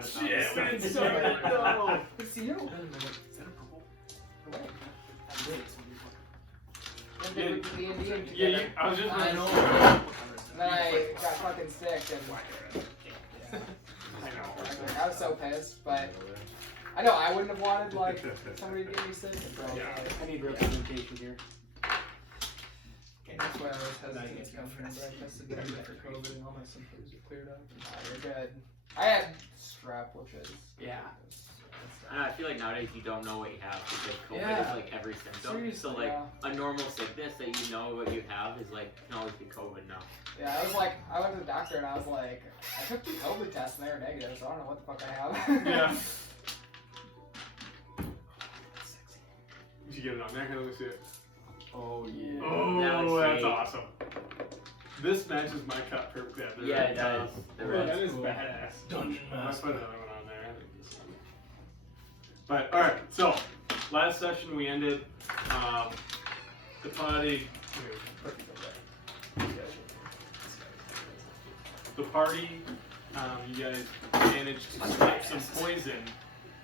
Shit, we didn't start. start. No. See, you. Wait a minute. Is that a purple? No way. That is. Yeah, I was just. I know. Then I got fucking sick and I know. I was so pissed, but I know I wouldn't have wanted like somebody to get me sick. So Yeah. like, I need representation here. that's why I was hesitant to come here. But I tested negative for COVID and all my symptoms are cleared up. You're good. I had strep, which is I feel like nowadays you don't know what you have because COVID Yeah. is like every symptom. Seriously, so like yeah. a normal sickness that you know what you have is like can always be COVID now. Yeah, I was like, I went to the doctor and I was like, I took 2 COVID tests and they were negative, so I don't know what the fuck I have. Yeah. Did you get it on there? Let me see it. Oh yeah. Oh, that's sweet. awesome. This matches my cup perfectly. Yeah, it does. The red. That is badass. Dungeon I'll Master. put another one on there. I think this one. But alright, so last session we ended the party. The party, you guys managed to slip some poison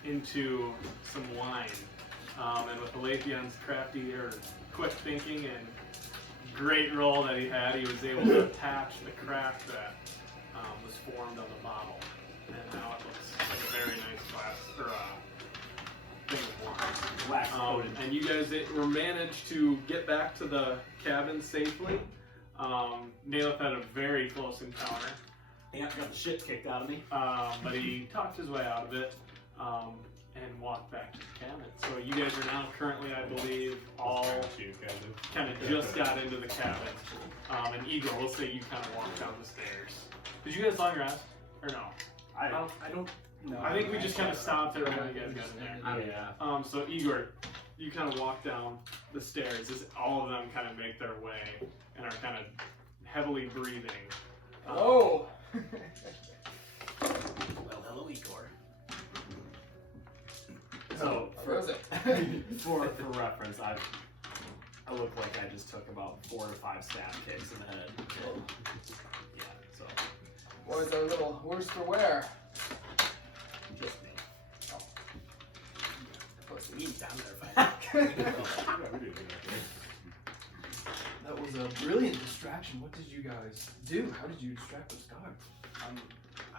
into some wine. And with Alepion's crafty or quick thinking and great roll that he had, he was able to attach the crack that was formed on the bottle. And now it looks like a very nice glass or thing of wine. And you guys were managed to get back to the cabin safely. Naleth had a very close encounter. Ant got the shit kicked out of me. But he talked his way out of it and walked back to the cabin. So you guys are now currently, I believe, all kind of just got into the cabin. And Eagle, we'll say you kind of walked down the stairs. Did you guys long rest? Or no? I don't know. I think we just kind of stopped it when you guys got in there. Yeah. So Igor, you kind of walk down the stairs as all of them kind of make their way and are kind of heavily breathing. Oh! Well, hello, Igor. So Froze it. for reference, I look like I just took about 4 to 5 stab kicks in the head. Yeah, so Boys are a little worse for wear. Just me. Pussy. He's down there fighting. That was a brilliant distraction. What did you guys do? How did you distract those guards?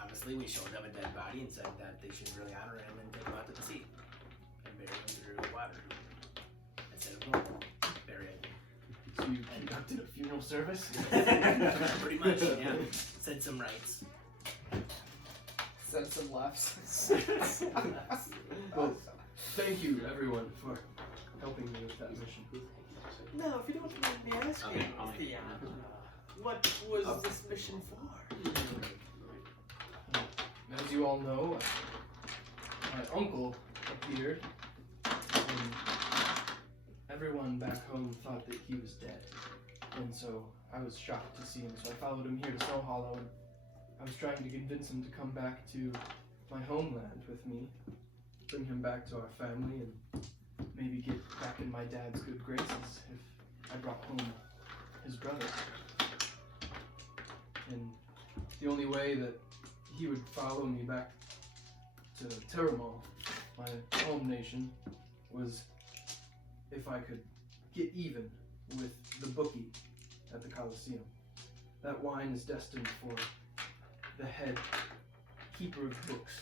Honestly, we showed them a dead body and said that they should really honor him and take him out to the sea and bury him through the water instead of normal burying. So you conducted a funeral service? Pretty much, yeah. Said some rights. Said some lefts. Well, thank you everyone for helping me with that mission. No, if you don't mind me asking, what was this mission for? As you all know, my uncle appeared, and everyone back home thought that he was dead. And so I was shocked to see him, so I followed him here to Snow Hollow, and I was trying to convince him to come back to my homeland with me, bring him back to our family, and maybe get back in my dad's good graces if I brought home his brother. And the only way that he would follow me back to Terramal, my home nation, was if I could get even with the bookie at the Colosseum. That wine is destined for the head keeper of books.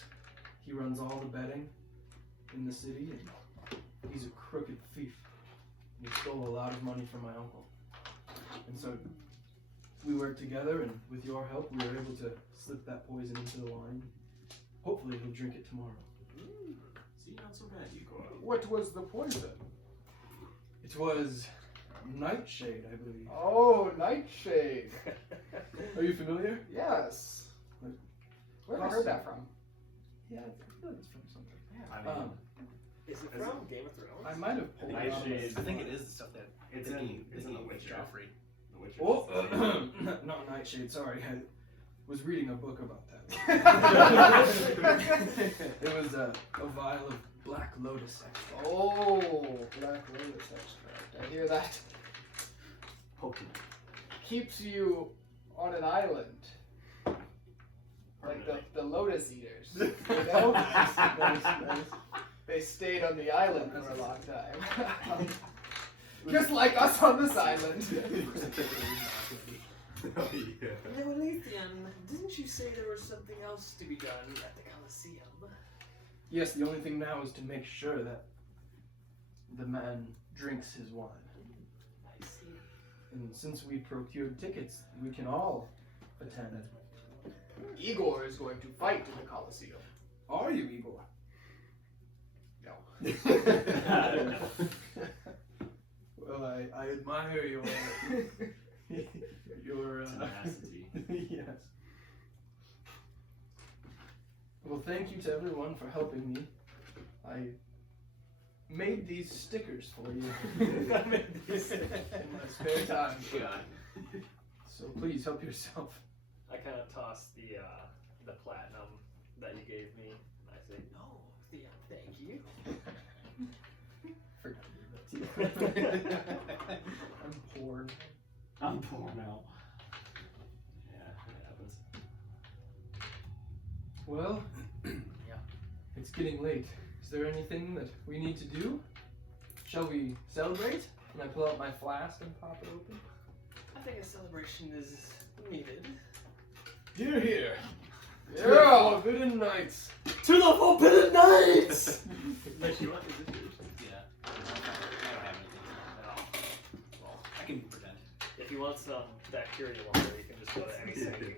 He runs all the betting in the city, and he's a crooked thief. He stole a lot of money from my uncle. And so we worked together, and with your help, we were able to slip that poison into the wine. Hopefully he'll drink it tomorrow. see, not so bad, Igor. What was the poison? It was Nightshade, I believe. Oh, Nightshade. Are you familiar? Yes. Where have I heard that from? Yeah, I feel like it's from something. I mean, Is it from Game of Thrones? I might have pulled it out. Nightshade. I think it is the stuff that it's in The Witcher. Joffrey. The Witcher. Oh, not Nightshade, sorry. I was reading a book about that. It was a vial of Black Lotus extract. Oh, Black Lotus extract. I hear that Poking. keeps you on an island. Like the lotus eaters. You know? Nice. They stayed on the island for a long time. Just like us on this island. Oh, yeah. Now, Lathan, didn't you say there was something else to be done at the Colosseum? Yes, the only thing now is to make sure that the man drinks his wine. I see. And since we procured tickets, we can all attend. Igor is going to fight in the Colosseum. Are you, Igor? No. Well, I admire your Tenacity. yes. Well, thank you to everyone for helping me. I made these stickers for you. I made these in my spare time. God. So please help yourself. I kind of tossed the platinum that you gave me, and I say, No, Theon, thank you. I'm poor. I'm poor now. Yeah, it happens. Well, Yeah. it's getting late. Is there anything that we need to do? Shall we celebrate? Can I pull out my flask and pop it open? I think a celebration is needed. Here, here. To Yeah. the forbidden nights. To the forbidden nights! But you want is it yours? Yeah. I don't have anything at all. Well, I can pretend. If you want some bacteria water, you can just go to any setting.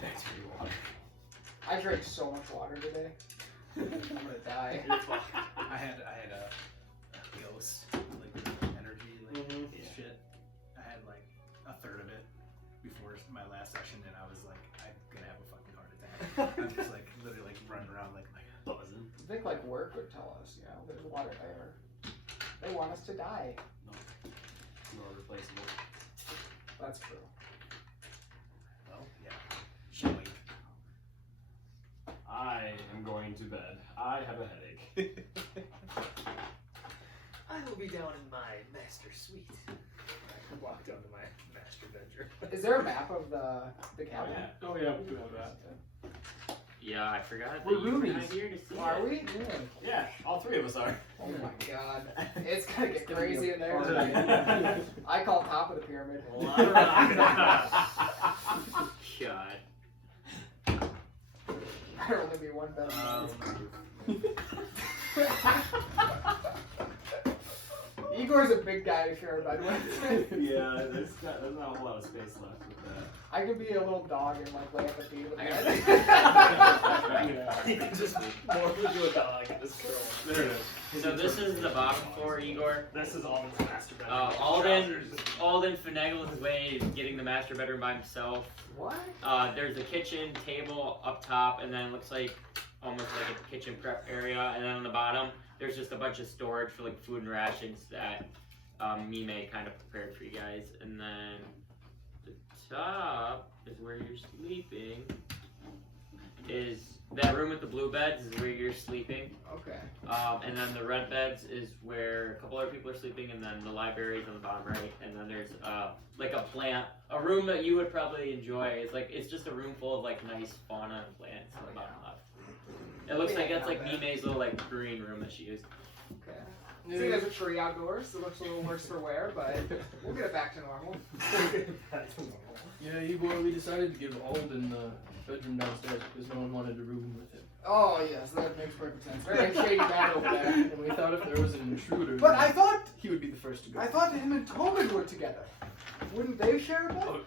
Bacteria water. I drank so much water today. I'm gonna die. I had a ghost like energy like shit. I had like a third of it before my last session, and I was like, I'm gonna have a fucking heart attack. I'm just like literally like running around like buzzing. I think like work would tell us, you know, there's water there. They want us to die. More replaceable. That's true. Well, yeah. Shall we? I am going to bed. I have a headache. I will be down in my master suite. I walk down to my master bedroom. Is there a map of the cabin? Oh yeah, we do have that. Yeah, I forgot We're that you were not roomies. here to see Are it. we? Yeah, all three of us are. Oh my god. It's gonna get gonna be crazy a in there. party. I call top of the pyramid. God. There'd only be one bed. Igor's a big guy to share a bed with. Yeah, there's not a whole lot of space left with that. I could be a little dog and like lay at the feet of the bed. You can just morph into a dog and just curl. There it is. So this is the bottom floor, Igor. This is all the master bedroom. Alden finagled his way to getting the master bedroom by himself. What? There's a kitchen table up top, and then it looks like almost like a kitchen prep area. And then on the bottom, there's just a bunch of storage for like food and rations that Mime kind of prepared for you guys. And then the top is where you're sleeping. Is that room with the blue beds is where you're sleeping. Okay. And then the red beds is where a couple other people are sleeping, and then the library is on the bottom right, and then there's like a plant, a room that you would probably enjoy. It's just a room full of like nice fauna and plants on the bottom left. It looks like that's like Mime's little like green room that she used. Okay. See, there's a tree outdoors. It looks a little worse for wear, but we'll get it back to normal. Yeah, Igor, we decided to give Alden the bedroom downstairs because no one wanted a room with him. Oh yes, that makes perfect sense. Very shady man over there. And we thought if there was an intruder, But then I thought he would be the first to go. him and Tobin were together. Wouldn't they share a bed? Oh,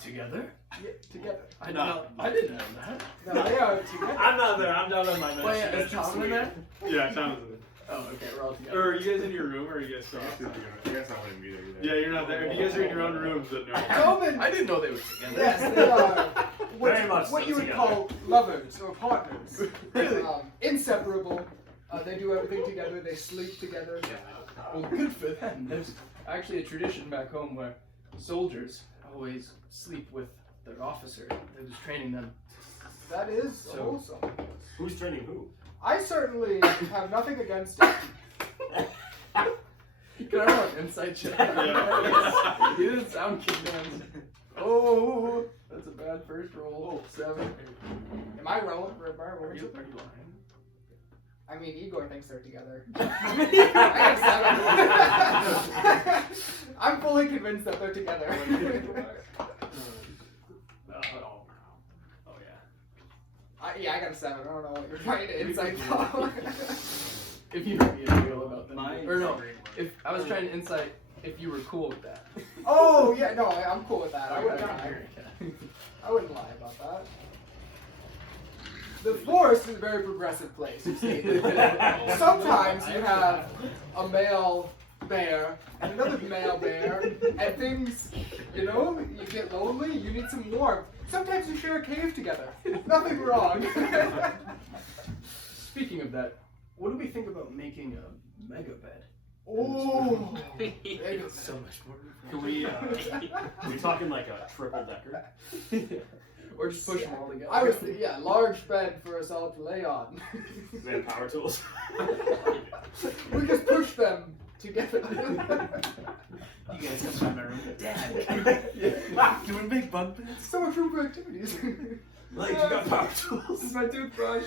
together? Yeah, together. I didn't know that. No, they are together. I'm not there. I'm down in my master Wait, is bedroom Tom in suite. there? Yeah, Tom's in it. Oh, okay, we're all together. Or are you guys in your room, or are you guys still? You guys not want to be there either. Yeah, you're not there. If you guys are in your own rooms, then no. Tobin. I didn't know they were together. Yes, they are. Very much What so you would together. call lovers or partners. Really? Inseparable. They do everything together. They sleep together. Well, good for them. There's actually a tradition back home where soldiers always sleep with their officer that is training them. That is So- wholesome. Who's training who? I certainly have nothing against it. Can I roll an insight check? Yeah. He didn't sound kidnapped. Oh, That's a bad first roll. 7. Am I rolling for a bar? Are you lying? I mean, Igor thinks they're together. I got 7. I'm fully convinced that they're together. Oh yeah. Yeah, I got a 7. I don't know what you're trying to insight though. If you don't feel about that. Mine Or no, is green one. if I was trying to insight if you were cool with that. Oh yeah, no, I'm cool with that. I wouldn't lie. I wouldn't lie about that. The forest is a very progressive place. You see. Sometimes you have a male bear and another male bear, and things, you know, you get lonely. You need some warmth. Sometimes you share a cave together. Nothing wrong. Speaking of that, what do we think about making a mega bed? Oh, So much more. Can we? We talking like a triple decker? Or just push them all together? I was large bed for us all to lay on. They have power tools. We just push them together. You guys come by my room. Dad, do you want to make bunk beds? So much room for activities. Like you got power This tools. is my toothbrush.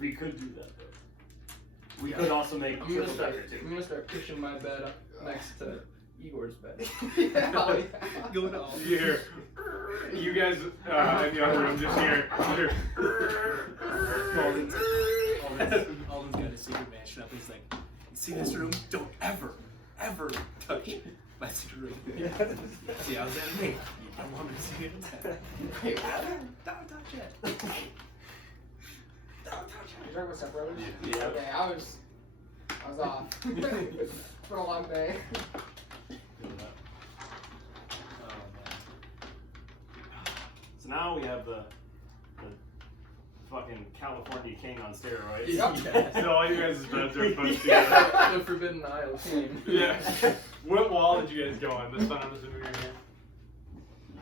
We could do that though. We could also make I'm gonna triple decker too. start pushing my bed up next to Igor's bed. Yeah. Go to all. You hear, you guys in the other room just hear. Alden's got a secret mansion up. He's like, see this room? Don't ever touch my secret room. See, I was at me. You don't want me to see it. Wait, what? Don't touch it. You're talking about separators? Yeah. Okay, I was off. For a long day. So now we have the fucking California King on steroids. Yep. So all you guys' beds are pushed together. The Forbidden Isle team. Yeah. What wall did you guys go on? This one on the Zoom here?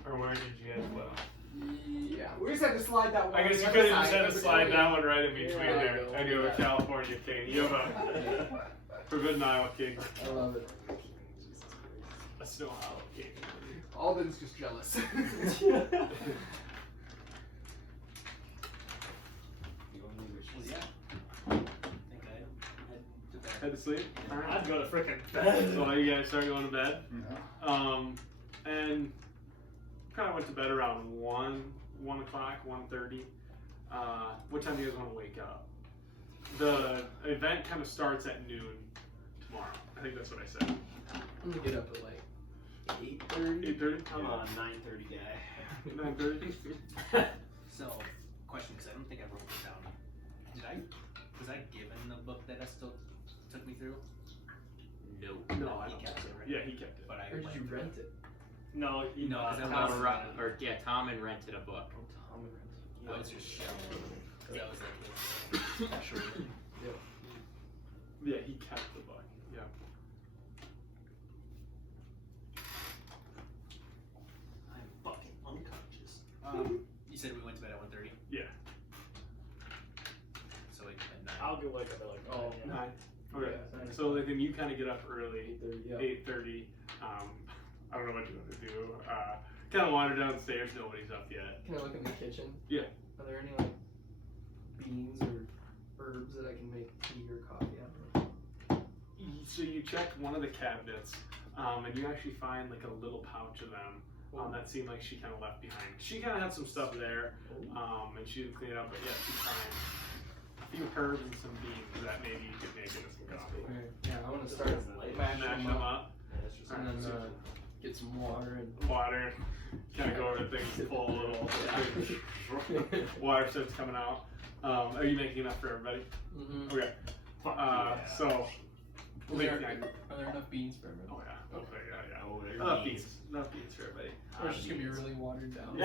Or where did you guys go? Yeah, we just had to slide that one. I guess you on the could have other just had side, to slide but that one right in between Yeah, there. And you have a California King. You have a Forbidden Isle King. I love it. A Snow Hollow King. Alden's just jealous. Well, yeah. I think I head to bed. Head to sleep? Alright. I'd go to frickin' bed. So all you guys start going to bed. And kind of went to bed around 1 o'clock, 1:30. What time do you guys want to wake up? The event kind of starts at noon tomorrow. I think that's what I said. I'm gonna get up at like 8:30. 8:30? I'm a 9:30 guy. 9:30? So, question, because I don't think I wrote this down. Was I given the book that I still took me through? No. No, I He don't kept think so. it, right? Yeah, he kept it. But I Or did went you through rent it? No, you No, 'cause I Tom, was- Tom and rented a book. I was just shocked. Because I was like, special. Yeah, he kept the book. Yeah. I'm fucking unconscious. You said we went to bed at 1:30? Yeah. So like at 9. I'll go wake up at like Oh, 9. 9. Okay. Yeah, So like, then you kind of get up early. 8:30. Yeah. 8:30. I don't know what you want to do. Kind of wander downstairs. Nobody's up yet. Can I look in the kitchen? Yeah. Are there any like beans or herbs that I can make tea or coffee out of? So you check one of the cabinets, and you actually find like a little pouch of them that seemed like she kind of left behind. She kind of had some stuff there, and she didn't clean it up, but yeah, she found a few herbs and some beans that maybe you could make into some coffee. Okay. Yeah, I want to start mashing Mash them them up up, and then get some water and. water, kind of go over things, pull a little. Water starts coming out. Are you making enough for everybody? Mm-hmm. Okay. So we'll make it. Are there enough beans for everyone? Oh yeah. Okay. Yeah. Oh, there's Enough beans. beans. Enough beans for everybody. Or it's just gonna be really watered down.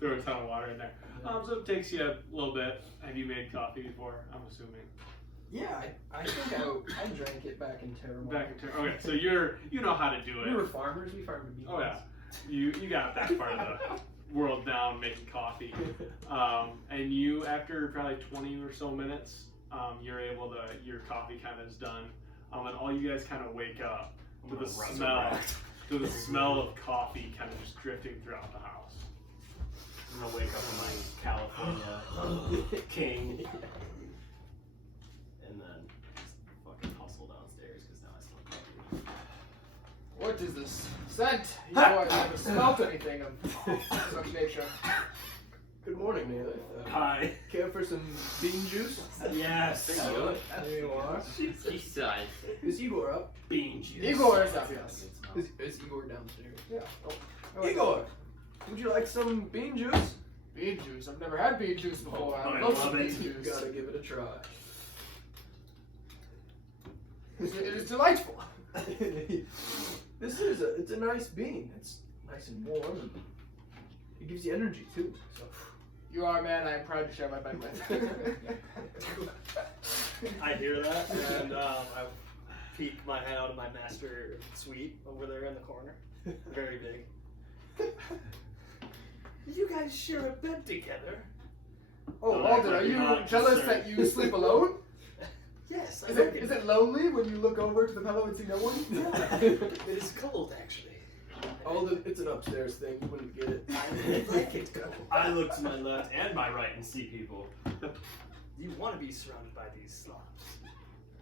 Throw a ton of water in there. So it takes you a little bit. Have you made coffee before? I'm assuming. Yeah, I think I drank it back in Terramar. Back in okay, so you know how to do We were it. farmers. We farmed beans. Oh yeah, you got that part of the world down making coffee. And you, after probably 20 or so minutes, you're able to, your coffee kind of is done. And all you guys kind of wake up to the smell, to the smell of coffee kind of just drifting throughout the house. I'm gonna wake up in my California king. And then just fucking hustle downstairs because now I smell coffee. What is this scent? You know, I've never smelt anything of such nature. Good morning, Nathan. Hi. Care for some bean juice? Yes. There you are. Jesus. Is Igor up? Bean juice. Igor is up, yes. Is Igor downstairs? Yeah. Oh, Igor, would you like some bean juice? bean juice. I've never had bean juice before. Oh, I I love love some it. bean juice. Gotta give it a try. It is delightful. It's a nice bean. It's nice and warm, and it gives you energy too. So. You are a man I am proud to share my bed with. I hear that, and I peek my head out of my master suite over there in the corner. Very big. You guys share a bed together? Oh, Don't Alden, act are like you you're not jealous concerned. that you sleep alone? Yes. Is it lonely when you look over to the pillow and see no one? It is cold, actually. It's an upstairs thing. You wouldn't get it. I like it cold. I look to my left and my right and see people. You want to be surrounded by these slobs.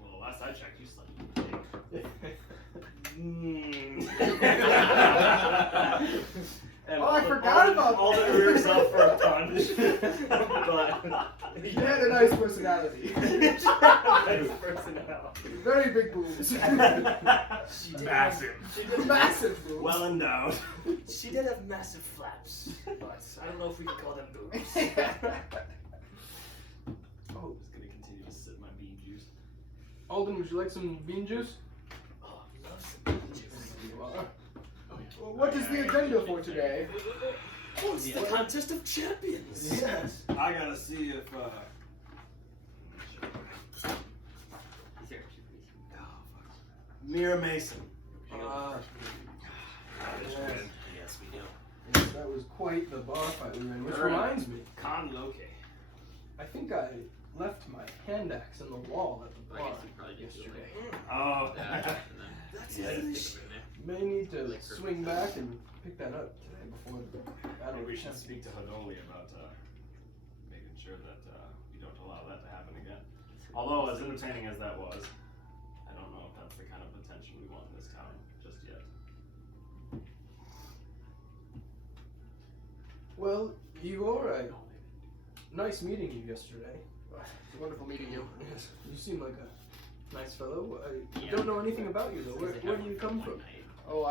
Well, last I checked, you slept. And Oh, I forgot about all that. the ears up for a punch. But He had a nice personality. nice personality. Very big boobs. She did Massive. She did, Massive boobs. Well endowed. she did have massive flaps, but I don't know if we can call them boobs. Oh, I'm just gonna continue to sip my bean juice. Alden, would you like some bean juice? Oh, love some bean juice. You are. Well, what is the agenda for today? Oh, it's the contest of champions. Yes. I gotta see if Mira Mason. Yes, we do. That was quite the bar fight we were in, which Alright. reminds me, Con Loke. I think I left my hand axe on the wall at the I bar guess you probably did yesterday. Oh. That's Yeah, it. May need to swing back and pick that up today before the battle. Maybe we should speak to Hadoli about making sure that we don't allow that to happen again. Although, as entertaining as that was, I don't know if that's the kind of attention we want in this town just yet. Well, Igor, nice meeting you yesterday. It's wonderful meeting you. Yes, you seem like a nice fellow. I Yeah. don't know anything about you though. Where do you come from? Oh,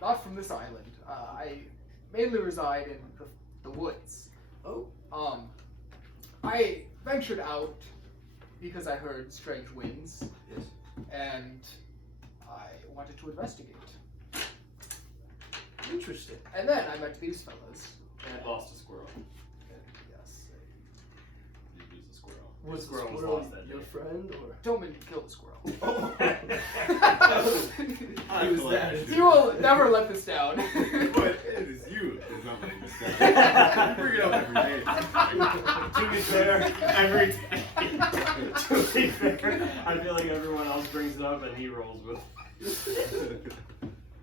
not from this island. I mainly reside in the woods. Oh. I ventured out because I heard strange winds. Yes. And I wanted to investigate. Interesting. And then I met these fellas. And lost a squirrel. And yes, You lose a squirrel. Was the squirrel was squirrel lost that your day. friend or? don't mean to kill the squirrel. I He was feel that. like- You will never let this down. But it is you that's not letting this down. You bring it up every day. To be fair, every day. To be fair, I feel like everyone else brings it up and he rolls with it.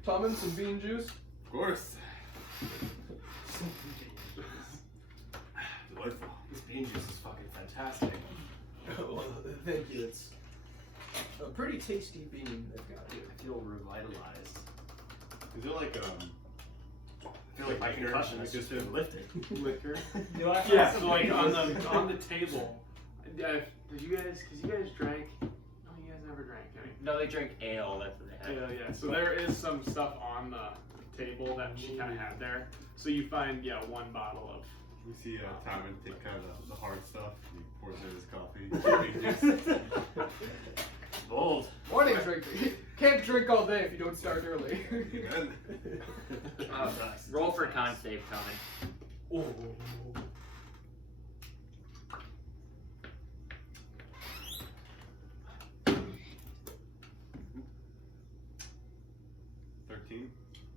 Tommen, some bean juice. Of course. Delightful. This bean juice is fucking fantastic. Well, thank you. It's a pretty tasty bean they've got here. I feel revitalized. Is it like I feel like my concussion has just been lifted. liquor? Yeah, so like on the table. Did you guys? Cause you guys drank. No, you guys never drank any. No, they drink ale. That's what they have. Yeah. So there is some stuff on the table that she kind of had there. So you find one bottle of. We see Tommen take kind of the hard stuff. He pours in his coffee. Bold. Morning drinking. Can't drink all day if you don't start early. Amen. Roll for con save, Tommy. Oh.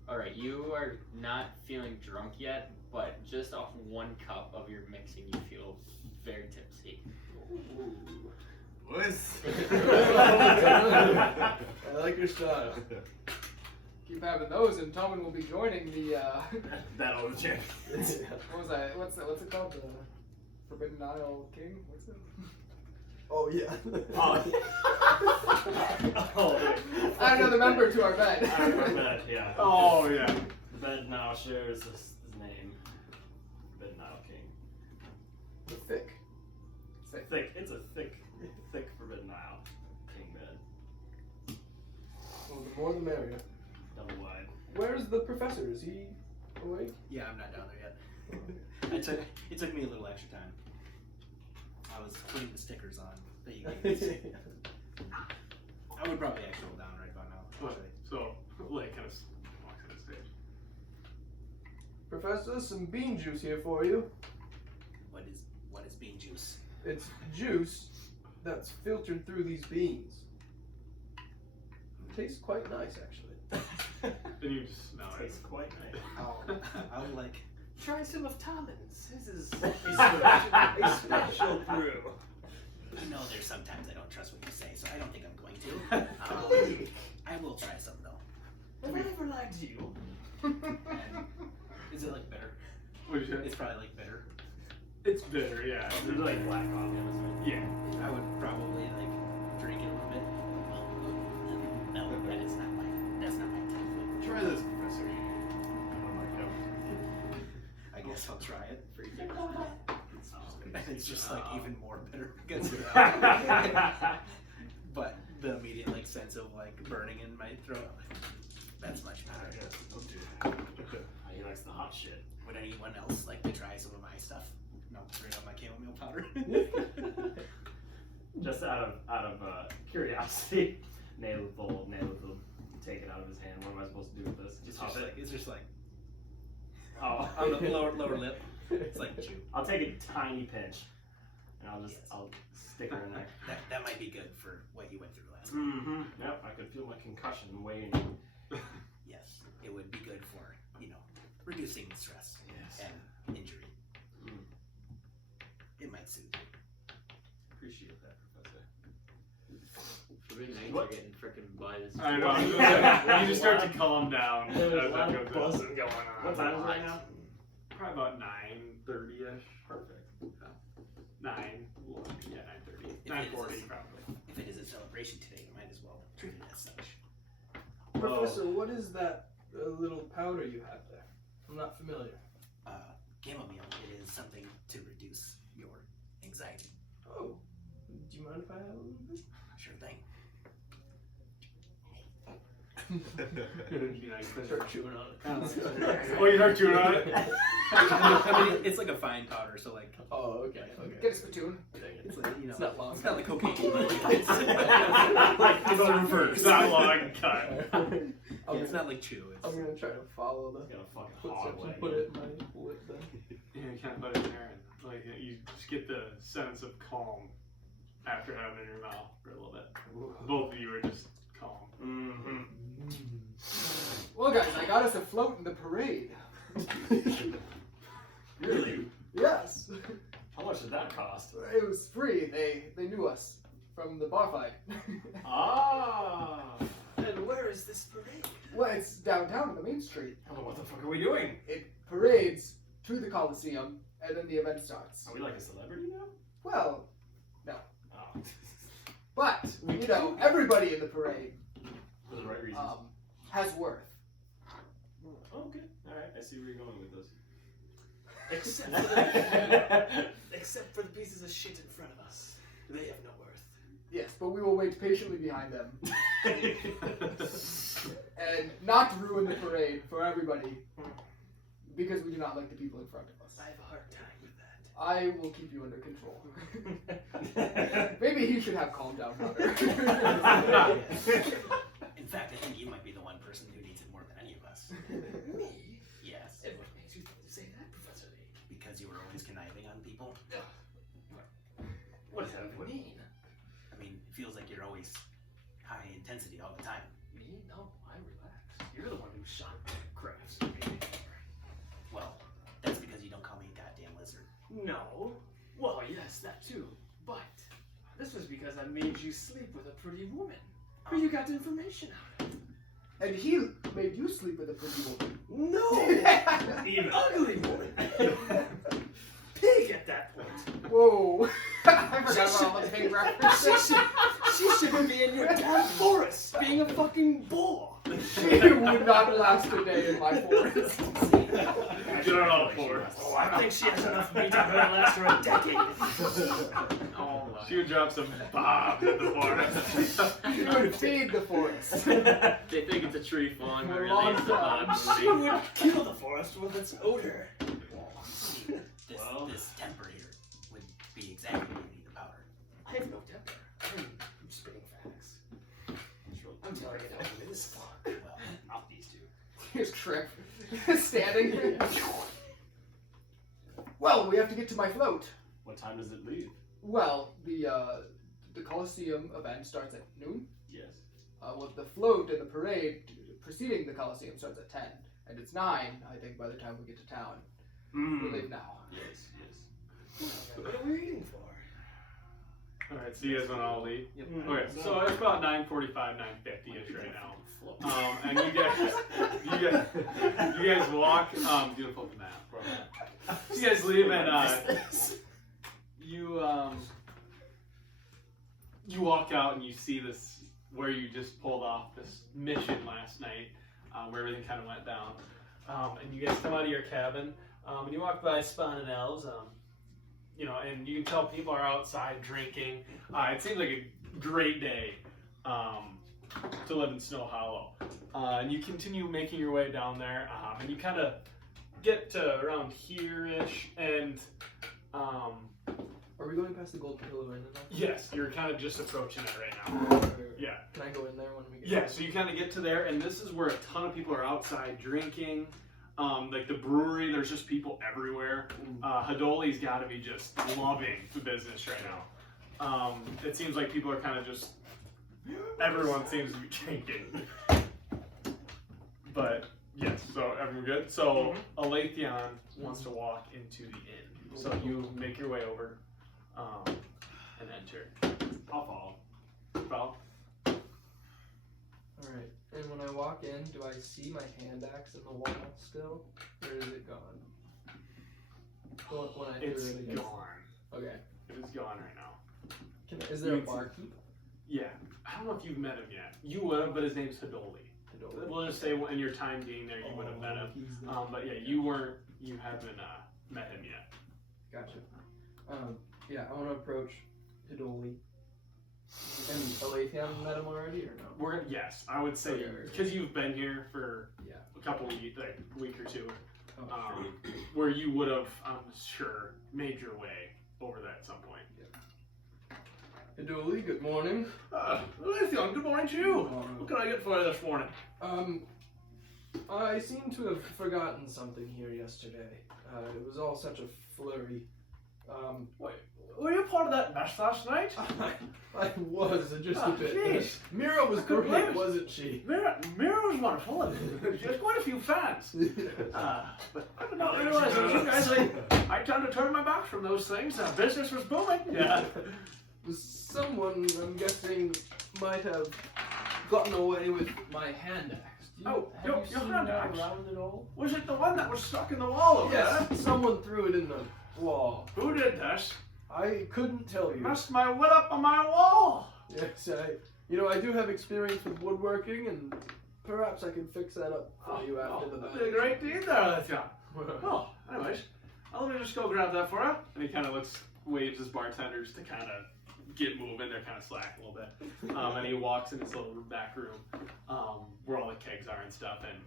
Alright, you are not feeling drunk yet, but just off one cup of your mixing, you feel very tipsy. Boys. I like your style. keep having those, and Tommen will be joining the. Battle of the Champions. What was that? What's it called? The Forbidden Isle King? What's it? Oh yeah. Oh, I don't know the member to our bed. I remember that, yeah. Oh yeah. The bed now shares his name. Forbidden Isle King. The thick. Say. Thick. It's a thick Forbidden Isle King bed. Well, the more the merrier. Double wide. Where's the professor? Is he awake? Yeah, I'm not down there yet. It took me a little extra time. I was putting the stickers on that you gave me. I would probably actually hold down right about now. Actually. So, Lake kind of walks on the stage. Professor, some bean juice here for you. What is bean juice? It's juice that's filtered through these beans. Tastes quite nice, actually. Then you just smell it. Tastes quite nice. I would like. Try some of Tommen's. His is a special brew. You know, there's sometimes I don't trust what you say, so I don't think I'm going to. I will try some though. Have I ever lied to you? Is it like bitter? What'd you say? It's probably like bitter. It's bitter, yeah. It's like black coffee, I'm assuming. Yeah. I would probably like drink it a little bit. No, that's not my type. Try this, Professor. I guess I'll try it for you. Oh, And it's just like even more bitter because of but the immediate like sense of like burning in my throat. That's much better. Don't do that. He likes the hot shit. Would anyone else like to try some of my stuff? No, straight on my chamomile powder. Just out of curiosity, Nail will take it out of his hand. What am I supposed to do with this? It's just like Oh, on the lower lip. It's like chew. I'll take a tiny pinch, and I'll stick her in there. That might be good for what you went through last. Mm-hmm. Yep, I could feel my concussion weighing. Yes, it would be good for reducing stress and injury. Mm. It might soothe you. Appreciate that, Professor. Forbidden Nights What? are getting frickin' buzzed. I know. You just start to calm down. as There's a that lot of goes on. buzzing going on. What time is it right now? Probably about 9:30ish. Perfect. 9. Yeah, 9:30. 9:40 probably. If it is a celebration today, you might as well treat it as such. Professor, what is that little powder you have there? I'm not familiar. Chamomile, it is something to reduce your anxiety. Oh, do you mind if I have a little bit? Sure thing. Start chewing on it. Oh, you start chewing on it? I mean, it's like a fine powder, so like. Oh, okay. Get a spittoon. It's like, It's not long. It's not like cocaine. It's It's the reverse. It's not long cut. It's not like chew. It's, I'm gonna try to follow the He's got a fucking footsteps hog and leg. put it in my lip then. Yeah, you can't put it in there. And, like, you just get the sense of calm after having it in your mouth for a little bit. Both of you are just calm. Mm-hmm. Well, guys, I got us a float in the parade. Really? Yes. How much did that cost? It was free. They knew us from the bar fight. Ah! And where is this parade? Well, it's downtown on the main street. Oh, what the fuck are we doing? It parades to the Colosseum, and then the event starts. Are we like a celebrity now? Well, Oh. but everybody in the parade For the right reasons. has worth. Oh, okay. Alright, I see where you're going with this. Except for the pieces of shit in front of us. They have no worth. Yes, but we will wait patiently behind them and not ruin the parade for everybody because we do not like the people in front of us. I have a hard time with that. I will keep you under control. Maybe he should have calmed down brother. in fact, I think you might be the one person who needs it more than any of us. Me? Yes. And what makes you say that, Professor Lee? Because you were always conniving on people. What does that mean? I mean, it feels like you're always high intensity all the time. Me? No, I relax. You're the one who shot crafts. Well, that's because you don't call me a goddamn lizard. No. Well, yes, that too. But this was because I made you sleep with a pretty woman who you got information out of. And he made you sleep with a pretty woman. No! Even. Ugly woman! Pig at that point. Whoa. I forgot about all the pig references. She shouldn't be in your damn forest being a fucking bull. She would not last a day in my forest. Get her on for. Oh, I think she has enough meat on her to last her a decade. She would drop some bombs in the forest. She would feed the forest. They think it's a tree falling, but For a really long it's a time. bug She moving. would kill the forest with its odor. This temper here would be exactly what you need the powder. I have no temper. I'm spitting facts. I'm telling you how it is. Well, not these two. Here's Trip standing. Well, we have to get to my float. What time does it leave? Well, the Colosseum event starts at noon. Yes. Well, the float and the parade preceding the Colosseum starts at 10, and it's 9, I think, by the time we get to town. We leave now. Yes, yes. What are we waiting for? Alright, so you guys want to all leave? Yep. Okay, so it's about 9:45, 9:50ish right now. And you guys walk. Do a full map. So you guys leave and you walk out and you see this where you just pulled off this mission last night, where everything kind of went down. And you guys come out of your cabin, and you walk by spawning elves. And you can tell people are outside drinking. It seems like a great day to live in Snow Hollow. And you continue making your way down there, and you kind of get to around here-ish, and Are we going past the Golden Pillow Inn and all? yes, you're kind of just approaching it right now. Yeah. Can I go in there when we get Yeah, so you kind of get to there, and this is where a ton of people are outside drinking. Like the brewery, there's just people everywhere. Hadoli's got to be just loving the business right now. It seems like people are kind of just, everyone seems to be drinking. But yes, so everyone good? So Alathion wants to walk into the inn. So you make your way over and enter. I'll follow. Follow? Alright, and when I walk in, do I see my hand axe in the wall still? Or is it gone? Well, when I threw It's it against... gone. Okay. It is gone right now. Is there a You- barkeep? Yeah. I don't know if you've met him yet. You would have, but his name's Hadoli. We'll just say in your time being there, you would have met him. He's the... But yeah, you haven't met him yet. Gotcha. Yeah, I want to approach Hidoli. And Alathion met him already, or no? Yes, I would say, Okay. because you've been here for Yeah. a couple weeks, like a week or two, Oh, sure. where you would have, I'm sure, made your way over that at some point. Hidoli, good morning. Alathion, good morning to you. What can I get for you this morning? I seem to have forgotten something here yesterday. It was all such a flurry. Wait, were you part of that mess last night? I was just a Oh, bit. jeez. Mira was Good great, news. wasn't she? Mira was wonderful, and she has quite a few fans. But I did not realize that you guys, I tend to turn my back from those things. Business was booming. Yeah. Someone, I'm guessing, might have gotten away with my hand axe. Oh, have you your seen hand that axe? around at all? Was it the one that was stuck in the wall over Yes, there? someone threw it in the wall. Who did this? I couldn't tell you. Messed my wood up on my wall. Yes, I do have experience with woodworking, and perhaps I can fix that up for you after the That'd be a great deed there, Alathion. Oh, anyways, let me just go grab that for you. And he kind of waves his bartenders to kind of get moving. They're kind of slack a little bit. And he walks in this little back room where all the kegs are and stuff. And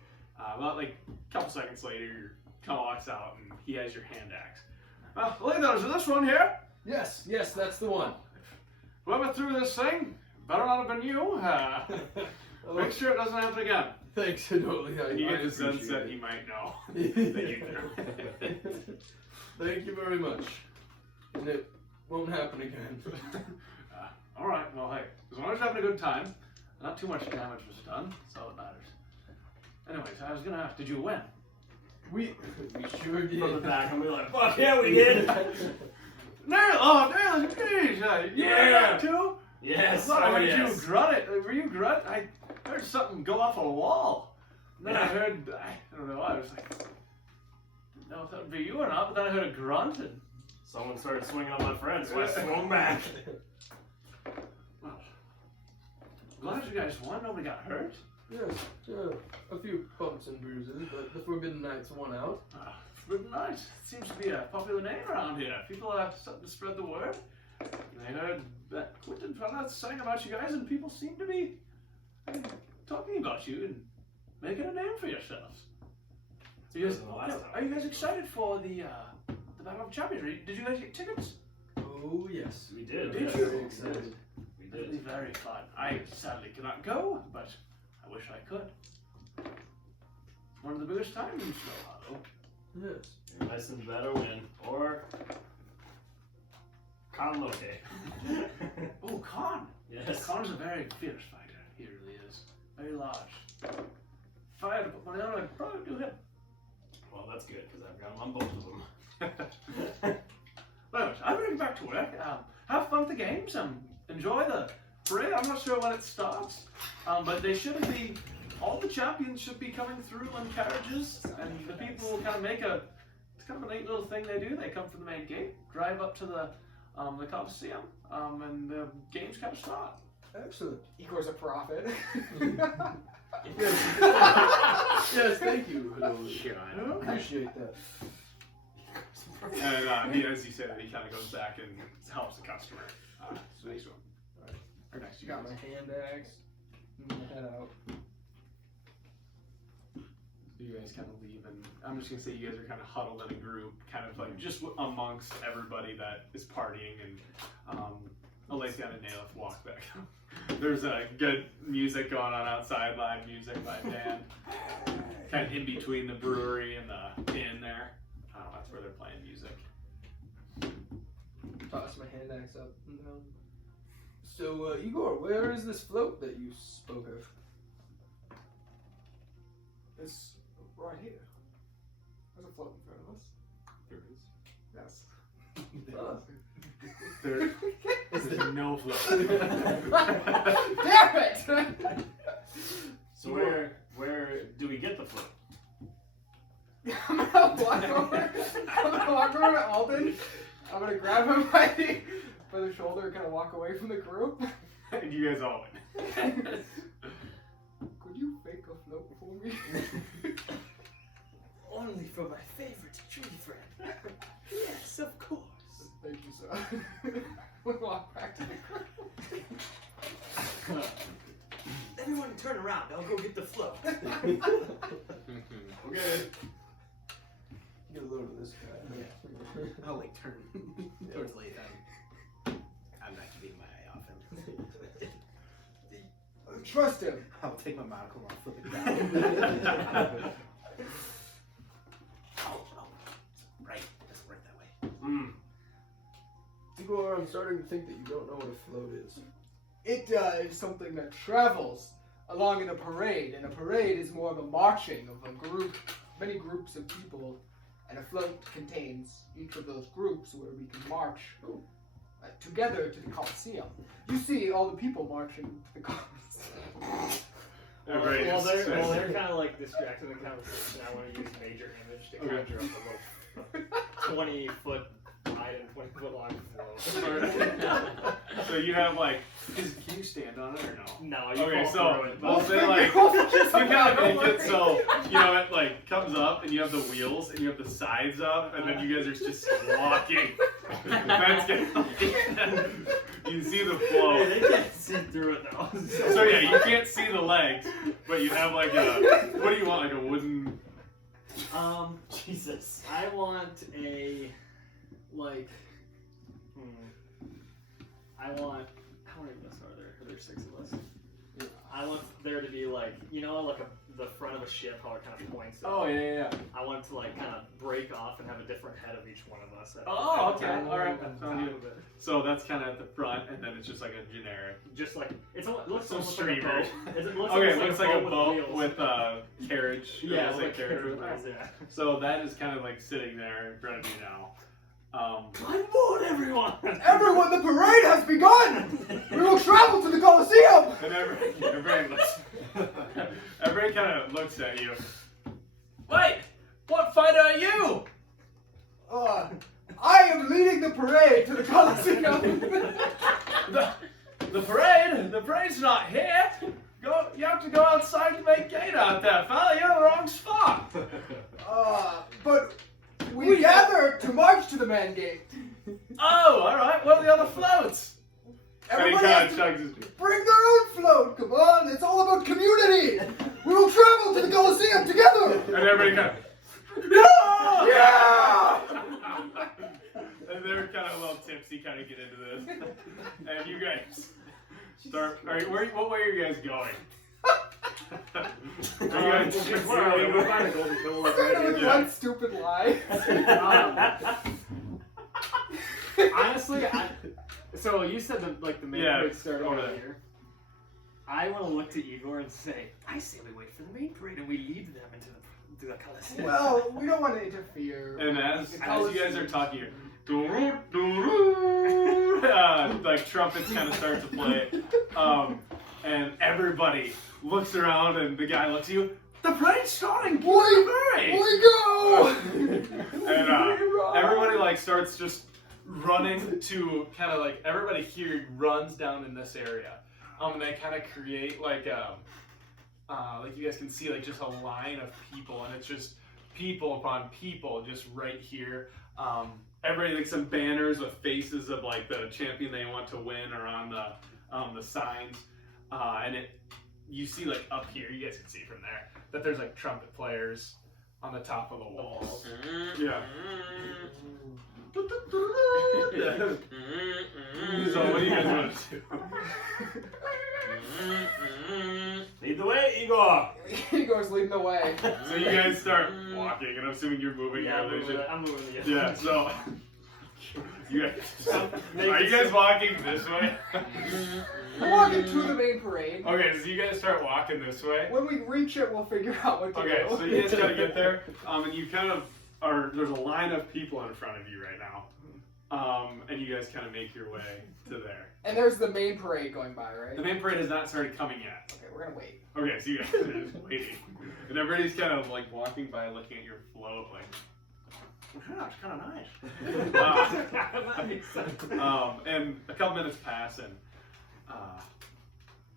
about like a couple seconds later, he kind of walks out and he has your hand axe. Alathion, is it this one here? Yes, that's the one. Whoever threw this thing, better not have been you. Make sure it doesn't happen again. Thanks, Hidoli. And you I get the sense appreciate that it. he might know that you threw. Thank you very much. And it won't happen again. All right. Well, hey, as long as you're having a good time, not too much damage was done. That's all that matters. Anyways, I was gonna ask, did you win? We sure did. From the back, I'm like, fuck yeah, we did. Nail, geez, you won that too? Yes. I thought I Oh, heard yes. you grunt it. Were you grunt? I heard something go off a wall. And then I heard, I don't know, I was like, didn't know if that would be you or not, but then I heard a grunt and Someone started swinging on my friend, so I swung back. well, glad you guys won. Nobody got hurt. Yes, a few bumps and bruises, but the Forbidden Knights won out. Forbidden Knight seems to be a popular name around here. People are starting to spread the word. I heard that Quentin fella sang about you guys, and people seem to be talking about you and making a name for yourselves. So you guys, are you guys excited for the Battle of Champions? Did you guys get tickets? Oh yes, We did. Did yes. you? very excited. We It'll be did. very fun. I sadly cannot go, but I wish I could. One of the biggest times in Snow Hollow. Yes. Your license better win. Or Conloke. Oh, Khan! Yes. Khan's a very fierce fighter. He really is. Very large. If I had to put money on it, I'd probably do him. Well, that's good because I've got him on both of them. Well, I'm ready back to work. Have fun at the games. Enjoy the parade. I'm not sure when it starts, but they should be. All the champions should be coming through on carriages, and the people will kind of make a. It's kind of a neat little thing they do. They come from the main gate, drive up to the Colosseum, and the games kind of start. Excellent. Igor's a prophet. Yes, thank you. God. Appreciate that. And he, as you say that, he kind of goes back and helps the customer. So next one. Alright. Or next, you Got guys. my hand axe. And my head out. You guys kind of leave, and I'm just gonna say you guys are kind of huddled in a group, kind of like just amongst everybody that is partying, and Alessia and Naileth walk back. There's good music going on outside, live music by a band, kind of in between the brewery and the inn there. That's where they're playing music. Toss my hand axe up and down. So, Igor, where is this float that you spoke of? It's right here. There's a float in front of us. There is. Yes. There's no flow. Damn it! So where do we get the float? I'm gonna walk over to Alden. I'm gonna grab him by the shoulder and kind of walk away from the group. And you guys all win. Could you fake a float for me? Only for my favorite tree friend. Yes, of course. Thank you, sir. We walk back to the group. Everyone turn around. I'll go get the float. Okay. Get a load of this guy. Yeah. I'll like turn towards Lathan. I'm not keeping my eye off him. Trust him. I'll take my monocle and flip it down. Right, it doesn't work that way. Igor, I'm starting to think that you don't know what a float is. It is something that travels along in a parade, and a parade is more of a marching of a group, many groups of people, and a float contains each of those groups where we can march together to the Colosseum. You see all the people marching to the Colosseum. Everybody Well, just they're says- kind of like distracting the conversation. I want to use major image to Okay. conjure up a little 20-foot wide and 20-foot long float. So you have like, can you stand on it or no? No, you Okay, fall so through it. we'll say like you kind of make it so it like comes up and you have the wheels and you have the sides up and then you guys are just walking. That's good. You see the flow. Hey, they can't see through it though. So yeah, you can't see the legs, but you have like a what do you want? Like a wooden. Jesus. I want a like. I want. How many of us are there? Are there 6 of us? I want there to be like like the front of a ship, how it kind of points up. Oh yeah. I want it to like kind of break off and have a different head of each one of us. Oh, at the okay. top All right. of Sounds good. it. So that's kind of at the front, and then it's just like a generic. Just like it looks Some almost like a streamers. boat. It looks Okay, almost looks like a boat wheels. with carriage. Yeah, looks like like carriage. carriage wheels, yeah. So that is kind of like sitting there in front of you now. I'm bored, everyone. Everyone, the parade has begun! We will travel to the Colosseum! And everybody looks. Everybody kind of looks at you. Wait, what fighter are you? I am leading the parade to the Colosseum. The parade? The parade's not here. You have to go outside the main gate out there, fella. You're in the wrong spot. But we gather to march to the main gate. Oh, all right. What are the other floats? Everybody and has he to kind of chugs his. bring their own float. Come on, it's all about community. We will travel to the Colosseum together. And everybody kind of. Yeah! And they're kind of a little tipsy, kind of get into this. And you guys start. All right, what way are you guys going? Are you guys? Where are we? We're finding golden pillow. Started with Yeah. one stupid lie. Honestly, so you said the main Yeah, parade started over over there. here. I want to look to Igor and say, I say we wait for the main parade and we lead them into the Colosseum. Well, we don't want to interfere. And as The you guys Colosseum. are talking, like trumpets kind of start to play, and everybody looks around, and the guy looks at you. The parade's starting. We go! And everybody like starts just running to kind of like everybody here runs down in this area, and they kind of create like you guys can see like just a line of people, and it's just people upon people just right here. Everybody like some banners with faces of like the champion they want to win are on the signs, and you see like up here, you guys can see from there that there's like trumpet players on the top of the walls. Yeah. So what do you guys want to do? Lead the way, Igor! Igor's leading the way. So you guys start walking, and I'm assuming you're moving Yeah, your illusion. I'm moving the Yeah, so you guys, are you guys walking this way? We're walking to the main parade. Okay, so you guys start walking this way. When we reach it, we'll figure out what to Okay, do. so you guys gotta get there, and you kind of are. There's a line of people in front of you right now, and you guys kind of make your way to there. And there's the main parade going by, right? The main parade has not started coming yet. Okay, we're gonna wait. Okay, so you guys are just waiting, and everybody's kind of like walking by, looking at your float, like, "Yeah, it's kind of nice." And a couple minutes pass, and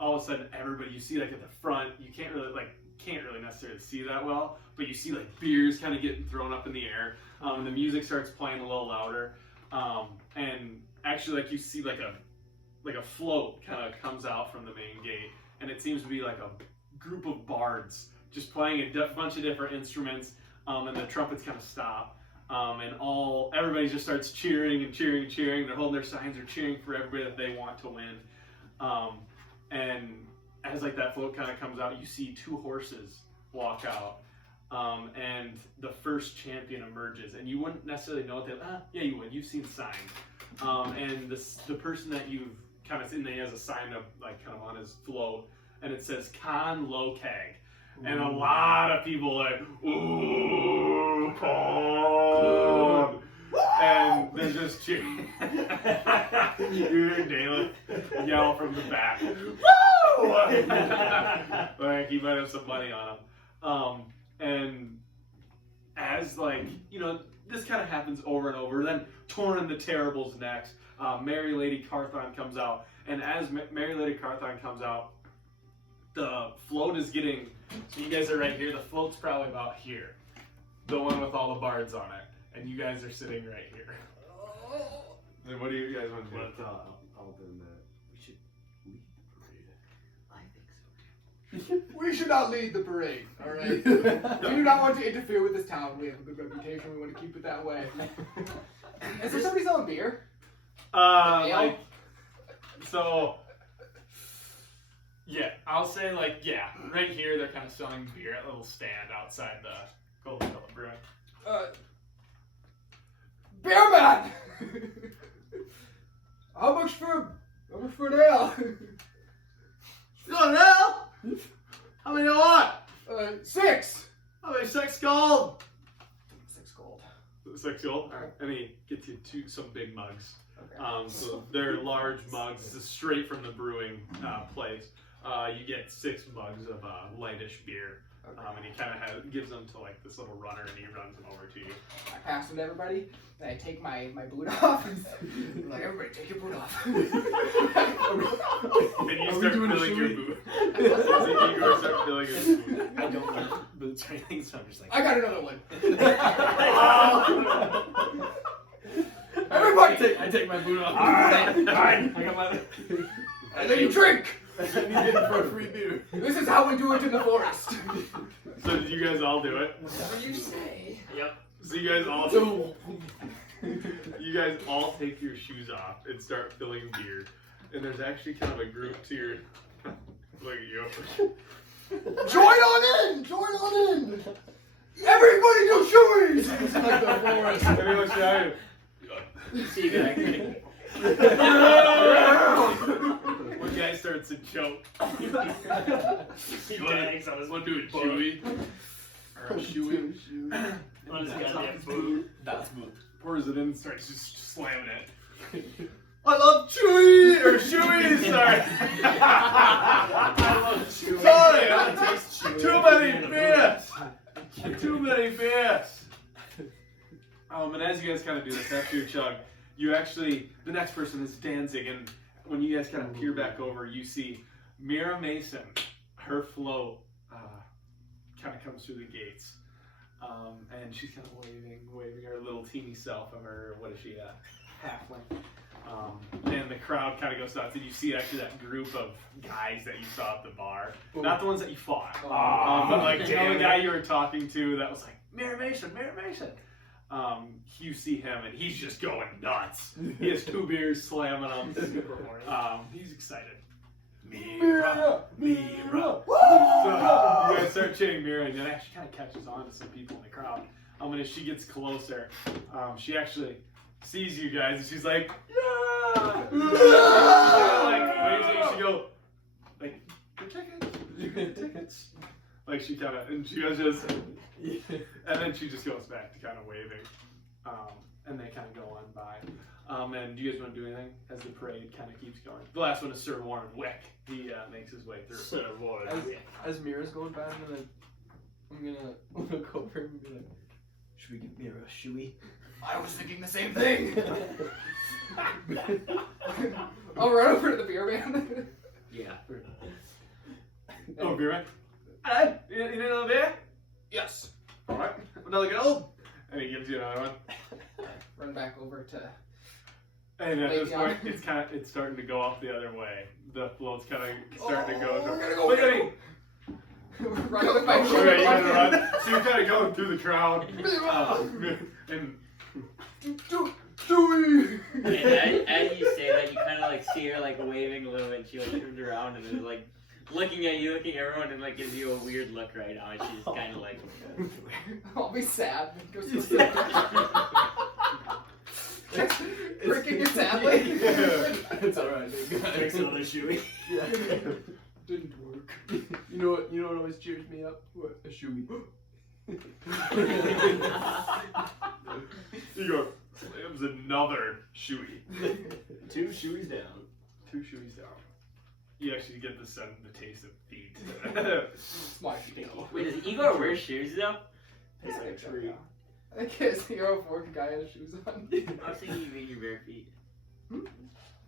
all of a sudden, everybody you see like at the front, you can't really necessarily see that well, but you see like beers kind of getting thrown up in the air. The music starts playing a little louder, and actually, like you see like a float kind of comes out from the main gate, and it seems to be like a group of bards just playing a bunch of different instruments, and the trumpets kind of stop, and everybody just starts cheering and cheering and cheering. They're holding their signs, they're cheering for everybody that they want to win, and as like that float kind of comes out, you see two horses walk out, and the first champion emerges, and you wouldn't necessarily know that. Yeah, you would. You've seen signs, and the person that you've kind of seen, he has a sign up like kind of on his float, and it says Khan Lokag, and a lot of people like, ooh, Khan, and they're just cheering. You hear Dalen yell from the back, woo! Like he might have some money on him, and as like this kind of happens over and over. Then Torin the Terrible's next. Mary Lady Carthon comes out, and as Mary Lady Carthon comes out, the float is getting. So you guys are right here. The float's probably about here, the one with all the bards on it, and you guys are sitting right here. Then what do you guys want to do? But Alden, we should lead the parade. I think so. We should not lead the parade, alright? We do not want to interfere with this town. We have a good reputation. We want to keep it that way. Is there somebody selling beer? Ale? So, yeah, I'll say right here they're kind of selling beer at a little stand outside the Golden Pillow Brewing. Beer man! How much for an ale? You want an ale? How many do you want? 6. How many 6 gold? 6 gold. 6 gold? Alright. And he gets you some big mugs. Okay. So they're large mugs. This is straight from the brewing place. you get 6 mugs of lightish beer. And he kind of gives them to like this little runner, and he runs them over to you. I pass them to everybody, and I take my boot off. And I'm like, everybody, take your boot off. And you start filling your boot. You start filling his boot. I don't wear boots or anything, so I'm just like. I got another one. Everybody, I take my boot off. Alright, I got my. and then you drink. I need it for a free beer. This is how we do it in the forest. So did you guys all do it? Whatever you say. Yep. So you guys all take your shoes off and start filling beer. And there's actually kind of a group to your look at you. Join on in! Join on in! Everybody do shoeies! It's like the forest. And he looks down at See you guys. one guy starts to choke. He bangs on his Want to do a butt. chewy? Or a shoey? On his goddamn boot. That's boot. Pours it in and starts just slamming it. I love chewy! Or shoey, sorry! I love chewing. Sorry! I taste chewing. Too many beers! Too many beers! And as you guys kind of do this, after your chug, you actually, the next person is dancing, and when you guys kind of peer back over, you see Mira Mason, her float kind of comes through the gates. And she's kind of waving her little teeny self of her, what is she, halfling. And the crowd kind of goes nuts, and you see actually that group of guys that you saw at the bar. Not the ones that you fought, but like the guy you were talking to that was like, Mira Mason, Mira Mason. You see him, and he's just going nuts. He has 2 beers, slamming them. He's excited. Mira, Mira. So you guys start chanting Mira, and it actually kind of catches on to some people in the crowd. And as she gets closer, she actually sees you guys, and she's like, yeah! Like, waving, she go, like, your tickets. Like, she kind of, and she goes just, and then she just goes back to kind of waving. And they kind of go on by. And do you guys want to do anything as the parade kind of keeps going? The last one is Sir Warren Wick. He makes his way through. Sir Warren. As Mira's going by, I'm gonna look over and be like, should we give Mira a shoey? I was thinking the same thing. I'll run over to the beer man. Yeah. Oh, beer man? Hey, you need another beer? Yes. Alright, another gold. And he gives you another one. Run back over to. And at this Le'Veon. point, it's starting to go off the other way. The float's kind of starting to go. We're gonna go. Look at me! Run with my Okay, shoe. you guys run. So you're kind of going through the crowd. And And as you say that, you kind of like see her like waving a little bit. She like turns around and is like looking at you, looking at everyone, and like gives you a weird look right now. And she's kind of like. I'll be sad. Freaking it sadly. It's alright, dude. Drinks another shoey. Yeah. Didn't work. You know what always cheers me up? What? A shoey. you go, slams another shoey. 2 shoeys down. 2 shoeys down. You actually get the taste of feet. My feet. Wait, does Igor wear shoes though? Tastes like a tree. I think it's Hero 4 guy has shoes on. I was thinking you mean your bare feet.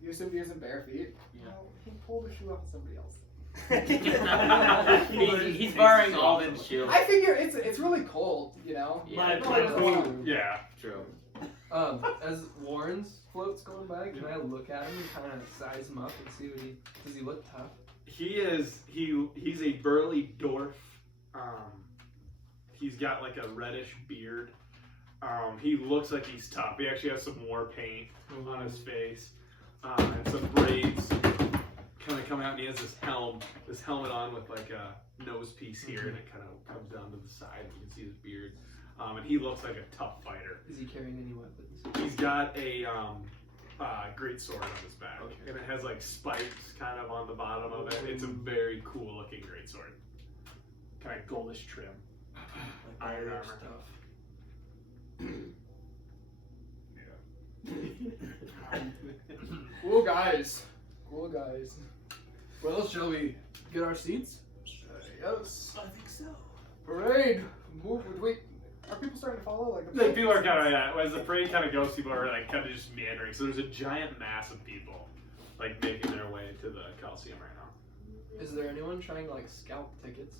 You assume he has bare feet? Yeah. No, he pulled a shoe off of somebody else. He's borrowing Alden's shoe. I figure it's really cold, you know? Yeah, Yeah. true. As Warren's float's going by, can I look at him and kind of size him up and see does he look tough? He's a burly dwarf. He's got like a reddish beard. He looks like he's tough. He actually has some war paint on his face. And some braids kind of coming out, and he has this helmet on with like a nose piece here, and it kind of comes down to the side. You can see his beard. And he looks like a tough fighter. Is he carrying any weapons? He's got a great sword on his back, and it has like spikes kind of on the bottom of it. It's a very cool looking great sword, kind of goldish trim, iron armor. Stuff. Cool guys. Cool guys. Well, shall we get our seats? Yes. I think so. Parade. Move. Wait. Are people starting to follow? Like People are kind of as the parade kind of goes, people are like kind of just meandering. So there's a giant mass of people like making their way to the Colosseum right now. Is there anyone trying to like scalp tickets?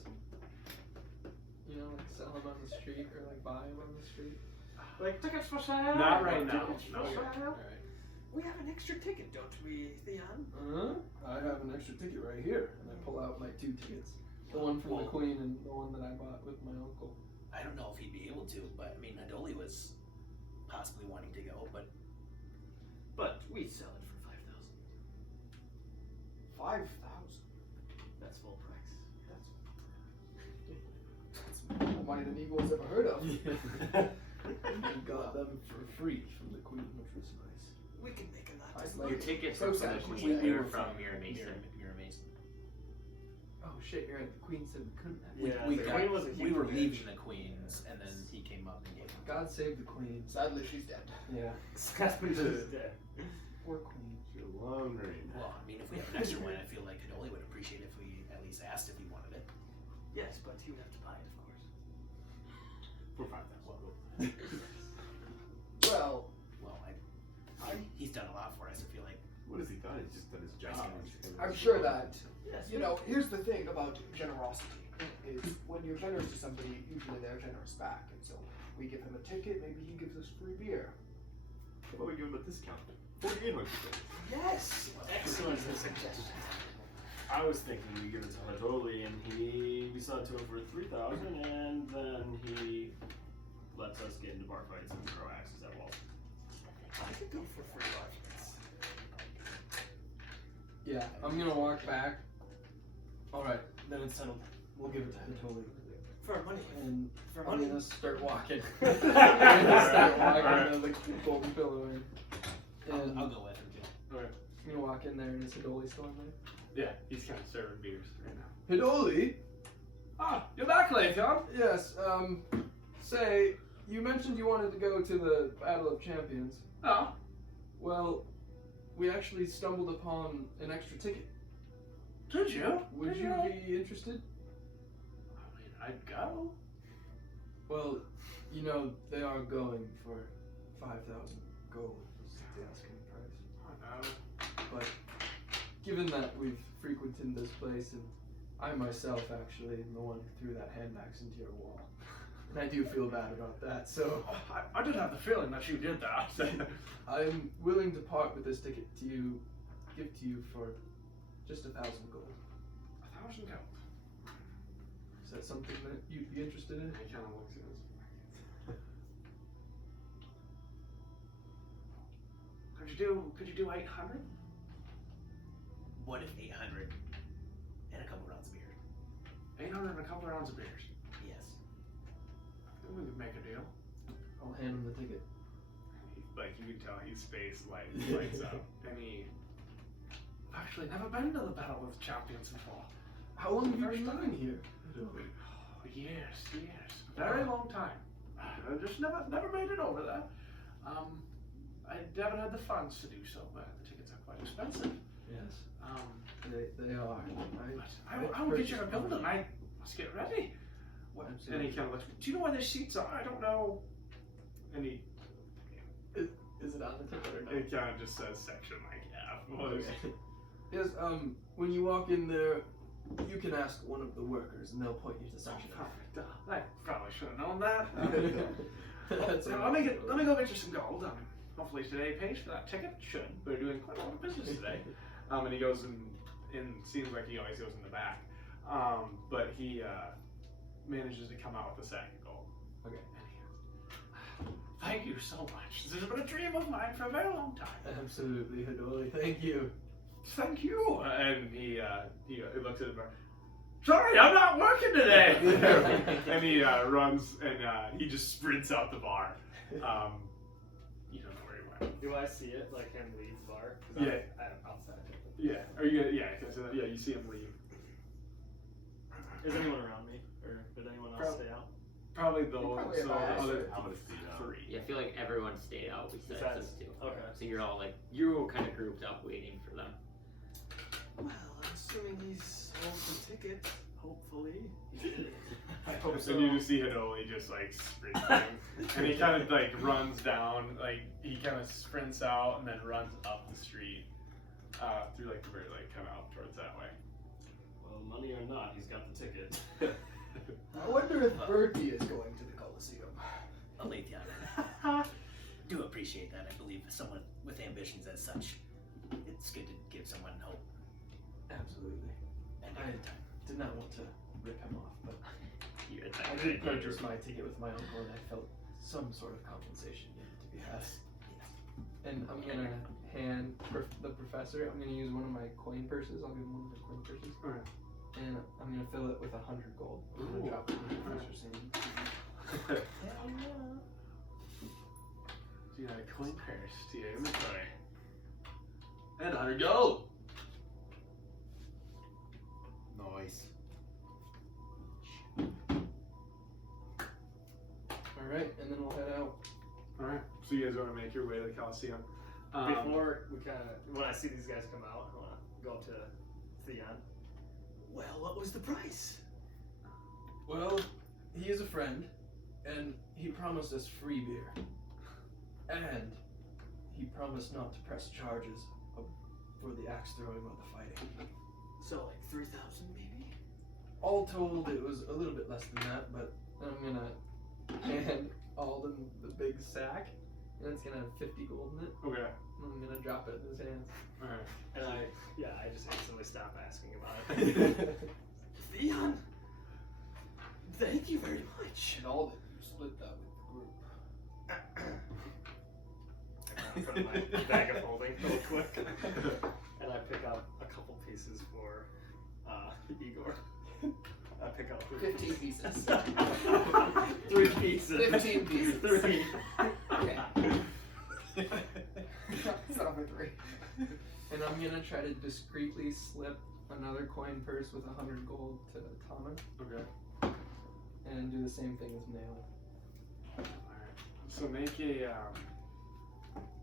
You know, like sell them on the street or like buy them on the street? Like tickets for sale. Not right now. Tickets No. for sale. Alright. We have an extra ticket, don't we, Theon? I have an extra ticket right here, and I pull out my 2 tickets. The one from the Queen and the one that I bought with my uncle. I don't know if he'd be able to, but I mean, Hadoli was possibly wanting to go, but But we sell it for 5,000. 5,000. That's full price. That's more money than Eagle's ever heard of. We got them for free from the Queen, which was nice. We can make a lot Nice. of Your money. tickets So were from sad. the Queen. They were from Mira Mason. Mira Mason. Oh shit, you're right. The Queen said we couldn't have. Yeah, we the got- Queen was a we huge were bitch. leaving the Queens, and then he came up and gave them. God save the Queen. Sadly, she's dead. Yeah. Scaspers is dead. Poor Queen. You're long reign. Well, I mean, if we have an extra one, I feel like Hadoli would appreciate if we at least asked if he wanted it. Yes, but he would have to buy it, of course. For 5,000. Well, Well, he's done a lot for us. I feel like. What has he done? He's just done his job. I'm sure that, Yes. you know, here's the thing about generosity, is when you're generous to somebody, usually they're generous back. And so we give him a ticket, maybe he gives us free beer. How about we give him a discount? 4,800. Yes. Excellent suggestion. I was thinking we give it to Hadoli and we sell it to him for 3,000 and then he lets us get into bar fights and throw axes at walls. I could go for free arguments. Yeah, I'm gonna walk back. Alright, then it's settled. We'll give it to Hatoli. For money. And For I'm money. gonna start walking. I'm gonna start walking to the golden pillow inn. And I'll go with him too. Okay. I'm gonna walk in there and is Hadoli still in there? Yeah, he's kind of serving beers right now. Hadoli? Ah, you're back, Leithion. Yes, say, you mentioned you wanted to go to the Battle of Champions. Oh, Well, we actually stumbled upon an extra ticket. did you? Would Did you you? be interested? I mean, I'd go. Well, you know, they are going for 5,000 gold, is the asking price. I know. But given that we've frequented this place, and I myself actually am the one who threw that hand axe into your wall, and I do feel bad about that, so I did have the feeling that you did that. I'm willing to part with this ticket to you, give to you for just 1,000 gold. 1,000 gold. Is that something that you'd be interested in? He kind of looks at us. Could you do 800? What if 800 and a couple rounds of beer? 800 and a couple of rounds of beers. Yes. I think we could make a deal. I'll hand him the ticket. Like, you can tell his face lights up. And I've actually never been to the Battle of Champions before. How long have you been living here? Years. Very long time. I just never made it over there. I never had the funds to do so, but the tickets are quite expensive. Yes. Um, They are. but I will get you a building. I must get ready. What? And Absolutely. he kind of looks. Do you know where the seats are? I don't know. And he Is it on the ticket or not? kind of just says section like F. Okay. Yes, when you walk in there, you can ask one of the workers and they'll point you to section. Perfect. I probably should have known that. That's So let me go get you some gold. Hopefully today pays for that ticket. Should. We're doing quite a lot of business today. And he goes and seems like he always goes in the back. But he manages to come out with a sack of gold. Okay. And he goes, thank you so much. This has been a dream of mine for a very long time. Absolutely, Hadoli. Thank you. Thank you. And he looks at the bar. Sorry, I'm not working today. And he runs and he just sprints out the bar. You don't know where he went. Do I see it, like him leave the bar? 'Cause Yeah. I'm outside. Yeah. Are you gonna? Yeah. You see him leave. Is anyone around me? Or did anyone else stay out? Probably the probably so have the other asked. I'm gonna see now. 3. Yeah, I feel like everyone stayed out besides Besides- us two. okay. So you're all like, you're all kind of grouped up waiting for them. Well, I'm assuming he's sold the ticket. Hopefully. I hope so. And you just see Hidoli just like sprinting, and he kind of like runs down, like he kind of sprints out and then runs up the street, through like the very like kind of up towards that way. Well, money or not, he's got the ticket. I wonder if Berkey is going to the Colosseum. Aletheon. Do appreciate that. I believe someone with ambitions as such, it's good to give someone hope Absolutely. and I a good time. did not want to rip him off, but You had I that did idea. purchase my ticket with my uncle, and I felt some sort of compensation needed to be had. And I'm gonna hand the professor. I'm gonna use one of my coin purses. I'll give him one of the coin purses, Alright. and I'm gonna fill it with 100 gold. I'm Ooh. gonna drop it in the professor's hand. So you got a coin purse to your inventory. And 100 gold! Nice. All right, and then we'll head out. Alright, so you guys want to make your way to the Colosseum. Before we kind of, when I see these guys come out, I want to go up to Theon. Well, what was the price? Well, he is a friend, and he promised us free beer. And he promised not to press charges for the axe throwing or the fighting. So like 3,000 maybe? All told, it was a little bit less than that, but I'm gonna hand Alden the big sack, and it's gonna have 50 gold in it. Okay. And I'm gonna drop it in his hands. Alright. And I just instantly stop asking about it. Theon, thank you very much. And all that you split that with the group. I put in my bag of holding real quick. And I pick out a couple pieces for Igor. I pick out 15 pieces. 3 pieces. 15 pieces. 3. Okay. Set off with 3. And I'm gonna try to discreetly slip another coin purse with 100 gold to Thomas, Okay. and do the same thing with Nail. Alright. So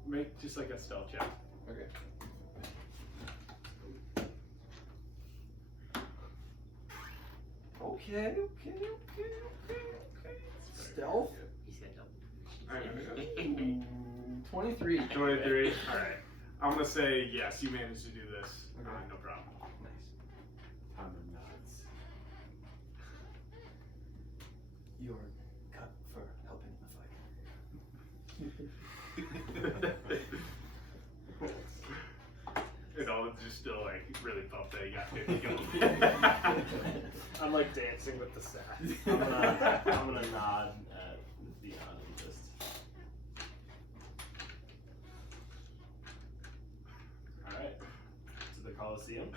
make just like a stealth check. Okay. Okay. Stealth? He said no. Alright. 23. 23. Alright. I'm gonna say yes, you managed to do this. Okay. No problem. Nice. Time nods. You're cut for helping in the fight. And all just still like really pumped that he got 50 gold. I'm like dancing with the sack. I'm gonna nod at Theon and just. Alright. To the Colosseum.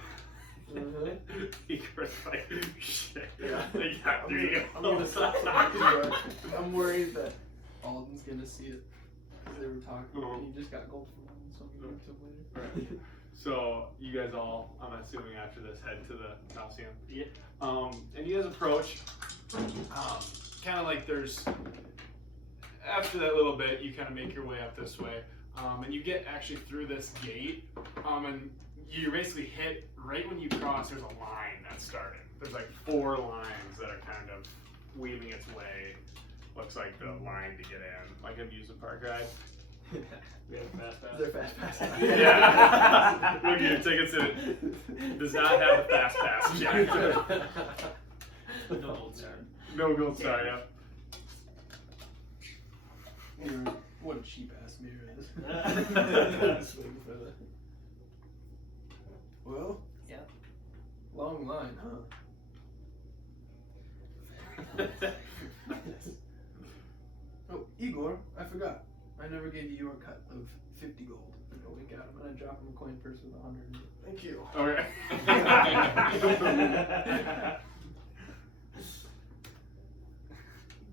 Igor's like, shit. Yeah. They got 3 I'm gold. gonna stop talking. I'm worried that Alden's gonna see it because they were talking. Uh-huh. And he just got gold from Alden, so I'm gonna give it to him later. Right. So you guys all, I'm assuming after this, head to the Colosseum. Yep. And you guys approach. Kind of like there's. After that little bit, you kind of make your way up this way, and you get actually through this gate, and you basically hit right when you cross. There's a line that's starting. There's like 4 lines that are kind of weaving its way. Looks like the line to get in, like an amusement park ride. We have a fast pass. They're fast pass. Yeah. Look at your tickets in it. Does not have a fast pass check. No gold star. No gold star, yeah. Mira, what a cheap ass Mira is. Swing for the. Well, Yeah. long line, huh? Oh, Igor, I forgot. I never gave you your cut of 50 gold. I'm gonna wink at him and I drop him a coin purse with 100. Thank you. Okay.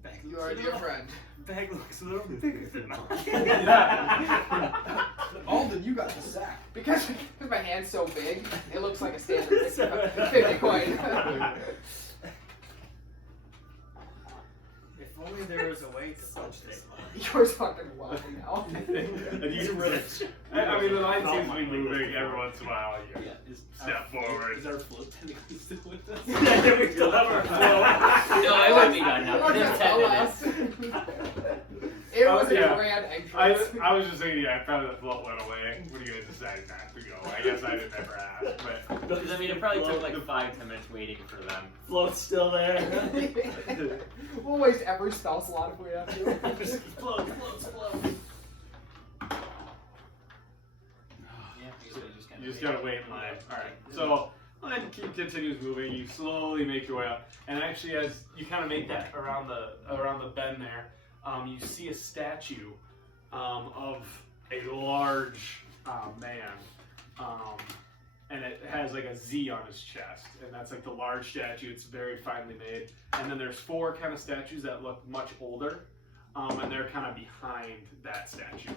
Bag You looks are a a dear little- friend. Bag looks a little bigger than mine. Alden, you got the sack. Because my hand's so big, it looks like a standard 50 coin. If only there was a way to punch this line. Yours fucking wild now. And you I mean, the line seems to be moving every once in a while. You step forward. Is our float technically still with us? Yeah, we still have our flow. No, it wouldn't be done now. Look It's at 10 the minutes. last. It was a Yeah. grand I entrance. was just thinking, yeah, probably the float went away when you guys decided not to go. I guess I didn't ever ask, but Because I mean, it probably took like 5-10 minutes waiting for them. Float's still there. We'll waste every spell slot if we have to. Float. Yeah, you just gotta wait in line. Alright, so line continues moving, you slowly make your way up, and actually as you kind of make that around the bend there, you see a statue of a large man, and it has like a Z on his chest, and that's like the large statue. It's very finely made, and then there's 4 kind of statues that look much older, and they're kind of behind that statue,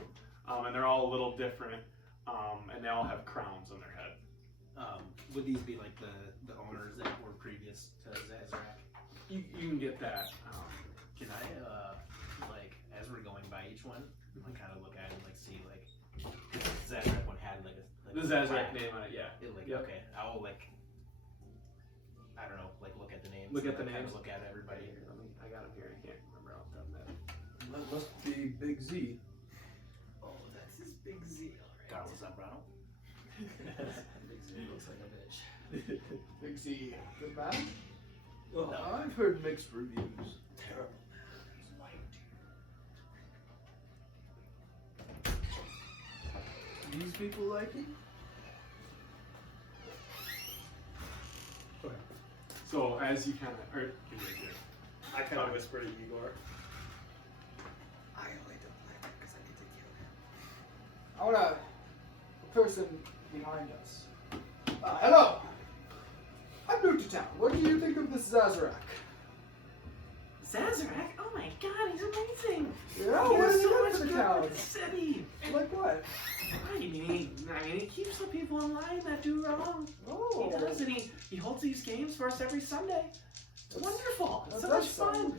and they're all a little different, and they all have crowns on their head. Would these be like the owners that were previous to Zazarak? You can get that. Can I, like, as we're going by each one, kind of look at it and like see like Zazarak one had like a The Zazarak name on it, yeah. Yep. Okay, I'll like, I don't know, like look at the names. Look at and, the like, names. Kind of look at everybody. I got him here. I can't remember off the top of my head. That must be Big Z. Oh, that's his big Z, alright. Carlos Zambrano. Big Z looks like a bitch. Big Z, good man. Oh, I've heard mixed reviews. Terrible. These people like him? So as you kind of, or give me a gift. I kind of whisper to Igor. I only don't like him because I need to kill him. I want a person behind us. Hello. I'm new to town. What do you think of this Zazarak? Zazarak? Oh my god, he's amazing! Yeah, He what does do so you much think of the good town? for the city! Like what? I mean, he keeps the people in line that do wrong. Oh, He does, and he holds these games for us every Sunday. It's wonderful. It's so That's much fun.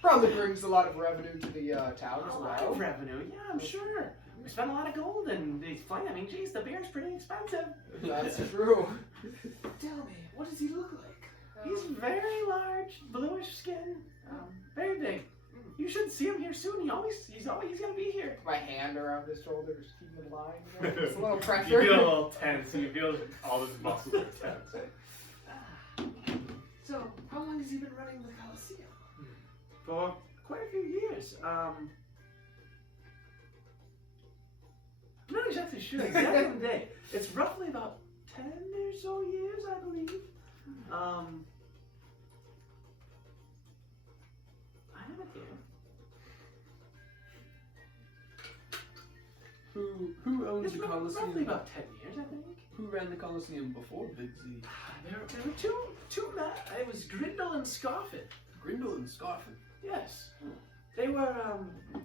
Probably brings a lot of revenue to the town as A lot well. of revenue, yeah, I'm sure. We spend a lot of gold, and it's fun. I mean, geez, the beer's pretty expensive. That's true. Tell me, what does he look like? He's very large, bluish skin, very big. You should see him here soon. He's always gonna be here. My hand around his shoulders, keeping him in line. You know? It's a little You pressure. feel a little tense. You feel all his muscles are tense. So, how long has he been running the Colosseum? For quite a few years. I'm not exactly sure exactly the day. It's roughly about 10 or so years, I believe. I have it here. Who owns It's the roughly Colosseum? about 10 years, I think. Who ran the Colosseum before Big Z? There were two men. It was Grindle and Scoffin. Grindle and Scoffin. Yes. They were, There's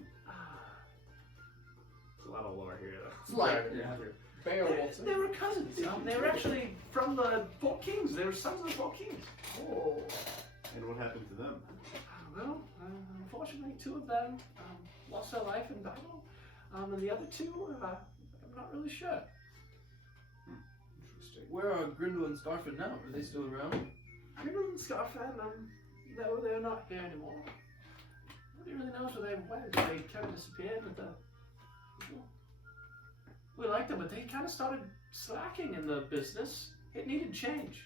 a lot of lore here, though. It's like Yeah. Beowulf. they were cousins. They were actually from the Four Kings. They were sons of the Four Kings. Oh. And what happened to them? Well, unfortunately, 2 of them lost their life in battle, and the other 2, I'm not really sure. Interesting. Where are Grindle and Scoffin now? Are they still around? Grindle and Scarfan, no, they're not here anymore. Nobody really knows where they went. They kind of disappeared with the. We liked them, but they kind of started slacking in the business. It needed change.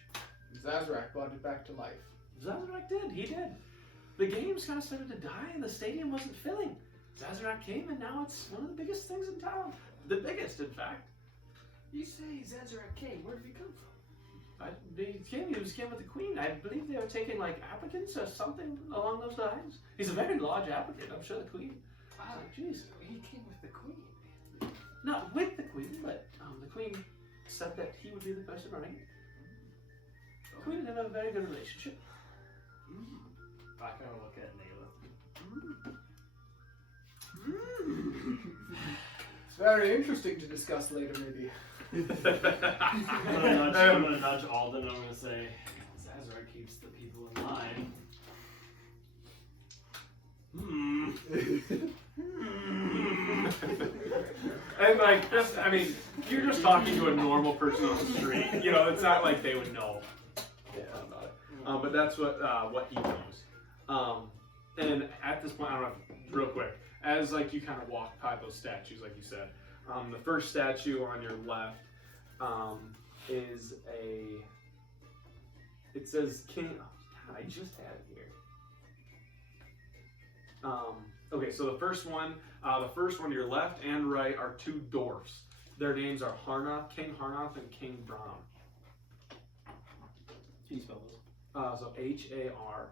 Zazarak brought it back to life. Zazarak did. He did. The games kind of started to die, and the stadium wasn't filling. Zazarak came, and now it's one of the biggest things in town. The biggest, in fact. You say Zazarak came. Where did he come from? He was came with the Queen. I believe they were taking like applicants or something along those lines. He's a very large applicant. I'm sure the Queen. Ah, Jeez. so he came with the Queen. Not with the Queen, but the Queen said that he would be the person running it. The Queen and him have a very good relationship. I kind of look at Nayla. It's very interesting to discuss later, maybe. I'm gonna nudge Alden. I'm gonna say, Zazarak keeps the people in line. And like this, I mean, you're just talking to a normal person on the street. You know, it's not like they would know about it. But that's what he knows. And at this point, I don't know, real quick, as like you kind of walk by those statues, like you said, the first statue on your left is it says King. Oh, God, I just had it here. Okay, so the first one to your left and right are two dwarfs. Their names are King Harnoth and King Brom. Can you spell those? So Harnoth.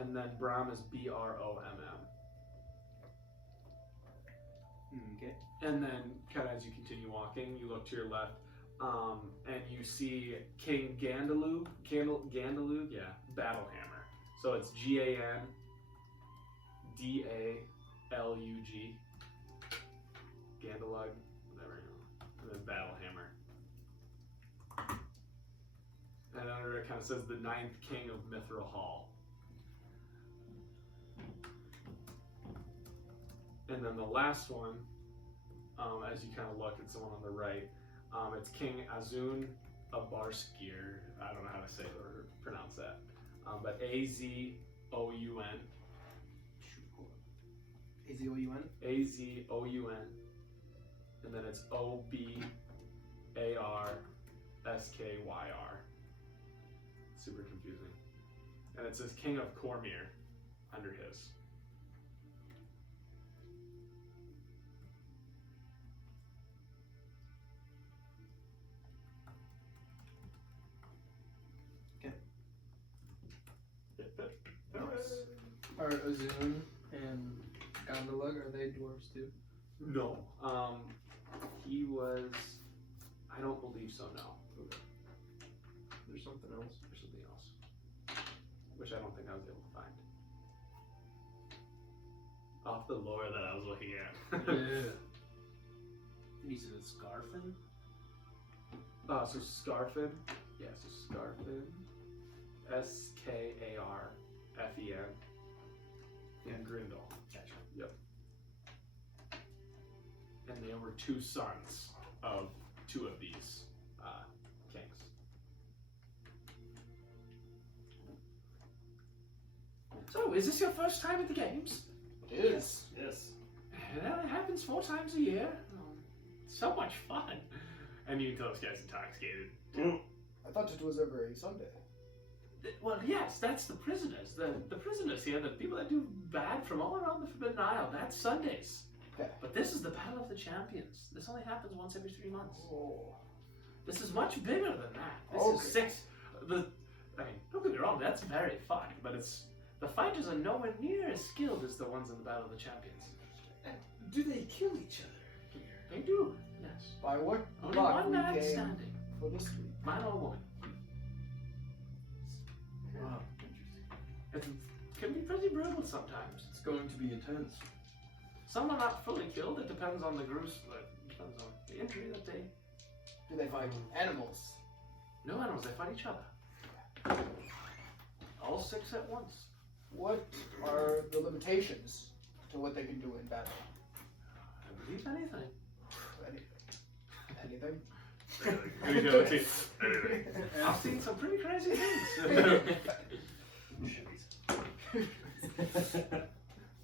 And then Brom is Bromm. Okay. And then, kind of as you continue walking, you look to your left, and you see King Gandalug, Battlehammer. So it's Gandalug, Gandalug, whatever, and then Battlehammer. And under it kind of says the 9th King of Mithril Hall. And then the last one, as you kind of look, it's the one on the right. It's King Azun Abarskir. I don't know how to say it or pronounce that. But Azoun. Azoun? Azoun. And then it's ObarskYr. Super confusing. And it says King of Cormyr under his. Are Azun and Gandalug, are they dwarves too? No. He was. I don't believe so. No. There's something else. There's something else, which I don't think I was able to find. Off the lore that I was looking at. Yeah. You said it's Scarfin? So Scarfin. Yeah. So Scarfin. Skarfen. And Grindel. Gotcha. Yep. And they were two sons of two of these kings. So, is this your first time at the games? It is. Yes. Well, it happens 4 times a year. So much fun. And you can tell this guy's intoxicated. I thought it was every Sunday. Well, yes, that's the prisoners. The prisoners here, the people that do bad from all around the Forbidden Isle, that's Sundays. Okay. But this is the Battle of the Champions. This only happens once every 3 months. Oh. This is much bigger than that. This Okay. is 6. I mean, don't get me wrong, that's very fun, but the fighters are nowhere near as skilled as the ones in the Battle of the Champions. Do they kill each other here? They do, yes. By what Only luck one we man came standing, for this week? man or woman. Wow. It can be pretty brutal sometimes. It's going to be intense. Some are not fully killed. It depends on the gruesome. It depends on the injury that they. Do they fight animals? No animals. They fight each other. All 6 at once. What are the limitations to what they can do in battle? I believe anything. Anything? I've seen some pretty crazy things.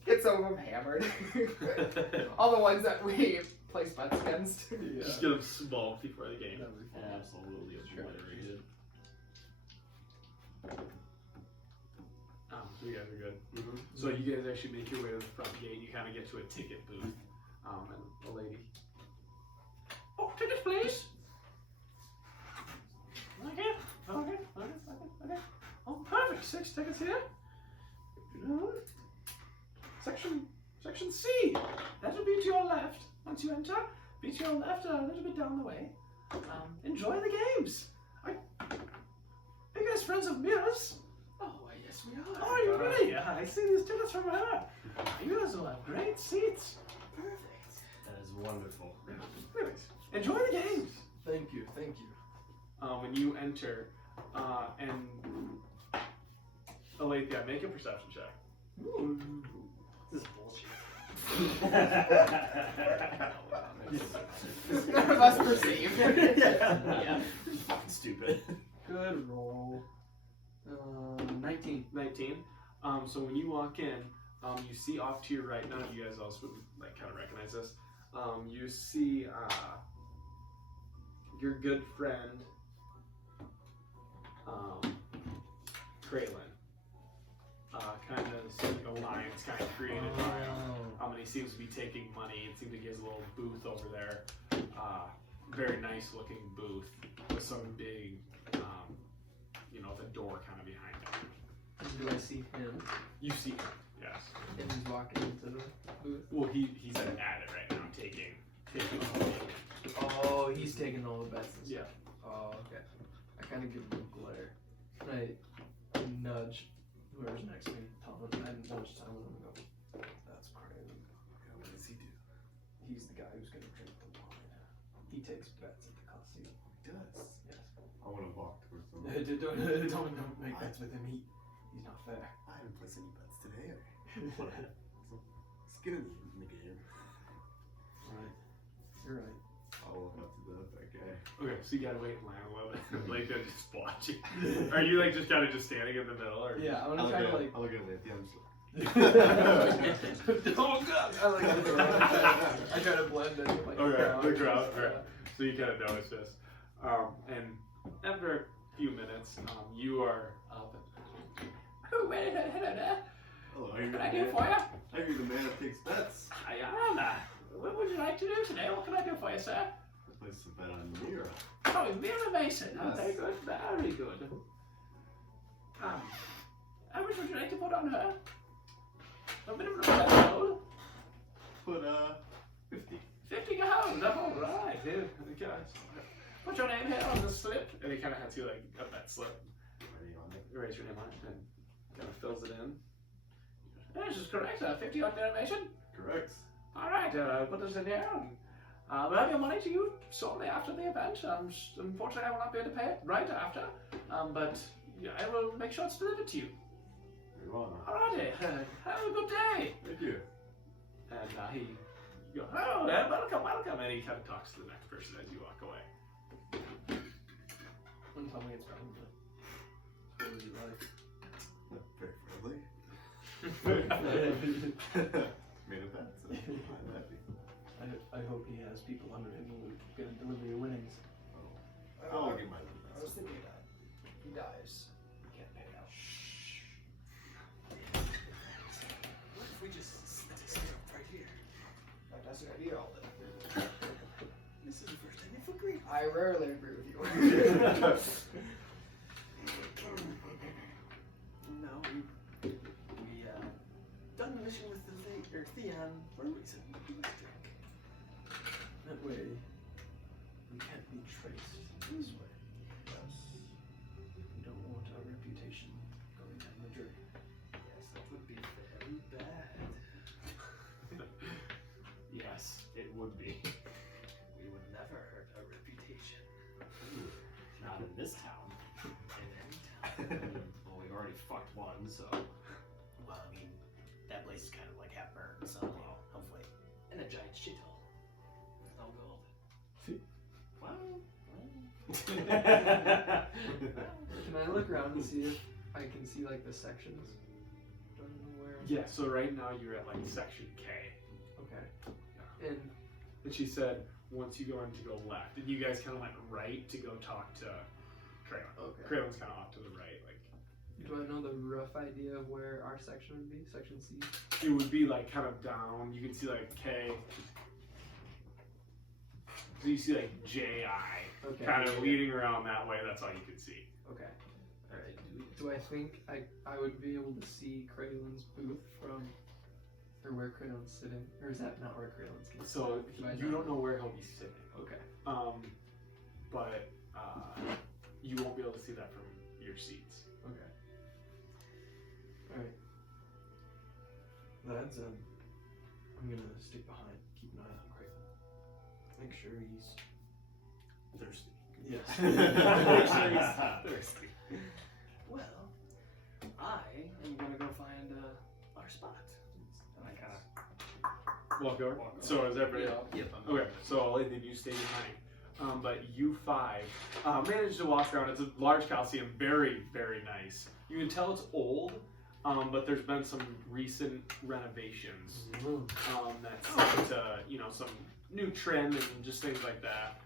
Get some of them hammered. All the ones that we place bets against. Just get them smoked before the game. Absolutely obliterated. So you guys are good. So you guys actually make your way to the front gate. You kind of get to a ticket booth, and the lady. Oh, tickets, please. Okay. Oh, perfect. 6 tickets here. Section C. That'll be to your left. Once you enter, be to your left a little bit down the way. Enjoy the games. Are you guys friends of Mira's? Oh, yes we are. Oh, are you really? I see these tickets from her. You guys will have great seats. Perfect. That is wonderful. Anyways, enjoy the games. Thank you, thank you. When you enter, and Alethea, make a perception check. This is bullshit. None of us perceive. Yeah. Stupid. Good roll. 19. 19. So when you walk in, you see off to your right. None of you guys else would like kind of recognize this. You see your good friend, Kraylin. Kind of seems like a alliance kind of created by him. And he seems to be taking money. It seems like he has a little booth over there. Very nice looking booth with some big, the door kind of behind him. Do I see him? You see him, yes. And he's walking into the booth? Well, he's at it right now, taking. Oh, he's taking all the bets. Yeah. Oh, okay. I kind of give him a glare. And I nudge whoever's next to me. Tomlin. I nudge Tomlin and go, that's crazy. Okay, what does he do? He's the guy who's going to drink the wine. He takes bets at the Colosseum. He does. Yes. I want to walk towards him. Don't make bets with him. He's not fair. I haven't placed any bets today. Let's get in the game. Right. You're right. I'll have to that guy. Okay, so you gotta wait in line a little bit. Like they're just watching. Are you like just kind of just standing in the middle, or? Yeah, I'm gonna try to like. I'll look at Lithia. I'm just Oh god! I try to blend in with like Okay, the crowd. Yeah. Right. So you kind of notice this, and after a few minutes, you are up. Oh, wait, hello there. hello. What can I do for you? I hear the man that takes bets. I am. What would you like to do today? What can I do for you, sir? I placed a bet on Mira. Oh, Mira Mason. Oh, Yes. very good, very good. How much would you like to put on her? A minimum of $1. Put 50. 50 gold. All right. Here, guys. Put your name here on the slip. And he kind of hands you like a bet slip. Ready on it. Raise your name on it and kind of fills it in. This is correct, sir. 50 on Mira Mason. Correct. All right. Put this in here. We'll have your money to you shortly after the event. Unfortunately, I will not be able to pay it right after. But yeah, I will make sure it's delivered to you. You're on. Alrighty. Have a good day. Thank you. And he goes, oh, welcome, welcome. And he kind of talks to the next person as you walk away. Don't tell me it's wrong. What was it like? Very friendly. Made a bet, so I'm happy. I hope he has people under him who are going to deliver your winnings. I'll get my I was thinking that. If he dies, we can't pay out. What if we just set this up right here? That's an idea, all that. This is the first time you've agreed. I rarely agree with you. No, we done the mission with Theon for a reason. He was drunk. That way, we can't be traced this way. We don't want our reputation going down the drain. Yes, that would be very bad. Yes, it would be. We would never hurt our reputation. Not in this town. In any town. Well, we already fucked one, so. Well, I mean, that place is kind of like half burned, so hopefully. And a giant shithole. With no gold. Can I look around and see if I can see like the sections? Don't know where. Yeah, so right now you're at like section K. Okay. And And she said, once you go in to go left, and you guys kind of went right to go talk to Kraylin. okay. Kraylin's kind of off to the right. Like Do I know the rough idea of where our section would be? Section C. it would be like kind of down. You can see like K. So you see like J-I Okay. kind of leading around that way. That's all you can see. Okay. All right. Do I think I would be able to see Kraylin's booth from, or where Kraylin's sitting, or is that not where Kraylin's sitting? So Do I you know? don't know where he'll be sitting. Okay. But you won't be able to see that from your seats. Okay. All right. Lads, I'm gonna stick behind, keep an eye on Kraylin. Make sure he's Thirsty. yes. Thirsty. Well, I am gonna go find our spot. And I kind of Walk over. Walk over. So is everybody? Yep. Okay, so Lathan, you stay behind. But you five managed to walk around. It's a large Colosseum, very, very nice. You can tell it's old, but there's been some recent renovations that seem to, some new trend and just things like that.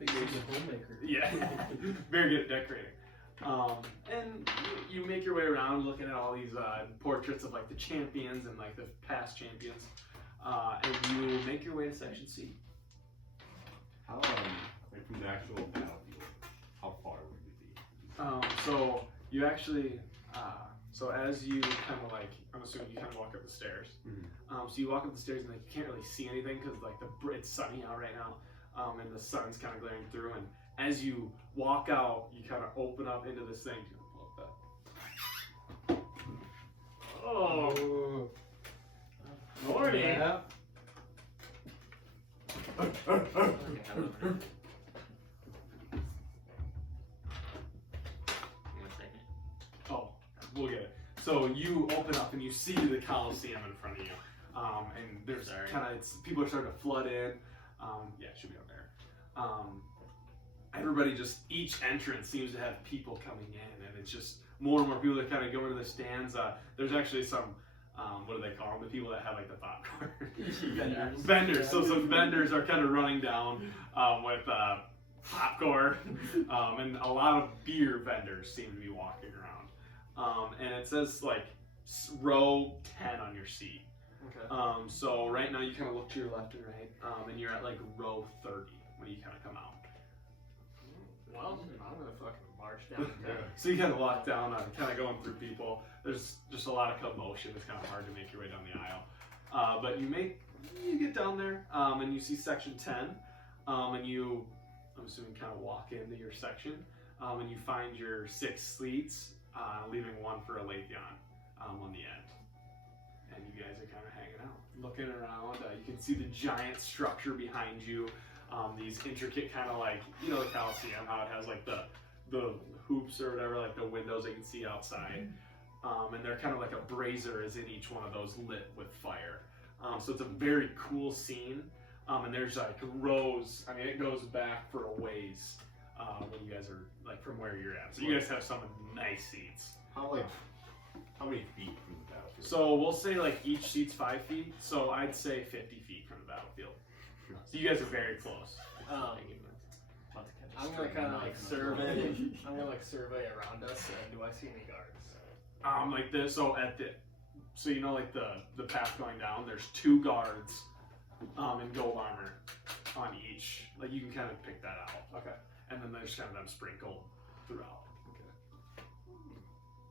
Big homemaker. Yeah, very good at decorating. And you make your way around looking at all these portraits of like the champions and like the past champions. And you make your way to section C. How, like from the actual battlefield, how far would it be? So you actually, so as you kind of like, I'm assuming you kind of walk up the stairs. So you walk up the stairs and like you can't really see anything because like it's sunny out right now, and the sun's kind of glaring through. And as you walk out, you kind of open up into this thing. Oh, morning. Yeah. Oh, we'll get it. So you open up and you see the Colosseum in front of you, and there's kind of people are starting to flood in. Yeah, it should be on there. Everybody each entrance seems to have people coming in, and it's just more and more people that kind of go into the stands. There's actually some, what do they call them? The people that have like the popcorn. Vendors. So some vendors are kind of running down with popcorn, and a lot of beer vendors seem to be walking around. And it says like row 10 on your seat. Okay. So right now you kind of look to your left and right, and you're at like row 30 when you kind of come out. Well, I'm gonna fucking march down. So you kind of walk down, kind of going through people. There's just a lot of commotion. It's kind of hard to make your way down the aisle. But you get down there, and you see section 10, and you, I'm assuming, kind of walk into your section, and you find your 6 sleets, leaving one for a Lathan on the end. And you guys are kind of hanging out, looking around. You can see the giant structure behind you. These intricate kind of like, the Colosseum, how it has like the hoops or whatever, like the windows they can see outside. And they're kind of like a brazier is in each one of those lit with fire. So it's a very cool scene. And there's like rows, it goes back for a ways when you guys are like from where you're at. So you guys have some nice seats. How many feet from the battlefield? So we'll say like each seat's 5 feet. So I'd say 50 feet from the battlefield. So you guys are very close. I'm gonna kind of like survey. I'm gonna like survey around us. Do I see any guards? Like this. So like the path going down. There's 2 guards, in gold armor, on each. Like you can kind of pick that out. Okay. And then there's kind of them sprinkled throughout.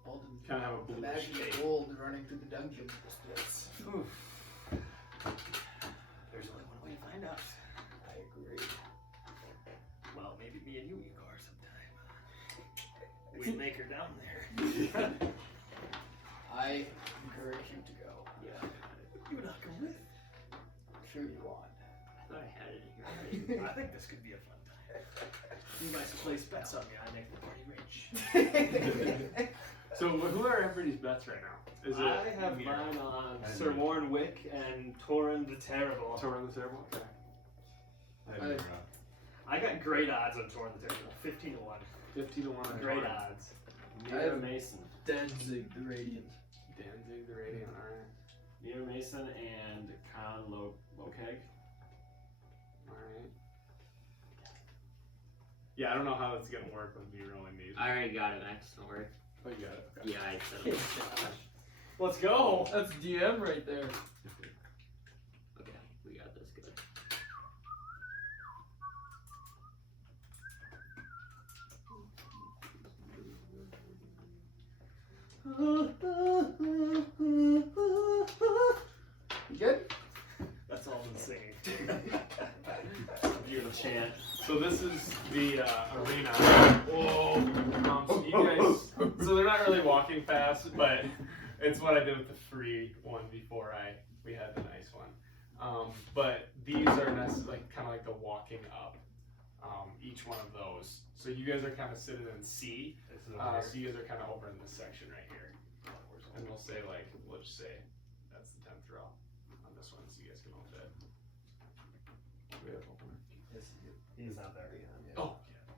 All Kind of have a the blue magic shade. of gold running through the dungeon. There's only one way to find out. I agree. Well, maybe me and you, Igor, sometime. We'd make her down there. I encourage you to go. Yeah. You would not come with? Sure you want. I thought I had it in I think this could be a fun time. You guys place bets on me, I make the party rich. So who are everybody's bets right now? Is it I have Mira? mine on And Sir me. Warren Wick and Torin the Terrible. Torin the Terrible? Okay. I got great odds on Torin the Terrible. 15 to 1. 50 to 1 on Great Torin. odds. Mira Mason. Danzig the Radiant. Danzig the Radiant, alright. Mira Mason and Khan Lokeg. Alright. Yeah, I don't know how it's gonna work with me rolling these. I already got it, Max. Don't worry. Oh, you got it. Okay. Yeah, I said it. Let's go! That's DM right there. Okay, we got this good. You good? That's all I'm singing. Beautiful chant. So this is the arena. Whoa! So you guys, so they're not really walking fast, but it's what I did with the free one before we had the nice one. But these are like kind of like the walking up. Each one of those. So you guys are kind of sitting in C. So you guys are kind of over in this section right here. And we'll say we'll just say that's the 10th row on this one, so you guys can all fit. We have one more. Yes, he's not there. Oh, yeah.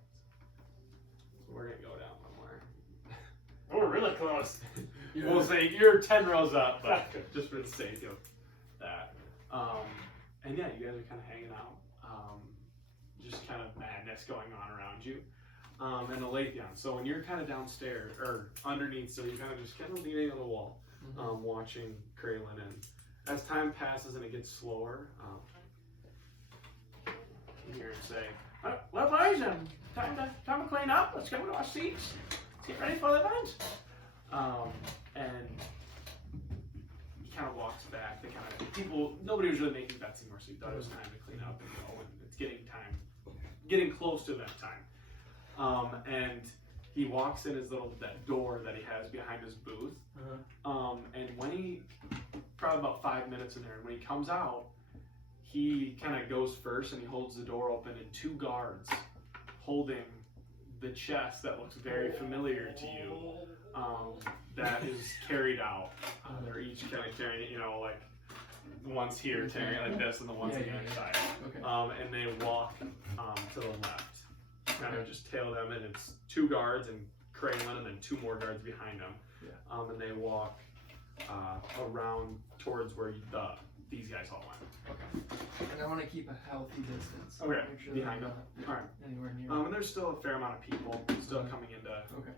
So we're gonna go down one more. We're really close. We'll say you're 10 rows up, but just for the sake of that. And yeah, you guys are kind of hanging out. Just kind of madness going on around you. And Aletheon. So when you're kind of downstairs or underneath, so you're kind of leaning on the wall, watching Kraylin. And as time passes and it gets slower, you hear him say, Well, boys, time to clean up. Let's go to our seats. Let's get ready for the event. and he kind of walks back. Nobody was really making bets anymore, so he thought it was time to clean up and go. And it's getting close to that time. And he walks in that door that he has behind his booth. And when he, probably about 5 minutes in there, and when he comes out, he kind of goes first and he holds the door open, and two guards holding the chest that looks very familiar to you, that is carried out. They're each kind of carrying it, like one's here carrying it like this and the one's on the other side. Okay. And they walk to the left, kind of just tail them, and it's two guards and Kraylin and then two more guards behind them. And they walk around towards where these guys all went. Okay. And I want to keep a healthy distance. Okay. Make sure Behind they're them. not All right. anywhere near. And there's still a fair amount of people still coming into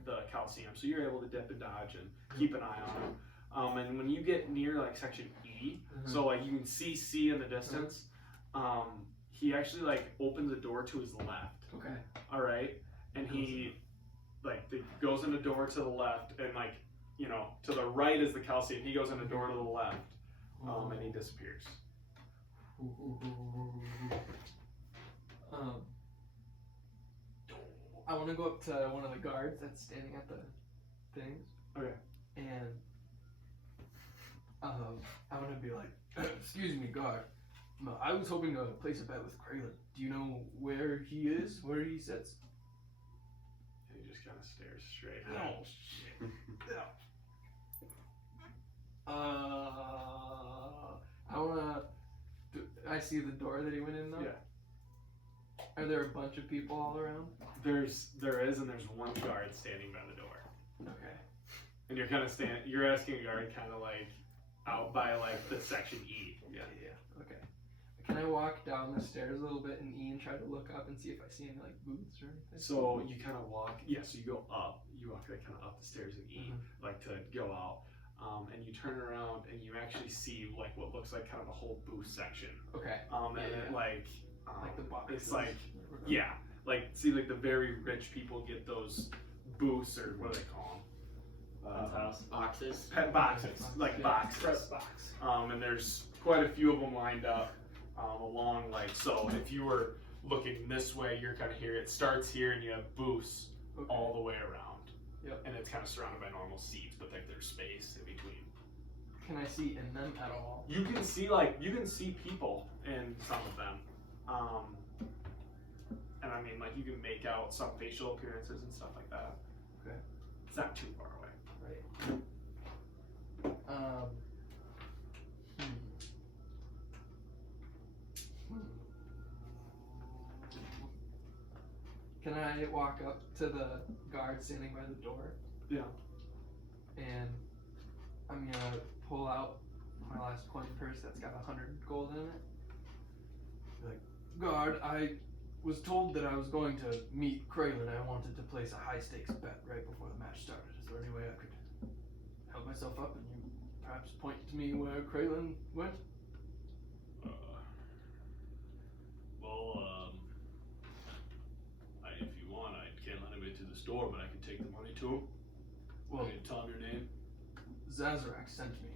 the Colosseum, so you're able to dip and dodge and keep an eye on them. And when you get near section E, so you can see C in the distance, he actually opens the door to his left. Okay. All right, and he goes in the door to the left, and to the right is the Colosseum. He goes in the door to the left, and he disappears. I want to go up to one of the guards that's standing at the things. Okay. And I want to be like, excuse me, guard. I was hoping to place a bet with Kraylin. Do you know where he is? Where he sits? And he just kind of stares straight No. ahead. I wanna. I see the door that he went in though. Yeah. Are there a bunch of people all around? There is, and there's one guard standing by the door. Okay. And you're kind of you're asking a guard kind of out by the section E. Yeah. Okay. Can I walk down the stairs a little bit in E and try to look up and see if I see any booths or anything? So you kind of walk. Yeah. So you go up. You walk kind of up the stairs in E, to go out. And you turn around and you actually see what looks like kind of a whole booth section. Okay. And then the boxes. It's see the very rich people get those booths, or what do they call them? Boxes. Pet boxes, boxes. Press box. And there's quite a few of them lined up along so if you were looking this way, you're kind of here. It starts here and you have booths all the way around. Yep. And it's kind of surrounded by normal seats, but there's space in between. Can I see in them at all? You can see people in some of them. And I mean you can make out some facial appearances and stuff like that. Okay. It's not too far away. Right. Can I walk up to the guard standing by the door? Yeah. And I'm gonna pull out my last coin purse that's got 100 gold in it. Be like, guard, I was told that I was going to meet Kraylin. I wanted to place a high stakes bet right before the match started. Is there any way I could help myself up and you perhaps point to me where Kraylin went? If you want, I can't let him into the store, but I can take the money to him. Well, I can tell him your name. Zazarak sent me.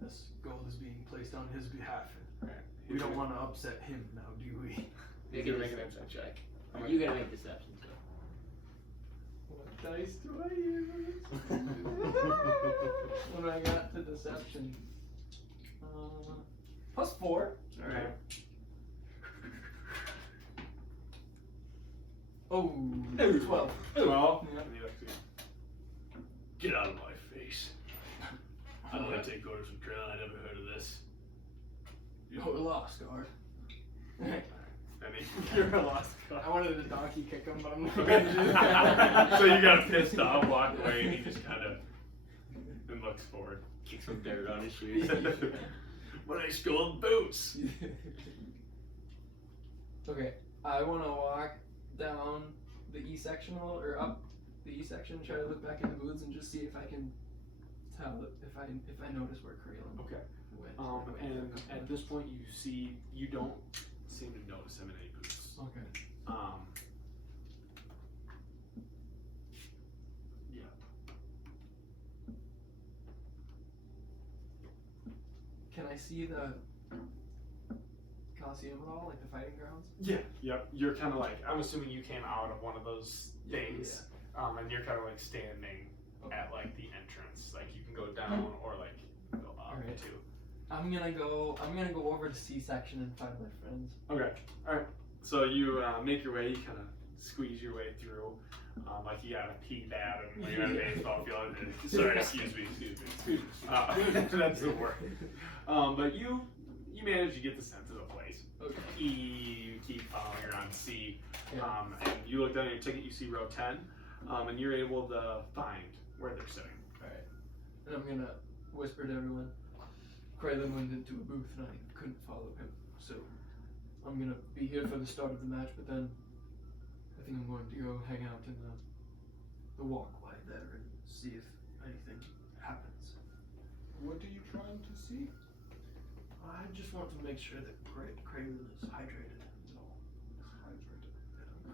This gold is being placed on his behalf. Right. We don't want to upset him now, do we? You can make an insight check. You gotta make deception too. What dice do I use? What do I got to deception? +4. Alright. Oh, 12. Well, Yeah. get out of my face. a lost card. I mean, you're a lost cause. I wanted to donkey kick him, but I'm not Okay. gonna do that. So you got pissed off, walk away, and he just kind of and looks forward. Kick some dirt on his shoes. When I stole boots. Okay, I want to walk down the E sectional or up the E section, try to look back in the booths and just see if I can tell if I notice where Kraylin Okay. went. And at this point, you don't seem to notice him in any boots. Okay. Yeah. Can I see the Colosseum at all, like the fighting grounds? Yeah. Yep. You're kind of like, I'm assuming you came out of one of those things, and you're kind of like standing at like the entrance. Like you can go down or like go up Alright. too. I'm gonna go over to C section and find my friends. Okay. All right. So you make your way. You kind of squeeze your way through. Like you gotta pee bad and like you're at a baseball field. Sorry, excuse me. That's the word. But you manage to get the sense of the place. Okay. You keep following around C. Yeah. And you look down at your ticket. You see row 10, and you're able to find where they're sitting. Alright. And I'm gonna whisper to everyone. Kraylin went into a booth and I couldn't follow him, so I'm gonna be here for the start of the match, but then I think I'm going to go hang out in the walkway there and see if anything happens. What are you trying to see? I just want to make sure that Kraylin is hydrated. Is all. Hydrated.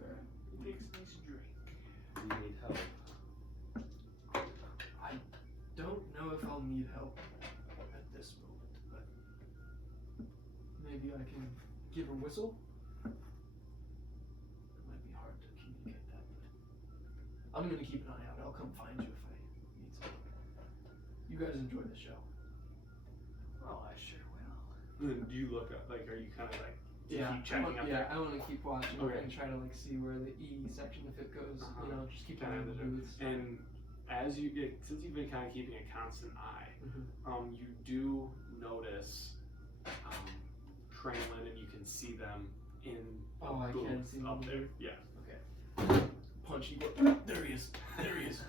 Okay. He takes a nice drink. Do you need help? I don't know if I'll need help at this moment, but maybe I can give a whistle. It might be hard to communicate that, but I'm gonna keep an eye out. I'll come find you if I need something. You guys enjoy the show. Oh, I sure will. And do you look up? Like, are you kind of like keep checking up yeah, there? I want to keep watching Okay. and try to like see where the E section, if it goes, Uh-huh. you know, just keep an Kinda eye on the the- booths. And as since you've been kind of keeping a constant eye, Mhm. you do notice Kraylin, and you can see them in a Oh, I booth can see them up in the there. booth? Yeah. Punchy. There he is. There he is.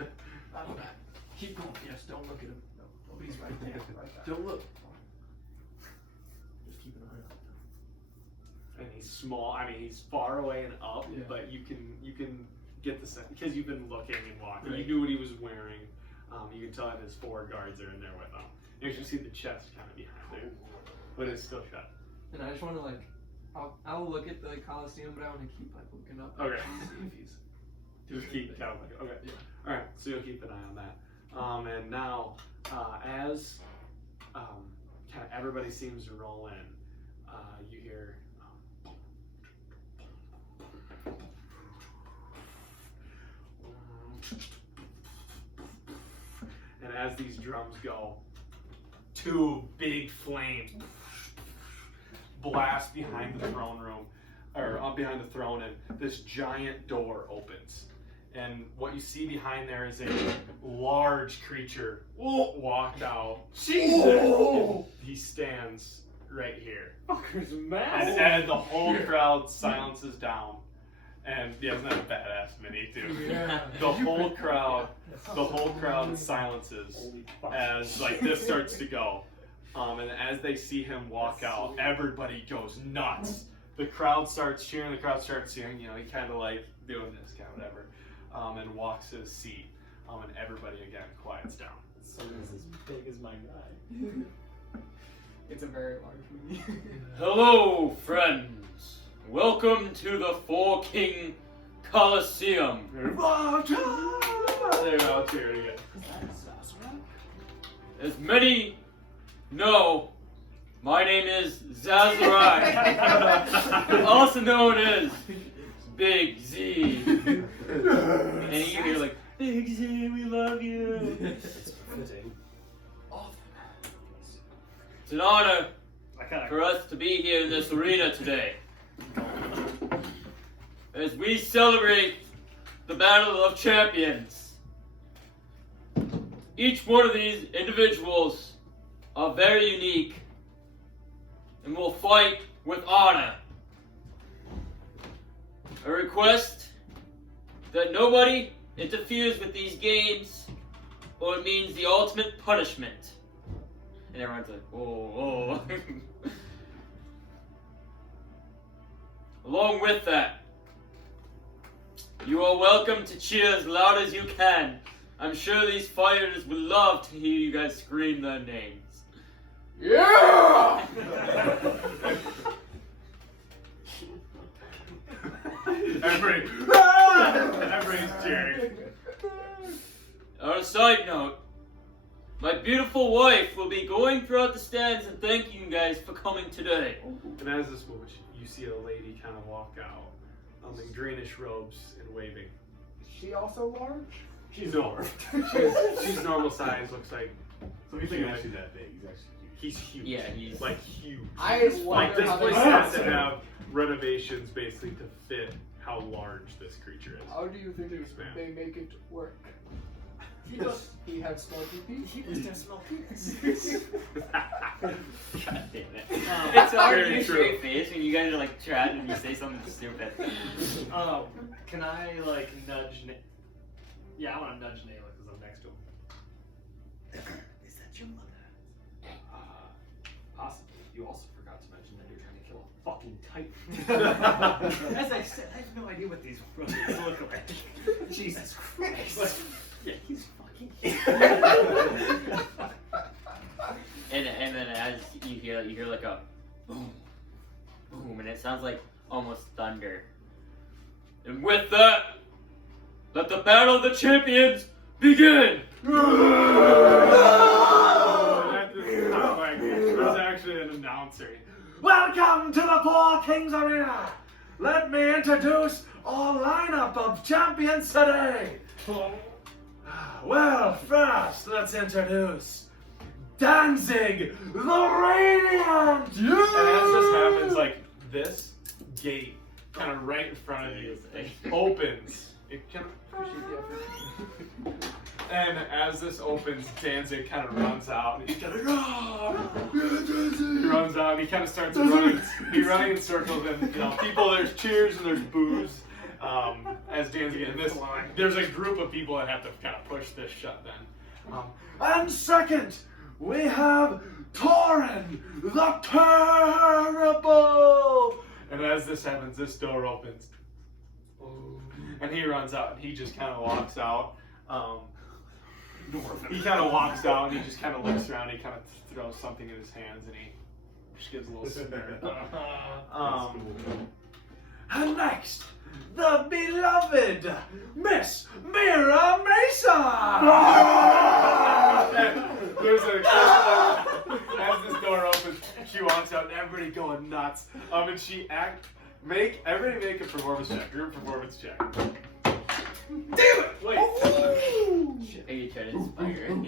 Out of that. Keep going. Yes, don't look at him. No, he's right there. Don't look. Just keep an eye on him. And he's small. I mean, he's far away and up, Yeah. but you can get the sense because you've been looking and walking. You Right. knew what he was wearing. You can tell that his 4 guards are in there with him. You can see the chest kind of behind there, but it's still shut. And I just want to like, I'll look at the Colosseum, but I want to keep like looking up. Okay. And see if he's. Just keep kind of like, okay. Yeah. All right, so you'll keep an eye on that. And now, as kind of everybody seems to roll in, you hear. And as these drums go, 2 big flames blast behind the throne room, or up behind the throne, and this giant door opens. And what you see behind there is a large creature walked out. Jesus! He stands right here. Fucker's And, massive. and the whole crowd silences down. And yeah, isn't that a badass mini too? Yeah. The whole crowd silences Holy fuck. as like this starts to go. And as they see him walk out, everybody goes nuts. The crowd starts cheering, the crowd starts cheering, you know, he kind of like doing this kind of whatever. And walks to his seat. And everybody again quiets down. So he's as big as my guy. It's a very large movie. Hello, friends. Welcome to the King Colosseum. There we go, cheering again. As many know, my name is Zazarai, also known as Big Z. And you hear like, Big Z, we love you. It's fitting. It's an honor I kind of for us to be here in this arena today, as we celebrate the Battle of Champions. Each one of these individuals are very unique and will fight with honor. I request that nobody interferes with these games, or it means the ultimate punishment. And everyone's like, oh. Along with that, you are welcome to cheer as loud as you can. I'm sure these fighters would love to hear you guys scream their names. Yeah! Everybody's cheering. On a side note, my beautiful wife will be going throughout the stands and thanking you guys for coming today. And as this moment, you see a lady kind of walk out in greenish robes and waving. Is she also large? She's normal. She's normal size. Looks like. So he's not actually that big. He's actually huge. He's huge. Yeah, he's like huge. I Like wonder this how place they has to have renovations basically to fit how large this creature is. How do you think ma'am. they make it work? He Does does. he have small peepees? He was gonna smell penis. God damn it. Um, It's hard to very do a true. straight face when you guys are like chatting and you say something stupid. Can I like nudge? Yeah, I want to nudge Naylor because I'm next to him. Is that your mother? Possibly. You also forgot to mention that you're trying to kill a fucking titan. As I said, I have no idea what these rodents look like. Jesus Christ. Yeah, he's fucking. And then as you hear like a boom, boom, and it sounds like almost thunder. And with that, let the battle of the champions begin. There's actually an announcer. Welcome to the Four Kings Arena. Let me introduce our lineup of champions today. Well, first, let's introduce Danzig the Radiant. And as this happens, like this gate, kind of right in front of you, opens. It kind of, and as this opens, Danzig kind of runs out. And he's kind of, he runs out. And he kind of starts running. He's running in circles, and people. There's cheers and there's boos. As Danzig and this, there's a group of people that have to kind of push this shut. Then, And second, we have Torin the Terrible. and as this happens, this door opens, and he runs out. And he just kind of walks out. He kind of walks out and he just kind of looks around. He kind of throws something in his hands and he just gives a little smirk. And next, the beloved Miss Mira Mason. There's a as this door opens, she walks out and everybody going nuts. And she everybody make a performance check, group performance check. Damn it! Wait. Are you trying to inspire?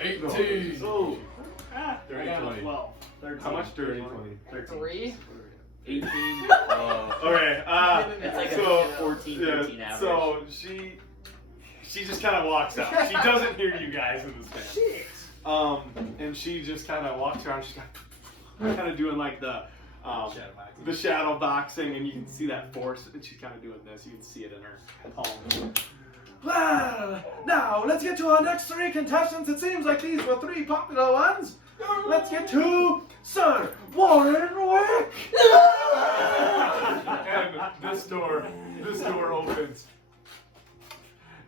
18. Oh. I got a 12. 13. How much? 30, 13. 3? 18. Okay. It's like So, a 14, 15 average. So she just kind of walks out. She doesn't hear you guys in this band. And she just kind of walks around. She's kind of doing like the shadow boxing, and you can see that force. And she's kind of doing this. You can see it in her palm. Well, now let's get to our next three contestants. It seems like these were three popular ones. Let's get to Sir Warren Wick. And this door opens.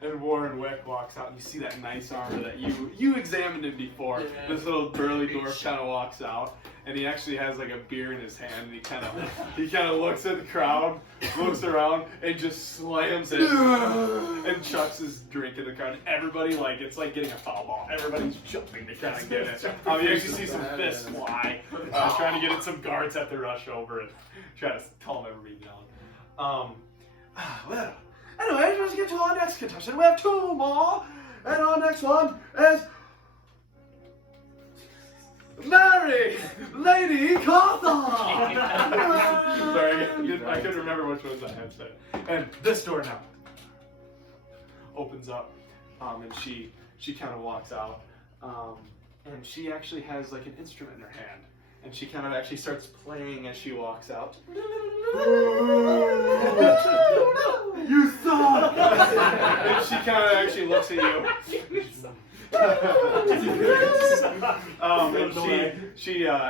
And Warren Wick walks out, and you see that nice armor that you examined him before. Yeah. This little burly dwarf kind of walks out, and he actually has like a beer in his hand, and he kind of looks at the crowd, looks around, and just slams it, and chucks his drink in the crowd. Everybody it's like getting a foul ball. Everybody's jumping to kind of get it. You actually see some fists fly, trying to get it. Some guards have to rush over and try to calm everybody down. Well, anyway, let's get to our next contestant. We have two more, and our next one is Mary Lady Cawthon. Sorry, I couldn't remember which ones I had said. And this door now opens up, and she kind of walks out, and she actually has like an instrument in her hand, and she kind of actually starts playing as she walks out. You suck! And she kind of actually looks at you.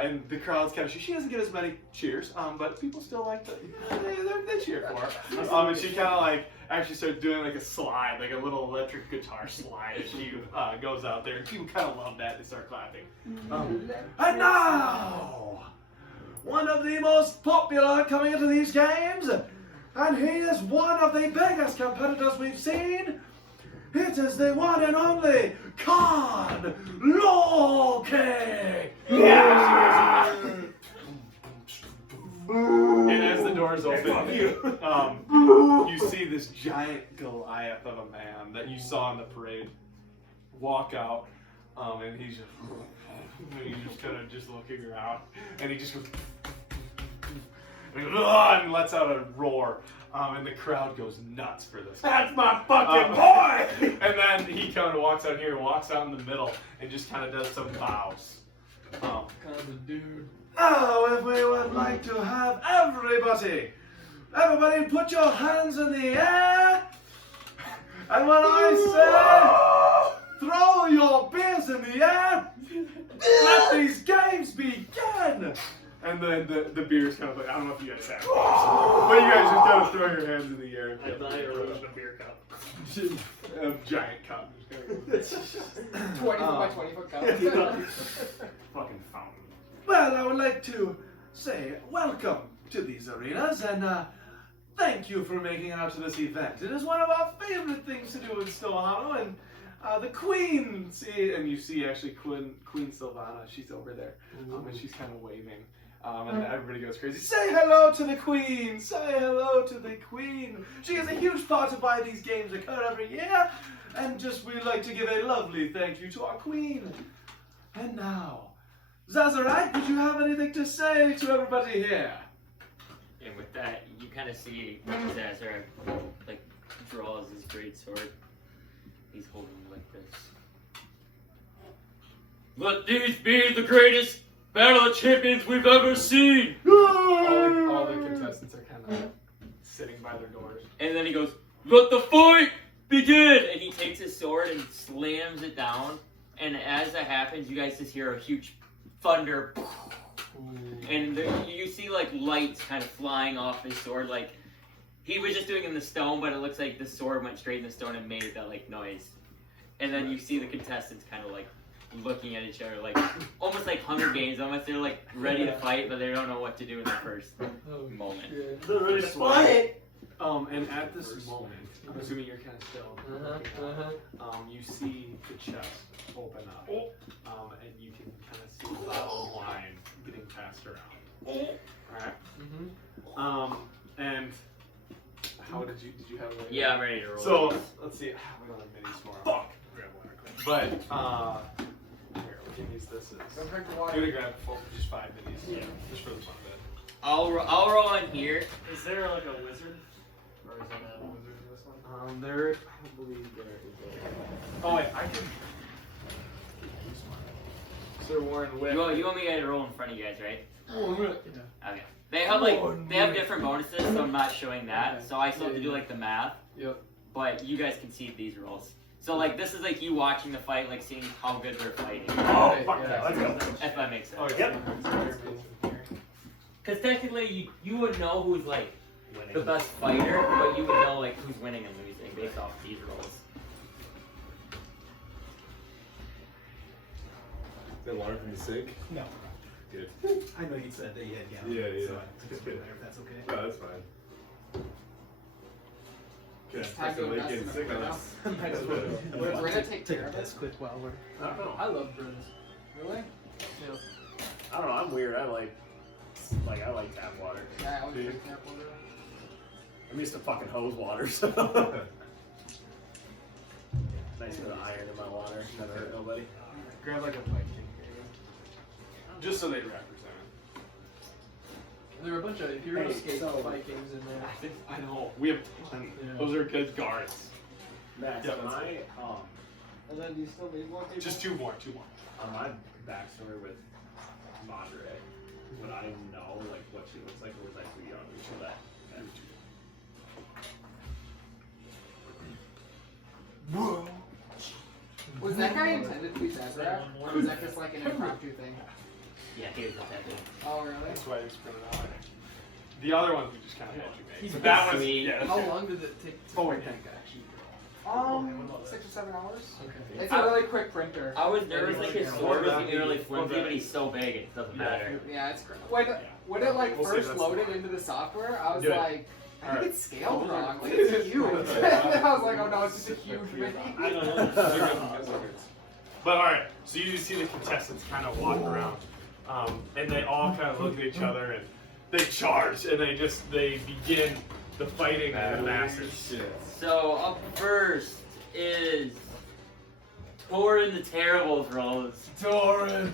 And the crowd's kind of, she doesn't get as many cheers, but people still like to, they cheer for her. And she kind of like actually starts doing like a slide, like a little electric guitar slide as she goes out there, and people kind of love that. They start clapping. And now, one of the most popular coming into these games, and he is one of the biggest competitors we've seen. It is the one and only Con Loki! Yeah! And as the doors open, you see this giant Goliath of a man that you saw in the parade walk out, and he's just kind of just looking around, and he just goes, and lets out a roar. And the crowd goes nuts for this. That's my fucking boy! And then he kind of walks out here, walks out in the middle, and just kind of does some bows. Kind of dude. Now, if we would like to have everybody put your hands in the air, and when I say, throw your beers in the air, let these games begin! And then the beer's kind of like, I don't know if you guys have, but you guys just kind of throw your hands in the air. I thought you were rushing a beer cup. A giant cup. 20 by 20 foot cup. Fucking fountain. Well, I would like to say welcome to these arenas, and thank you for making it out to this event. It is one of our favorite things to do in Stohano, and the Queen, and you see actually Queen Sylvana, she's over there, and she's kind of waving. And everybody goes crazy. Say hello to the Queen! Say hello to the Queen! She is a huge part of why these games occur every year. And we'd like to give a lovely thank you to our Queen. And now, Zazarak, did you have anything to say to everybody here? And with that, you kind of see Zazarak like draws his great sword. He's holding it like this. Let these be the greatest Battle of Champions we've ever seen! All the contestants are kind of sitting by their doors. And then he goes, let the fight begin! And he takes his sword and slams it down. And as that happens, you guys just hear a huge thunder. And you see like lights kind of flying off his sword. Like he was just doing it in the stone, but it looks like the sword went straight in the stone and made that like noise. And then you see the contestants kind of like looking at each other, like almost like Hunger Games. Almost they're like ready to fight, but they don't know what to do in the first moment. They're ready to fight! And at this moment, I'm assuming you're kind of still. You see the chest open up, and you can kind of see the line getting passed around. Alright. And how did you have? Like, Yeah, I'm ready to roll. So let's see. We don't have minis tomorrow. Fuck. Grab water quick. But here we can use this as. Don't drink the I'm water. gonna grab just 5 minis. Yeah. Just for the fun of it. I'll roll in here. Is there like a wizard? Or is it a wizard in this one? There, I believe there is a. Oh wait, I can. Sir Warren with. You want me to roll in front of you guys, right? Oh, really? Okay. They have different bonuses, so I'm not showing that. So I still have to do like the math. Yep. But you guys can see these rolls. So like this is like you watching the fight, like seeing how good they're fighting. Oh, Right, fuck yeah. that. Let's go. If that makes sense. Oh, Yep. Because technically you would know who's like Winning. the best fighter, but you would know like who's winning and losing based off these rolls. That water from the sink? No. Good. I know you said that you had gallon. Yeah, yeah. So I just put it there if that's okay. No, that's fine. Okay, Time to so invest they in can a sick on quick us. Might as well. We're gonna take Take care a of piss it. quick while we're. I don't know. I love British. Really? I don't know. I'm weird. I like tap water. Yeah, I always Dude. drink tap water. I'm used to fucking hose water, so. Nice bit of iron in my water. Never hurt nobody. Grab like a Viking, just so they represent. There are a bunch of Hero Hey, Skate so- Vikings in there. I know we have plenty. Yeah. Those are good guards. Max, Yeah, on that's my And then do you still need more people? Just two more. on my backstory with Madre, would I know like what she looks like, or was I too young for that? Was that guy intended to be Zazrak? Or was that just like an impromptu thing? Yeah, he was at that thing. Oh, really? That's why he's printed out. The other one we just kind of had you make. He's But that was sweet. yeah. How That's long did it take to Forward print tank. that actually? 6 or 7 hours. Okay. It's a really quick printer. I was nervous like his sword was gonna be really Well, flimsy, but he's so big it doesn't matter. Yeah, it's great. When it like We'll see, first that's loaded fine. into the software, I was Do it. like, I think Alright. it's scaled wrong. Like it's huge. And I was like, oh no, it's just a huge mini. I don't know. But alright, so you just see the contestants kind of walk around. And they all kind of look at each other and they charge and they begin the fighting of the masses. So up first is Torin the Terrible's Rose. Torin!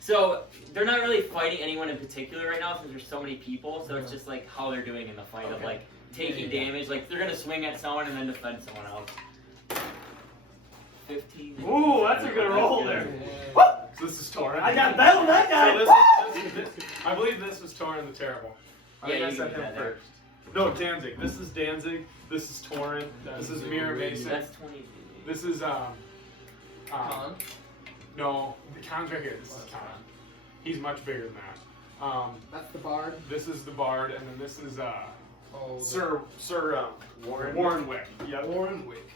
So they're not really fighting anyone in particular right now since there's so many people, so it's just like how they're doing in the fight of like taking damage. Like they're gonna swing at someone and then defend someone else. 15. Ooh, that's a good roll there. So this is Torin. I got that on that guy. So this, I believe this was Torin the Terrible. I think Yeah, I you said can him do that. first. No, Danzig. This is Danzig. This is Torin. This is Mira Mason. That's 20. This is Khan? No, the Khan's right here. This is Khan. He's much bigger than that. That's the bard. This is the Bard, and then this is Oh, Sir Warrenwick. Yeah, Warrenwick.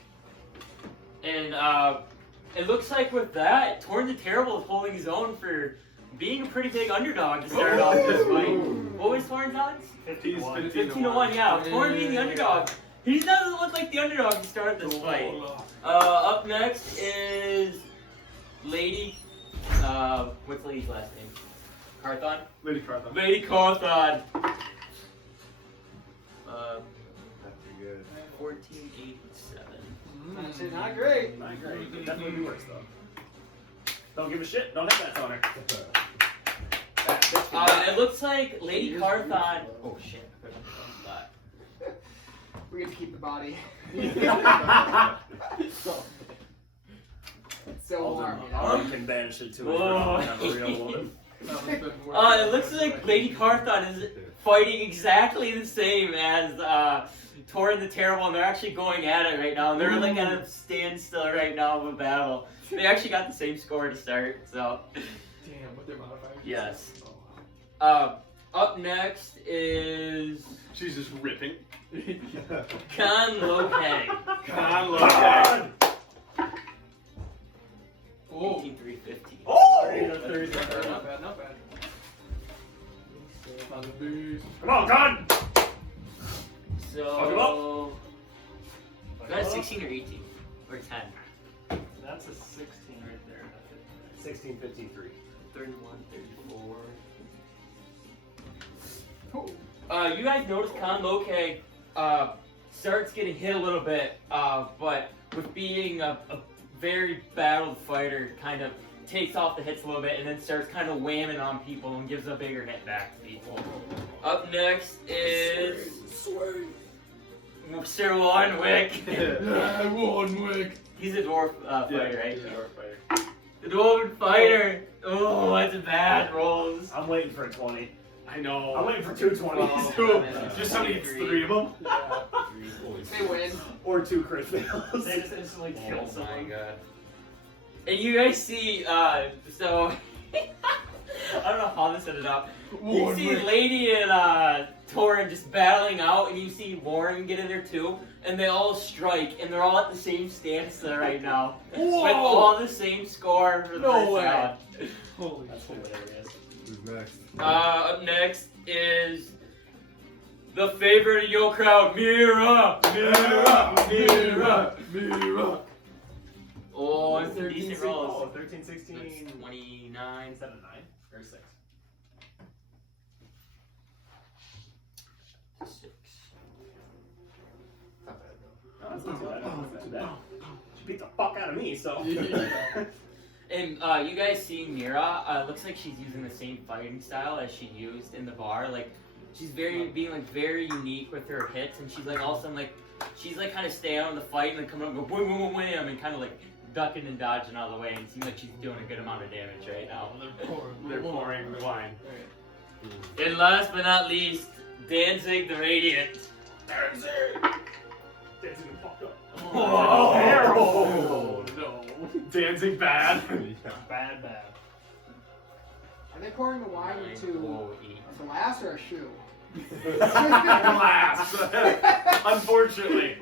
And it looks like with that, Torin the Terrible is holding his own for being a pretty big underdog to start off this fight. What was Torin's odds? 51. 15 to 1, yeah. Torin being the underdog. He doesn't look like the underdog to start this fight. Up next is Lady. What's Lady's last name? Carthon? Lady Carthon. Lady Carthon. That's pretty good. 1487. Actually, not great. Not great, but definitely worse though. Don't give a shit. Don't hit that toner. It looks like Lady Carthon. Oh shit. I put it on the spot. We get to keep the body. It's so warm, you know. Arm can banish it to his Whoa. have a real woman. It looks like Lady Carthon is fighting exactly the same as Torin the Terrible, and they're actually going at it right now. And they're like at a standstill right now of a battle. They actually got the same score to start, so. Damn, what their modifiers? Yes. Up next is She's just ripping. Khan Loke. Khan Loke. Oh. 18350. Not bad, not bad. Not the beast. Come on, gun! So. That's 16 or 18? Or 10? That's a 16 right there. 1653. 31, 34. You guys notice Khan Loke starts getting hit a little bit, but with being a very battled fighter, kind of takes off the hits a little bit and then starts kind of whamming on people and gives a bigger hit back to people. Up next is Sir Warrenwick. Warrenwick. He's a dwarf fighter, right? Yeah, dwarf fighter. The dwarven fighter. Oh, that's bad rolls. I'm waiting for a 20. I know. I'm waiting for 2 20s. Two. Just somebody gets 3 of them. They win. Or 2 crit fails. They just instantly kill Oh my someone. god. And you guys see, so I don't know how this ended up. You see Lady and Torin just battling out, and you see Warren get in there too, and they all strike, and they're all at the same standstill right now. With all the same score for the first round. Holy That's shit. hilarious. Who's next? Up next is the favorite of your crowd, Mira! Mira! Mira! Mira. Oh, it's a decent rolls. 13, 16, That's 29. 7, 9, or 6. 6. No, that's not too bad. That's not too bad. She beat the fuck out of me, so. And you guys see Mira, looks like she's using the same fighting style as she used in the bar. Like, she's being like very unique with her hits, and she's like all of a sudden like, she's like kind of staying out in the fight and then coming up and go boom, boom, boom, wham, and kind of like ducking and dodging out of the way, and it seems like she's doing a good amount of damage right now. They're pouring the wine. And last but not least, Danzig the Radiant. Dancing fucked up. Oh, terrible. Oh no. Dancing bad. Bad. Are they pouring the wine into a glass or a shoe? Glass. Unfortunately.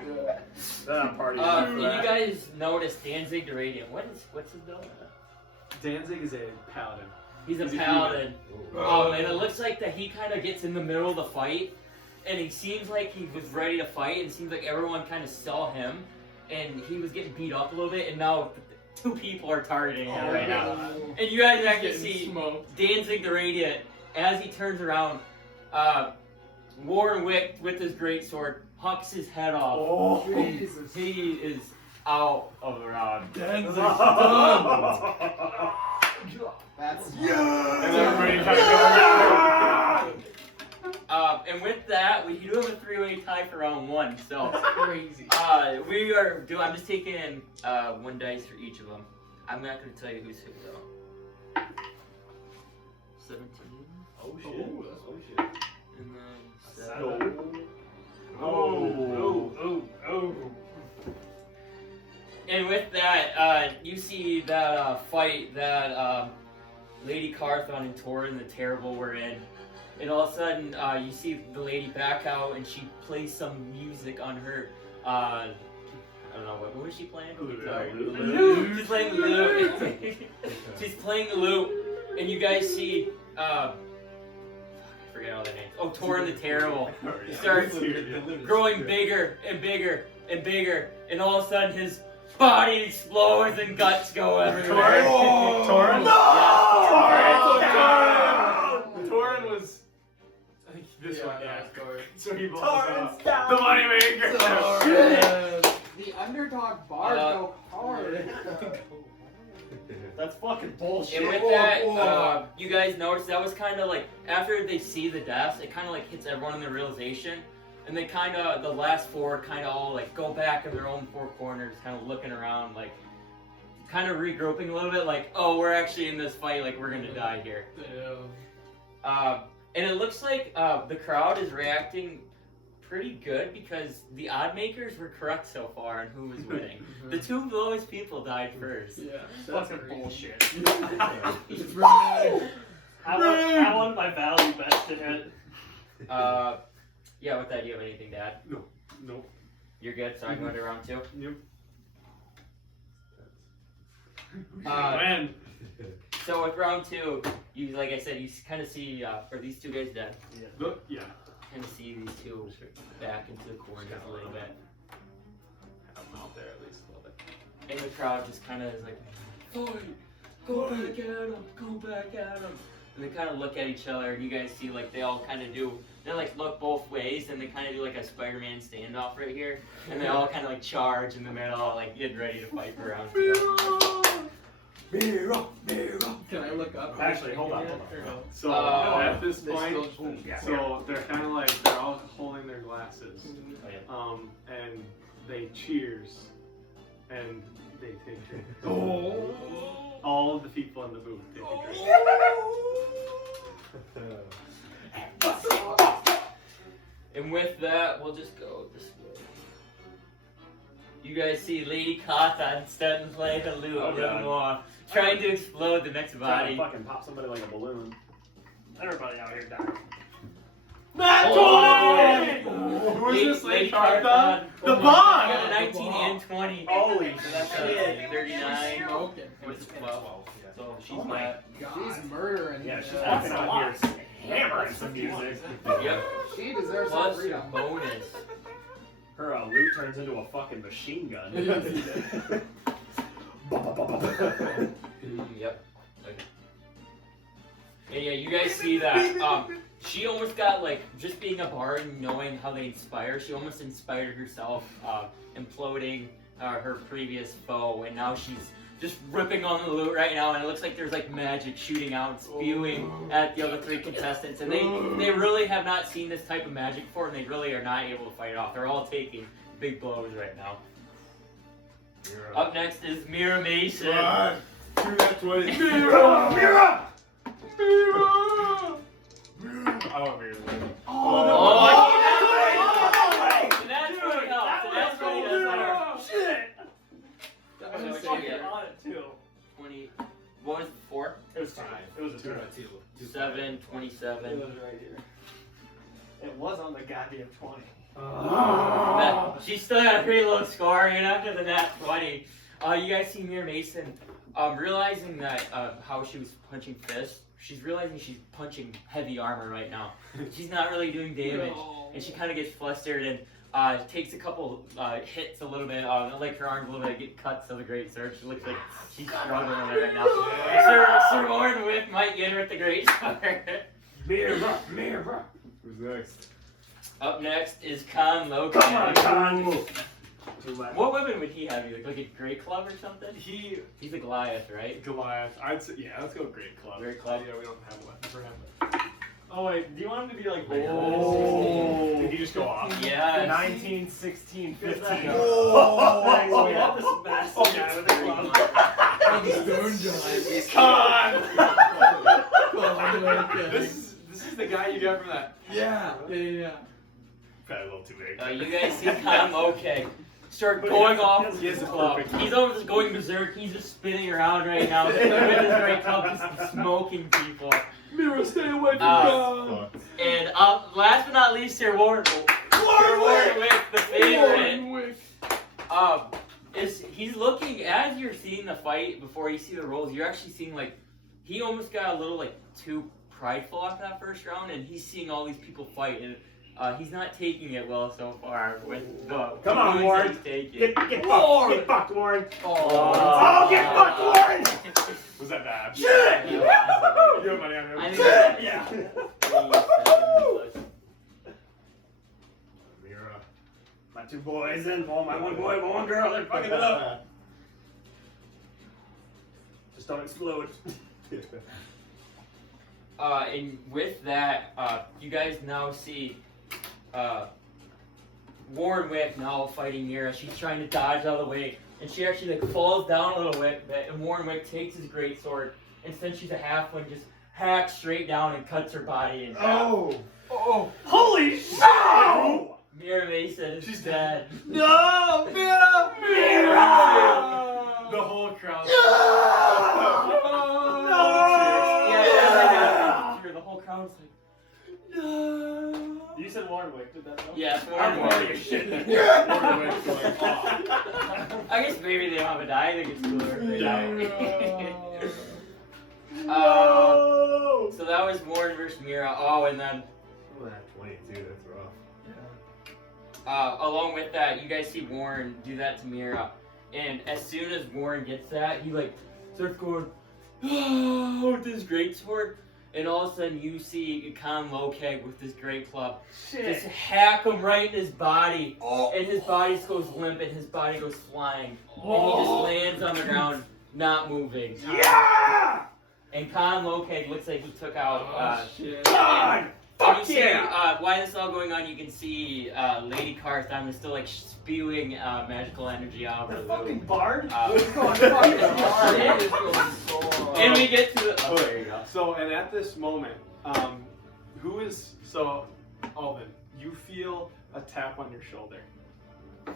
Party. You guys notice Danzig the Radiant. What's his build? Danzig is a paladin. He's a He's a paladin. And it looks like that he kind of gets in the middle of the fight, and he seems like he was ready to fight, and it seems like everyone kind of saw him, and he was getting beat up a little bit, and now two people are targeting him right now. And you guys actually see Danzig the Radiant as he turns around. Warren Wick with his greatsword hucks his head off. Oh, Jesus. He is out of the round. That's And everybody kind of and with that, we do have a three-way tie for round one. So crazy. I'm just taking one dice for each of them. I'm not going to tell you who's who though. 17. Oh shit. And then 7. Oh. And with that, you see that fight that Lady Carthon and Torin the Terrible were in. And all of a sudden, you see the lady back out and she plays some music on her, I don't know, what was she playing? Sorry. She's playing the lute. She's playing the lute. And you guys see, I forget all their names. Oh, Torin the Terrible starts growing bigger and bigger and bigger. And all of a sudden, his body explodes and guts go everywhere. Torin? Torin was. I think this one, yeah. So he blows the moneymaker. The underdog bars go hard. That's fucking bullshit. And with that, you guys notice that was kind of like, after they see the deaths, it kind of like hits everyone in the realization. And they kind of, the last four kind of all like go back in their own four corners, kind of looking around, like kind of regrouping a little bit, like, oh, we're actually in this fight, like we're gonna die here. And it looks like the crowd is reacting pretty good because the odd makers were correct so far on who was winning. The two lowest people died first. Yeah, that's fucking bullshit. Right. I want my value best in it. Yeah, with that, do you have anything to add? No. Nope. You're good, so I can go to round two? Yep. Man. So with round two, you, like I said, you kind of see, are these two guys dead? Yeah. Kind of see these two back into the corners a little bit. Have them out there at least a little bit. And the crowd just kind of is like, "Fight! Go back at him! Go back at him!" And they kind of look at each other, and you guys see like they all kind of do. They like look both ways, and they kind of do like a Spider-Man standoff right here, and they all kind of like charge in the middle, like getting ready to fight for round two. Mira. Can I look up? Actually, hold on. So at this point, so they're kind of like they're all holding their glasses, and they cheers, and they take a drink. All of the people in the booth take a drink. And with that, we'll just go this way. You guys see Lady Carthon starting to play the lute a little more, trying to explode the next Trying body. to fucking pop somebody like a balloon. Everybody out here dying. Who is this Lady Carthon? Carthon? The She Bond! got a 19 and 20. Holy So that's shit. 39. Smoking. What's 12? So she's Oh my mad. She's murdering. Yeah, she's walking out here hammering some music. Yep. She deserves some Plus freedom. bonus. Her loot turns into a fucking machine gun. Yep. Okay. And yeah, you guys see that. She almost got like just being a bard and knowing how they inspire. She almost inspired herself, imploding her previous foe, and now she's just ripping on the loot right now. And it looks like there's like magic shooting out, and spewing at the other three contestants. And they really have not seen this type of magic before, and they really are not able to fight it off. They're all taking big blows right now. Up next is Mira Mason. Do that 20. Mira! you're like, That's what he helps. That's what he does better. Shit! That I was was what you fucking get. on it too. 20. What was it? 4? It was 5. It was a 2. 7, 27. It was right here. It was on the goddamn 20. She still got a pretty low score, even after the nat 20. You guys see Mira Mason realizing that how she was punching fists. She's realizing she's punching heavy armor right now. She's not really doing damage, and she kind of gets flustered and takes a couple hits a little bit. Like her arms a little bit get cut to the great sword. She looks like she's struggling with it right now. Sir Warren Wick might get her at the great sword. Mira. Who's next? Up next is Khan Loki. Come on, Con. What weapon would he have? Like a great club or something? He's a Goliath, right? Goliath. I'd say, yeah, let's go great club. Great club. Yeah, we don't have a weapon for him. But... oh wait, do you want him to be like Did he just go off? Yeah. 19, 16, 15? Oh, so we have this massive guy with a club. This is the guy you got from that. Yeah. Probably a little too big. You guys see Khan okay. Start going off with his club. He's almost going berserk. He's just spinning around right now. With his great club, just smoking people. Mira, stay away from Fuck. And last but not least, Sir Warren Wick, the favorite. He's looking, as you're seeing the fight, before you see the rolls, you're actually seeing, like, he almost got a little, like, too prideful after that first round, and he's seeing all these people fight, and he's not taking it well so far with the Come on, moves Warren. that he's taking. Get fucked. Get fucked, Warren. Oh, Get fucked, Warren. Was that bad? Shit. You have money on him? I think that's Yeah. 3-7. Mira. My 2 boys and my 1 boy, my 1 girl. They're fucking it up. Just don't explode. And with that, you guys now see Warren Wick now fighting Mira. She's trying to dodge out of the way, and she actually like falls down a little bit. And Warren Wick takes his great sword, and since she's a halfling, just hacks straight down and cuts her body in half. Oh! Holy shit! Mira Mason is dead. No, Mira! The whole crowd. Yeah, the whole crowd was like, no. You said Warren Wick did that though? Yeah, I'm Warren worried Wick. as shit. I guess maybe they don't have a die. I think it's cooler if they die. No! So that was Warren versus Mira. Oh, and then Oh, that 22, that's rough. along with that, you guys see Warren do that to Mira. And as soon as Warren gets that, he like starts going with his great sword. And all of a sudden you see Khan Lokeg with this great club just hack him right in his body. And his body just goes limp and his body goes flying. And he just lands on the ground, not moving. Yeah! And Khan Lokeg looks like he took out God! Fuck you see, yeah! while this is all going on, you can see Lady Cartham is still like spewing magical energy out of her The fucking loom. bard? And we get to the. Oh, there you go. So, and at this moment, who is so? Alvin, you feel a tap on your shoulder. I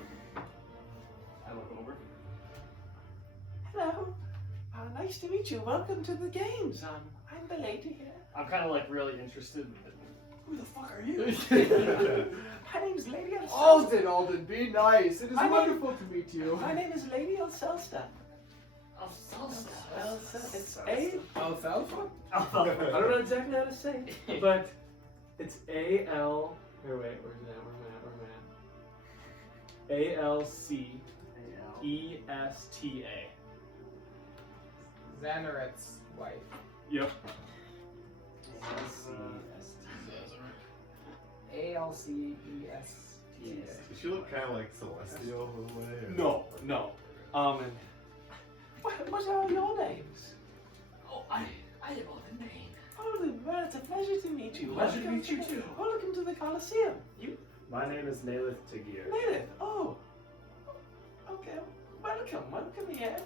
look over. Hello. Nice to meet you. Welcome to the games. I'm the lady here. I'm kind of like really interested in it. Who the fuck are you? My name's Lady Elselsta. Alden, be nice. It is My name- wonderful to meet you. My name is Lady Elselsta. It's A. Alfalfa? I don't know exactly how to say it, but it's A-L. Wait, where's that? Where am I at? A-L-C-E-S-T-A. Xanaret's wife. Yep. A-L-C-E-S-T-A. Does she look kind of like Celestial in a way? No. And What are your names? Oh, I have all the name. Oh, well, it's a pleasure to meet you. Pleasure to meet you too. Welcome to the Colosseum. My name is Nalith Tagir. Native. Oh. Okay. welcome here.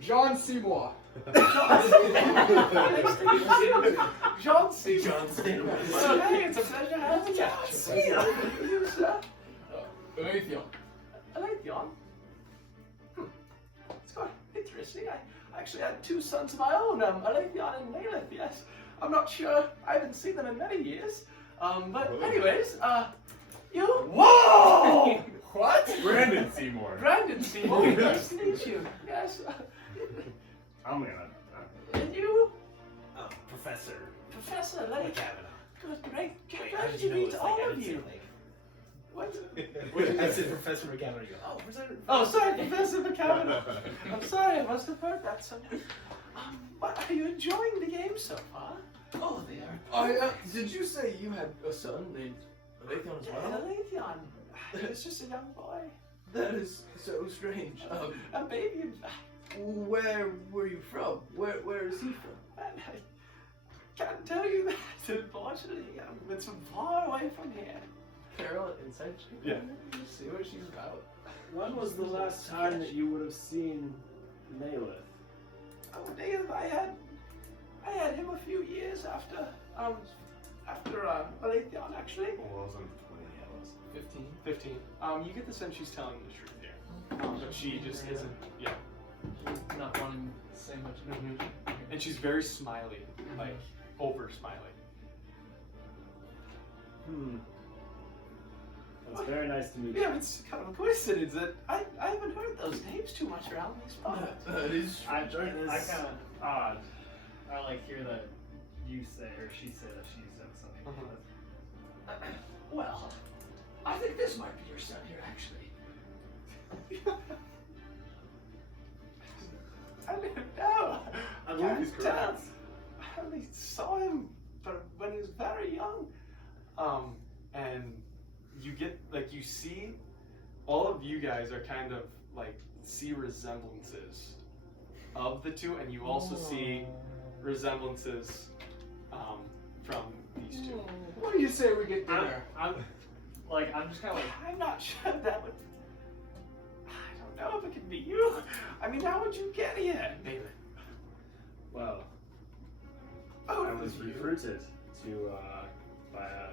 John Seymour. John Seymour. John Seymour. Hey, it's a pleasure having you. You, sir. Raytheon. Aletheon. It's quite interesting. I actually had two sons of my own, Aletheon and Nalith, yes. I'm not sure. I haven't seen them in many years. But anyways, you. Whoa! What? Brandon Seymour. Brandon Seymour, nice to meet you. Yes. Tell me about that. And you, Professor Professor Lake. Kavanaugh. Good, great. Wait, how Glad did to you know meet it's all like, I of didn't say you. like. What? I said Professor McCavanaugh. You go, oh, Professor. Oh, sorry, Professor McCavanaugh. I'm sorry, I must have heard that somewhere. But are you enjoying the game so far? Oh, they are. Did you say you had a son named Raytheon as Yeah, well? Aletheon. He was just a young boy. That is so strange. A baby, in fact. Where were you from? Where is he from? Man, I can't tell you that, unfortunately. It's from far away from here. Carol, inside check. Yeah. Just see what she's about. When was the last time that you would have seen Nalith? Oh, Dave, I had him a few years after Aletheon, actually. Well, I was on 20, yeah, I was. 15. 15. You get the sense she's telling the truth here. But she just isn't, yeah. Not wanting to say much information. And she's very smiley, like over smiley. It's very nice to meet you. Yeah, it's kind of a coincidence that I haven't heard those names too much around these parts. That is I kind of odd. I like hear that you say or she say that she's something. Well, I think this might be your son here, actually. I didn't know. I believe he's Can't tell. correct. I only saw him when he was very young. And you get, like, you see, all of you guys are kind of, like, see resemblances of the two, and you also see resemblances from these two. What do you say we get dinner? I'm just kind of like. I'm not sure that would. I don't know if it could be you. I mean, how would you get here? Well, Oh, I was recruited to by a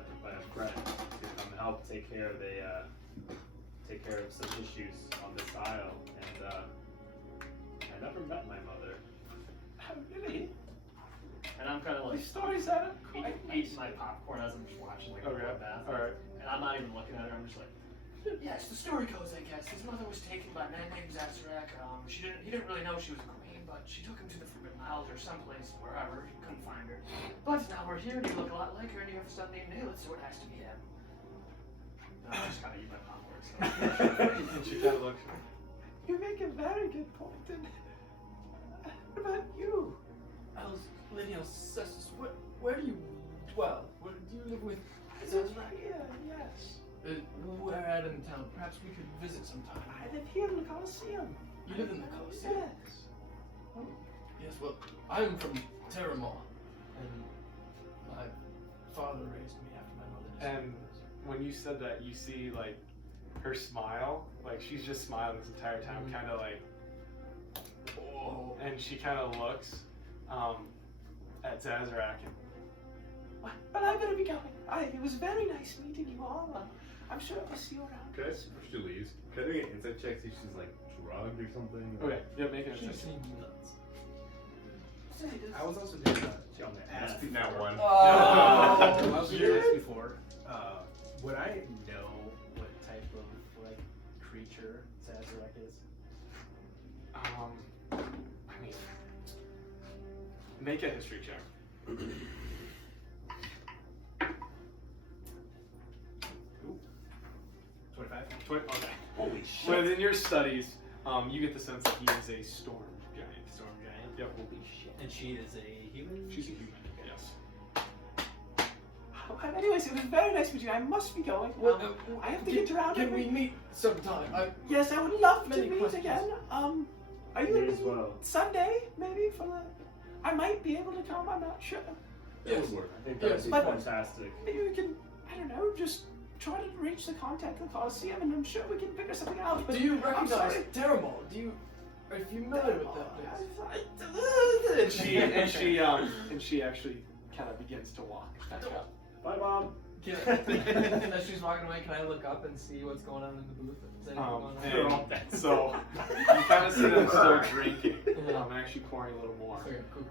friend to come help take care of some issues on this isle, and I never met my mother, Oh, really? and I'm kind of like These stories aren't quite eating my popcorn as I'm just watching like a Okay. bloodbath, Alright. and I'm not even looking at her. I'm just like, Yes, the story goes, I guess. His mother was taken by a man named Zazarak. He didn't really know she was a queen, but she took him to the Forbidden Isles or someplace, wherever. He couldn't find her. But now we're here, and you look a lot like her, and you have a son named Nalith, so it has to be him. I just gotta eat my popcorn. So. And she kind of looks. You make a very good point. And what about you? Lydia Cessus, where do you dwell? Where do you live with I live Zazarak? here, yes. Where at in town? Perhaps we could visit sometime. I live here in the Colosseum. You live in the Colosseum? Yes. Yes, well, I'm from Terramar, and my father raised me after my mother died. And when you said that, you see, like, her smile, like, she's just smiling this entire time, kind of like, oh, and she kind of looks at Zazarak and, But I better be going. It was very nice meeting you all. I'm sure I'll see you around. Can I, before she leaves, can I do an insight check, see if she's like drugged or something? okay, yeah, make it She a seems nuts. I was also going to ask before. That one. I was going to Shit. ask before. Would I know what type of like creature Zazarak is? I mean, make a history check. 25. Okay. Holy shit! Within your studies, you get the sense that he is a storm giant. Storm giant. Yep. Holy shit! And she is a human. She's a human. Yes. Anyways, it was very nice meeting you. I must be going. I have to get around. Can we meet sometime? Yes, I would love to Many meet questions. again. Are you Me in as well. Sunday, maybe for the? I might be able to come. I'm not sure. That would work. I think that would be But- fantastic. Maybe we can. I don't know. Just try to reach the contact of the Colosseum, and I'm sure we can figure something out. But Do you I'm recognize sorry. Terramar? Do you Are you familiar with that place? And she actually kind of begins to walk back up. Bye, Mom. As she's walking away, can I look up and see what's going on in the booth? Is anything going on? And so you kind of see them still drinking. Actually pouring a little more. Okay, cool.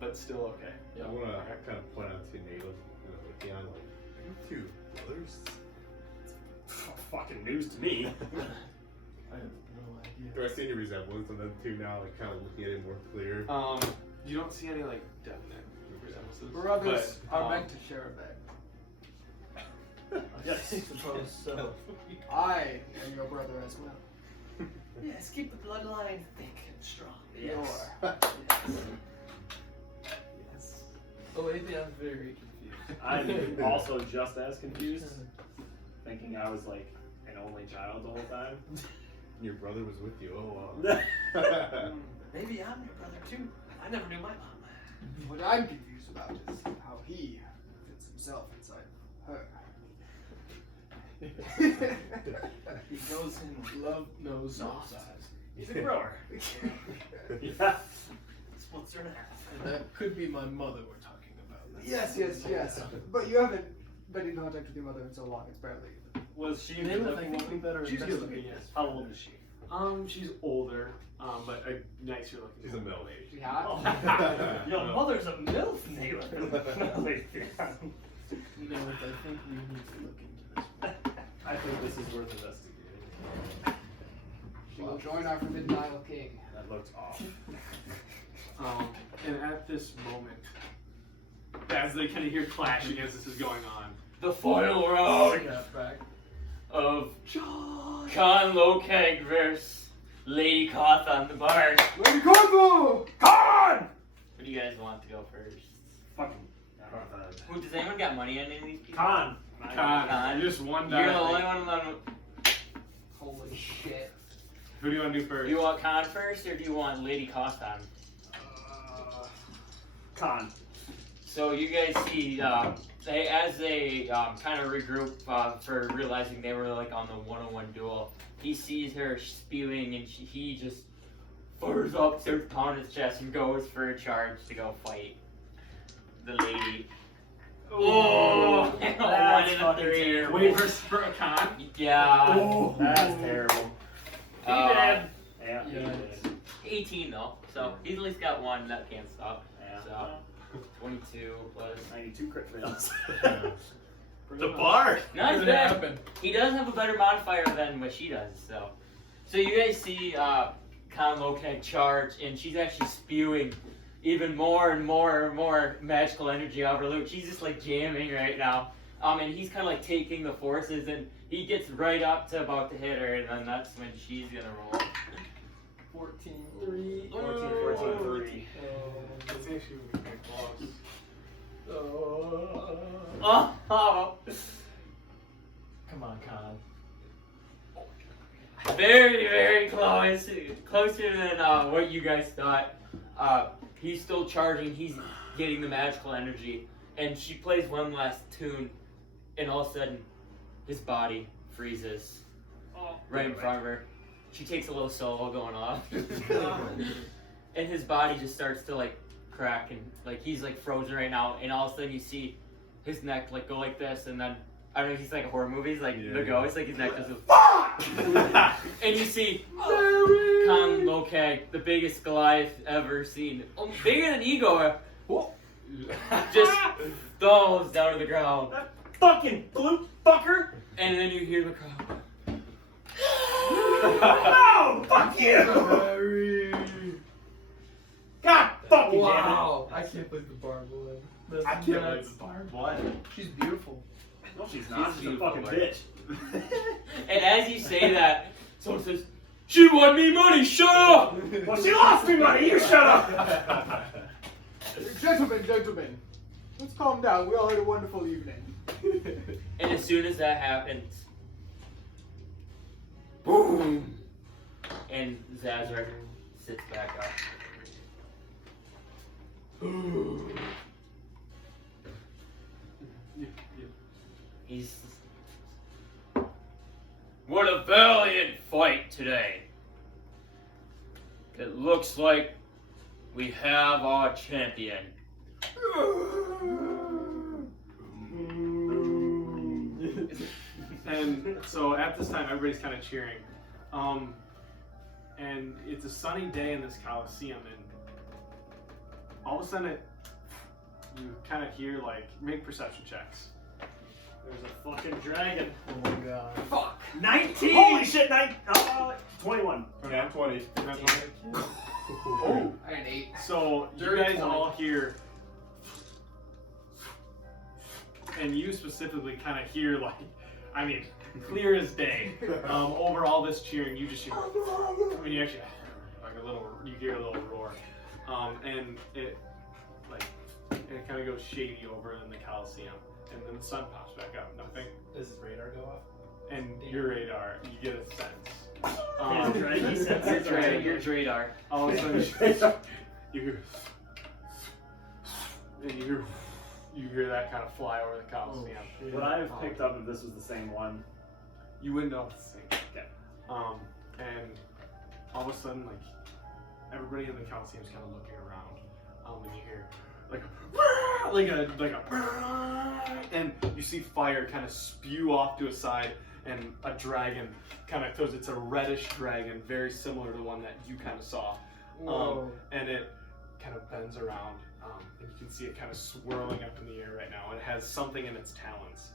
But still okay. I want to kind of point out to Nate, Leon, like, are you two brothers? Fucking news to me. I have no idea. Do I see any resemblance on them two now, like kind of looking at it more clear? You don't see any like definite resemblances. Brothers but, are meant to share a bed. Yes. I suppose so. I am your brother as well. Yes, keep the bloodline thick and strong. Yes. Yes. Olathian's very confused. I'm also just as confused, thinking I was like an only child the whole time. Your brother was with you. Oh wow. Maybe I'm your brother too. I never knew my mom. What I'm confused about is how he fits himself inside her. He goes in with love, knows no size. He's a grower. Yeah. Splits her in half. And that could be my mother we're talking about. Yes. But you haven't been in contact with your mother in so long, it's barely. Was she They would the- think we'll be better She's good investigators. looking, yes. How old is she? She's older, but a nicer looking. She's a MILF. lady. She hot? Oh. Your mother's a MILF, Naylor. No, I think we need to look into this. I think this is worth investigating. She will join our Forbidden Isle King. That looks off. And at this moment, as they kind of hear clashing as this is going on, The final round Snap back. of Khan Lokeg versus Lady Koth on the bar. Lady Corvo! Con! Who do you guys want to go first? Fucking. Who, does anyone got money on any of these people? Con. Con, just one die. You're the only one on. Holy shit. Who do you want to do first? Do you want Khan first, or do you want Lady Koth on? Con. So you guys see, as they kind of regroup for realizing they were like on the one-on-one duel, he sees her spewing, and he just fires up, starts pounding his chest, and goes for a charge to go fight the lady. Oh, One that's in a fucking three. terrible. Wait for a con? Yeah. Oh, that's terrible. He Uh, did. Yeah, he Yeah. did. 18 though, so he's at least got one that can't stop. Yeah. So 22 plus. 92 crit fails. The bar! Not as Could bad. happen. He does have a better modifier than what she does, so. So you guys see Khan Lokeg charge, and she's actually spewing even more and more and more magical energy out of her loop. She's just like jamming right now. And he's kind of like taking the forces, and he gets right up to about to hit her, and then that's when she's gonna roll. 14-3. 14-3. It's actually pretty close. Oh! Come on, Khan. Very, very close. Closer than what you guys thought. He's still charging. He's getting the magical energy. And she plays one last tune. And all of a sudden, his body freezes. Right in front of her. She takes a little solo going off. And his body just starts to like crack. And like he's like frozen right now. And all of a sudden you see his neck like go like this. And then, I don't know, he's like a horror movies, like the ghost, like his neck just goes, and you see Khan Lokeg, the biggest Goliath ever seen, bigger than Igor, just falls down to the ground. That fucking glute fucker! And then you hear the crowd. No! Fuck you! God fucking Wow. I can't believe the barbed wire. That's damn it! I can't nuts. believe the barbed wire. She's beautiful. No, she's not. She's a beautiful, fucking right? bitch. And as you say that, someone says, "She won me money, shut up!" Well, she lost me money, you shut up! Gentlemen, let's calm down. We all had a wonderful evening. And as soon as that happens, boom! And Zazrak sits back up. He's. What a valiant fight today! It looks like we have our champion. And so at this time, everybody's kind of cheering. And it's a sunny day in this Colosseum, and all of a sudden, you kind of hear, like, make perception checks. There's a fucking dragon. Oh my god. Fuck. 19! Holy shit, 21. Yeah, 20. Oh, I had an 8. so you Dirty guys 20. all hear, and you specifically kind of hear, like, I mean, clear as day. Over all this cheering, you just hear, when you actually, like you hear a little roar, and it kind of goes shady over in the Colosseum, and then the sun pops back up. Nothing, Does his radar go off? and your radar, you get a sense. Your radar. All of a sudden, you hear, and you hear that kind of fly over the Colosseum. Would I have picked up if this was the same one? You wouldn't know it's the same. Okay. And all of a sudden, like, everybody in the Colosseum's kind of looking around. And you hear like a and you see fire kind of spew off to a side, and a dragon kind of, because it's a reddish dragon, very similar to the one that you kind of saw. And it kind of bends around, and you can see it kind of swirling up in the air right now. It has something in its talons,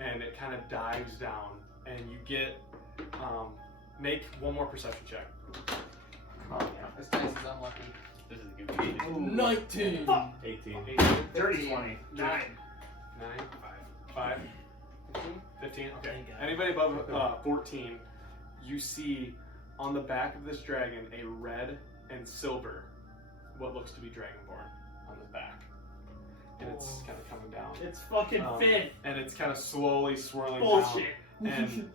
and it kind of dives down, and you get make one more perception check. This dice is unlucky. This is gonna be 19. 18. Dirty 20. 9. 5, 15. Okay. Anybody above 14, you see on the back of this dragon a red and silver, what looks to be dragonborn on the back, and it's kind of coming down. It's fucking Finn. And it's kind of slowly swirling Bullshit. down. And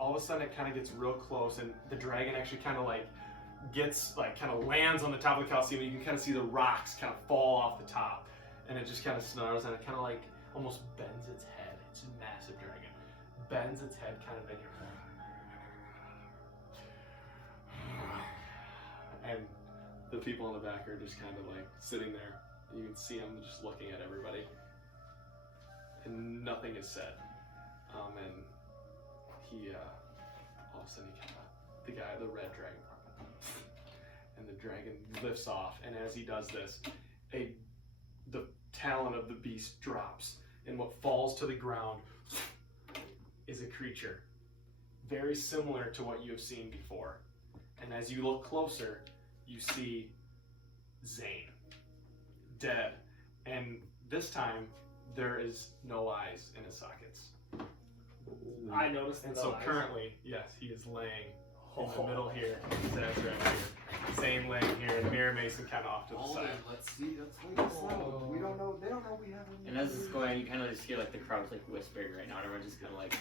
all of a sudden, it kind of gets real close, and the dragon actually kind of like gets like kind of lands on the top of the Colosseum. You can kind of see the rocks kind of fall off the top, and it just kind of snarls, and it kind of like almost bends its head. It's a massive dragon. Bends its head kind of in your and the people in the back are just kind of like sitting there. You can see them just looking at everybody, and nothing is said. And he, all of a sudden, the red dragon, and the dragon lifts off. And as he does this, the talon of the beast drops, and what falls to the ground is a creature very similar to what you have seen before. And as you look closer, you see Zane, dead, and this time there is no eyes in his sockets. I noticed And the so eyes. currently, yes, he is laying in the middle here. Zaz right here. Zane laying here, and Mira Mason kind of off to the Hold side. it, let's see, let's wait this out. We don't know, they don't know we have any. And as this is going on, you kind of just hear like the crowd's like whispering right now, and everyone's just kind of like.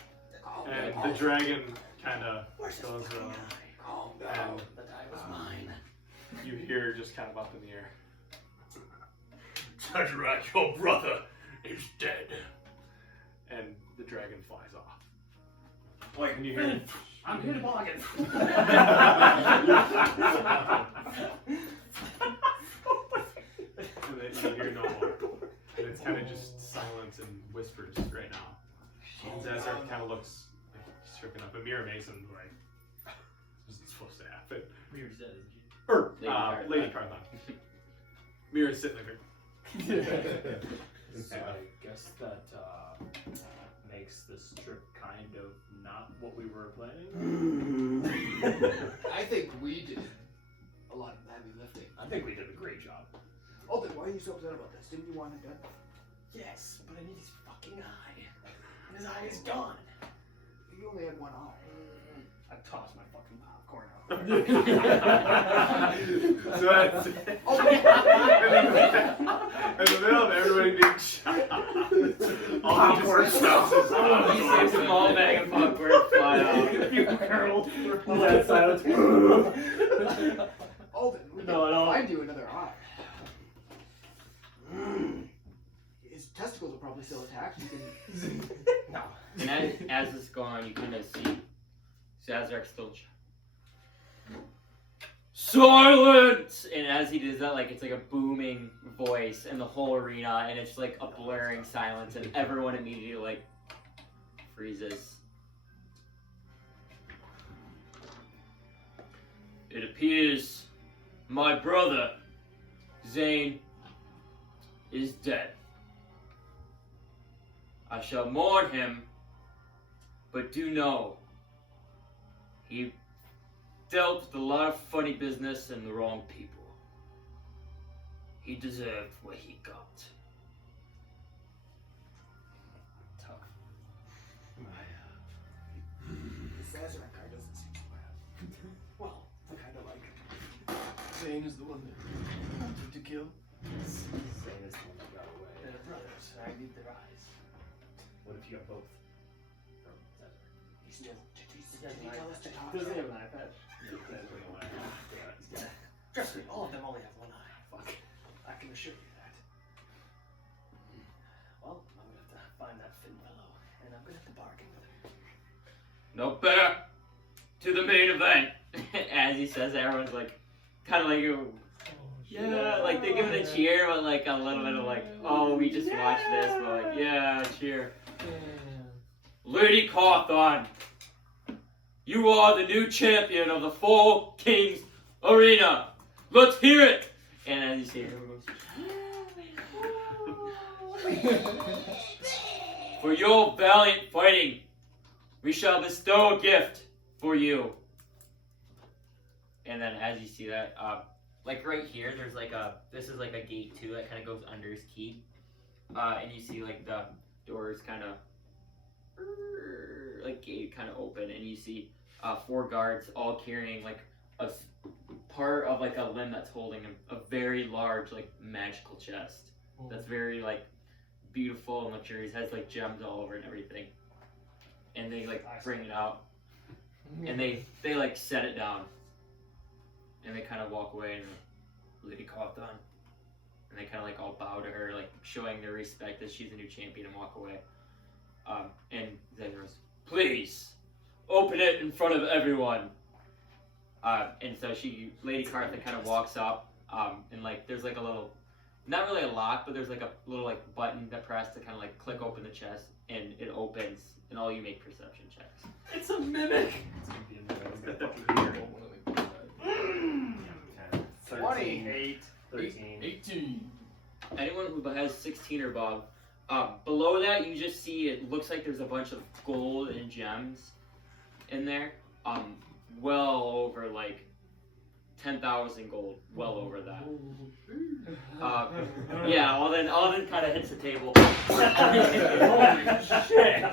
And the dragon kind of goes around, Oh no, and the die was mine. you hear just kind of up in the air. Tadrak, your brother is dead. And the dragon flies off. Wait, And you hear I'm here to bargain. and then you hear no more. And it's kind of just silence and whispers right now. And Zazar kind of looks like he's stricken up. And Mira Mason's like, this isn't supposed to happen. Mira's dead, isn't she? Lady Carthon. Mira's sitting there. So I guess that makes this trip kind of not what we were planning. I think we did a lot of heavy lifting. I think we did a great job. Oh, then why are you so upset about this? Didn't you want it done? Yes, but I need his fucking eye. And his eye is gone. You only had one eye. I tossed my fucking popcorn out. So that's it. In the middle of everybody being shot. All Popcorn stuff. He saves a small bag of popcorn fly out. You curled through that silence. Alden, we No, can no. find you another eye. His testicles are probably still attached. You can... No. And as this is going on, you kind of see Zazark still. silence! And as he does that, like it's like a booming voice in the whole arena, and it's like a blaring silence, and everyone immediately like freezes. It appears my brother, Zane, is dead. I shall mourn him, but do know he dealt with a lot of funny business and the wrong people. He deserved what he got. Tough. The Sazerac guy doesn't seem so bad. Well, I kind of like him. Zane is the one that wanted to kill. Zane is the one that got away. They're brothers. I need their eyes. What if you got both? From Cesar? Did he tell us to talk? Does he have an eye patch? Trust me, all of them only have one eye. Fuck. I can assure you that. Well, I'm gonna have to find that Finn fellow, and I'm gonna have to bargain with him. Now back to the main event. As he says, everyone's like, kind of like, yeah, like they're giving a cheer, but like a little bit of like, oh, we just watched this, but like, yeah, cheer. Lady Cawthon, you are the new champion of the Four Kings Arena. Let's hear it. And as you see, everyone goes, for your valiant fighting, we shall bestow a gift for you. And then as you see that, like right here, there's like this is like a gate too that kind of goes under his keep. And you see like the doors kind of, like gate kind of open, and you see 4 guards all carrying like a part of like a limb that's holding a very large like magical chest. That's very like beautiful and luxurious, has like gems all over it and everything. And they like bring it out, and they like set it down, and they kind of walk away, and Lady Cawthon, and they kind of like all bow to her, like showing their respect that she's a new champion, and walk away. And then goes, please open it in front of everyone. And so Lady Cawthon kind of walks up, and like there's like a little, not really a lock, but there's like a little like button that press to kind of like click open the chest, and it opens, and all you make perception checks. It's a mimic! It's gonna be 20. 13. 18. Anyone who has 16 or above, below that you just see it looks like there's a bunch of gold and gems in there. Well over like 10,000 gold, well over that. Yeah, all then kind of hits the table. Holy shit!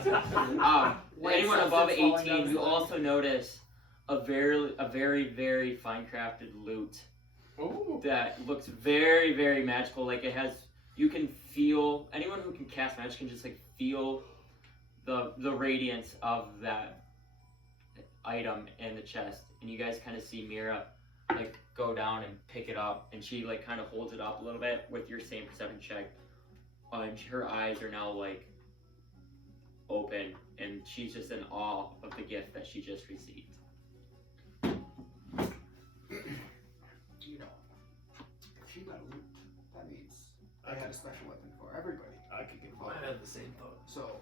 Anyone above 18, you also notice a very very fine crafted lute that looks very very magical. Like it has, you can feel, anyone who can cast magic can just like feel the radiance of that item in the chest. And you guys kind of see Mira like go down and pick it up, and she like kind of holds it up a little bit with your same perception check, and her eyes are now like open, and she's just in awe of the gift that she just received. You know, if she got a loot, that means I had a special weapon for everybody. I could get I had the same thought. So,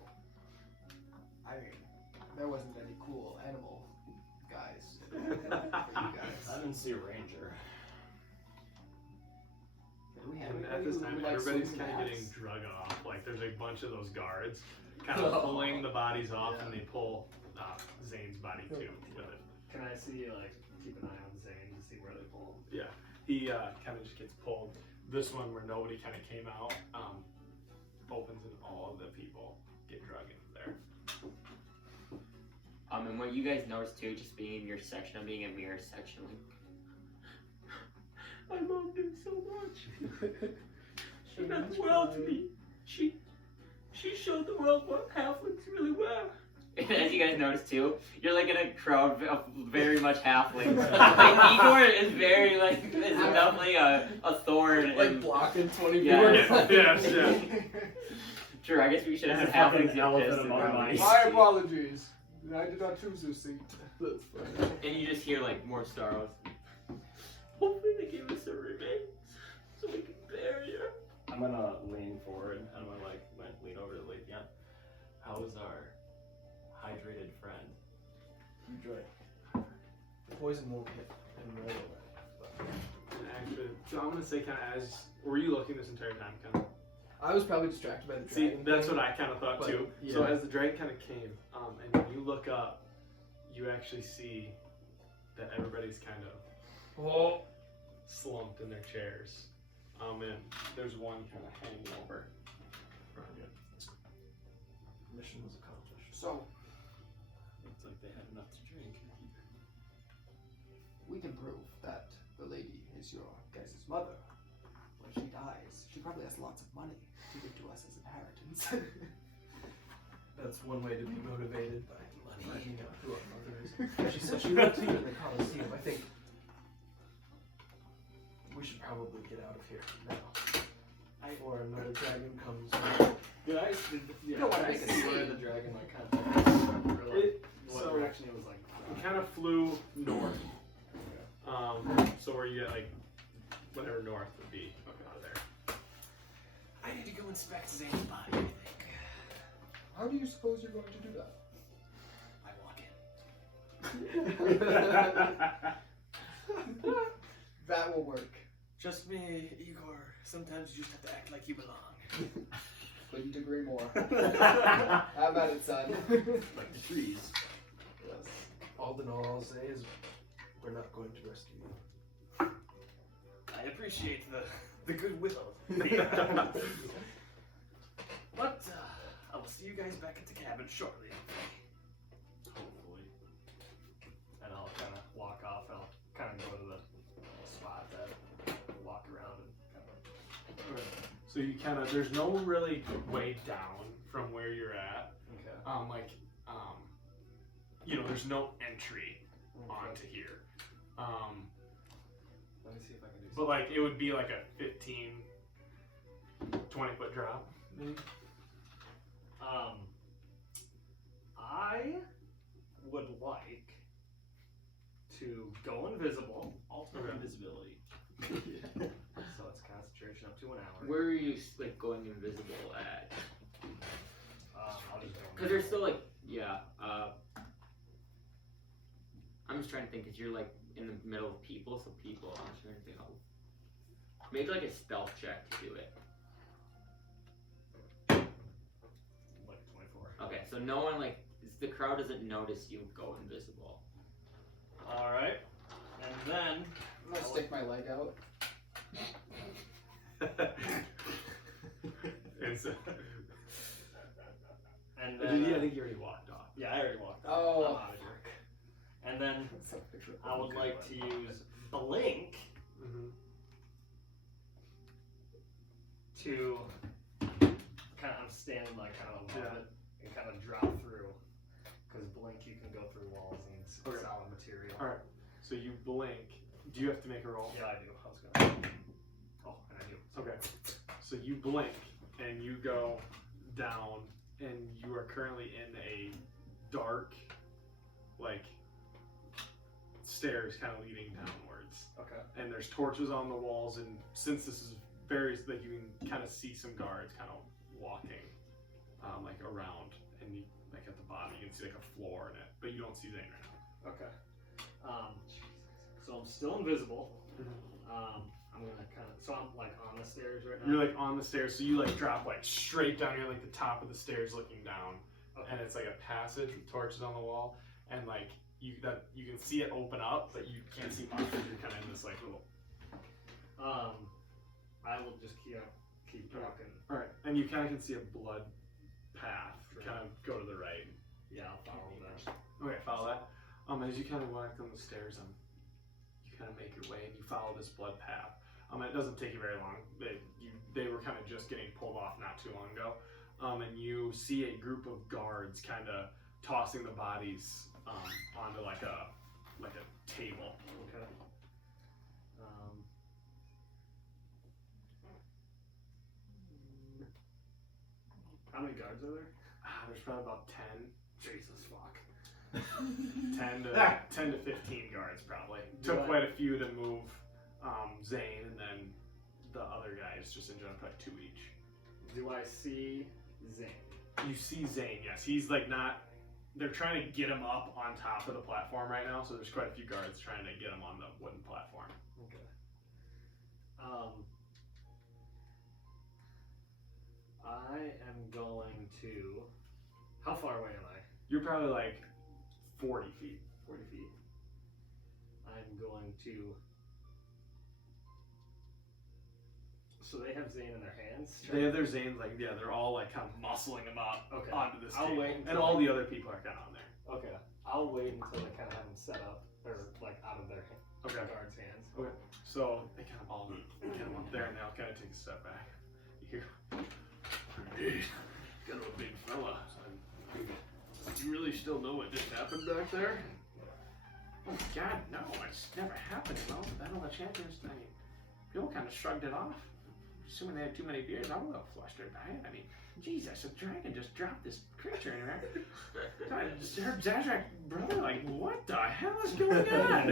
I mean, there wasn't any cool animal guys for you guys. I didn't see a ranger. Do we have And at anybody this who time, would like everybody's some kind of maps? getting drug off. Like there's a bunch of those guards kind of pulling the bodies off, and they pull Zane's body too with it. Can I see, like, keep an eye on Zane to see where they pull him? Yeah, he kind of just gets pulled. This one where nobody kind of came out opens, and all of the people get drugged into there. And what you guys notice too, just being in your section, being in Mira's section, like, I loved him so much. She meant the world to me. She showed the world what halflings really were. And as you guys notice too, you're like in a crowd of very much halflings. Like Igor is very like, is definitely a thorn. Like in, blocking 20 Yeah. people. Yes. Sure, I guess we should have There's had a fucking halflings get elephant pissed. among and- mice. My apologies. I did not choose this seat. That's fine. And you just hear like more sorrows. Hopefully they give us a remains so we can bury her. I'm gonna lean forward. I'm gonna lean over to Leithian. How is our hydrated friend? You drink. The poison won't hit him right away. Actually, so I'm gonna say kind of as were you looking this entire time, kind of? I was probably distracted by the See, dragon. that's thing. what I kind of thought But, too. yeah. So as the dragon kind of came, and when you look up, you actually see that everybody's kind of slumped in their chairs. And there's one kind of hanging over. Mission was accomplished. So, Looks like they had enough to drink. we can prove that the lady is your guys' mother. When she dies, she probably has lots of money to give to us as inheritance. That's one way to be motivated by finding out who our mother is. She said she lived here in the Colosseum. I think we should probably get out of here now. Before another dragon comes. Did I don't wanna make see a scene. where the dragon kind of or what So direction it was it kind of flew north. So where you get whatever north would be out of there. I need to go inspect Zane's body, I think. How do you suppose you're going to do that? I walk in. That will work. Trust me, Igor. Sometimes you just have to act like you belong. Couldn't agree more. How about it, son? like the trees. Yes. All in all, I'll say is we're not going to rescue you. I appreciate the goodwill. But I will see you guys back at the cabin shortly. Hopefully. And I'll kind of walk off. I'll kind of go to the spot that walk around and kind of. So you kind of there's no really way down from where you're at. Okay. There's no entry onto here. Let me see if I can do But it would be like a 15, 20-foot drop, maybe. I would like to go invisible, ultimate Okay. invisibility. So it's concentration up to an hour. Where are you going invisible at? I'll just go. Because there's still I'm just trying to think because you're in the middle of people, so people. I'm just trying to think how. Make a stealth check to do it. Like 24. Okay, so no one the crowd doesn't notice you go invisible. All right, and then I'm gonna stick my leg out. And so, and did then he? I think he already walked off. yeah, I already walked out. Oh. I'm out of here. And then I would like to use blink Mm-hmm. to kind of, I'm standing kind of above it and kind of drop through. Because blink, you can go through walls and it's Okay. solid material. All right. So you blink. Do you have to make a roll? Yeah, I do. I was gonna. Oh, and I do. Okay. So you blink and you go down, and you are currently in a dark, stairs kind of leading downwards. Okay. And there's torches on the walls, and since this is very, you can kind of see some guards kind of walking, around, and you, at the bottom you can see a floor in it, but you don't see Zane right now. Okay. So I'm still invisible. I'm gonna kind of. So I'm on the stairs right now. You're on the stairs, so you drop straight down. You're the top of the stairs looking down, Okay. and it's a passage with torches on the wall, and you can see it open up, but you can't see much because you're kind of in this little. I will just keep walking. All right, and you kind of can see a blood path kind of go to the right. Yeah, I'll follow that. Okay, follow that. As you kind of walk down the stairs, you kind of make your way and you follow this blood path. It doesn't take you very long. They were kind of just getting pulled off not too long ago. And you see a group of guards kind of tossing the bodies onto a table. Okay. How many guards are there? There's probably about 10. Jesus fuck. 10 to 15 guards probably. Took quite a few to move Zane, and then the other guy is just in general like 2 each. Do I see Zane? You see Zane, yes. He's like not. They're trying to get him up on top of the platform right now, so there's quite a few guards trying to get him on the wooden platform. Okay. I am going to. How far away am I? You're probably like 40 feet. 40 feet. I'm going to. So they have Zane in their hands? They have their Zanes, like, yeah, they're all like kind of muscling him up Okay. onto this I'll table. wait And until all I- the other people are kind of on there. Okay. I'll wait until they kind of have them set up, or like out of their Okay. guards' hands. Okay. So they kind of all get him up there, and they'll kind of take a step back. You hear, hey, got a big fella. Do you really still know what just happened back there? Oh God, no, it's never happened. Well, the Battle of the Champions thing. People kind of shrugged it off. Assuming they had too many beers, I'm a little flustered by it. I mean, Jesus, a dragon just dropped this creature in there. I just heard Zazrak, brother, like, what the hell is going on?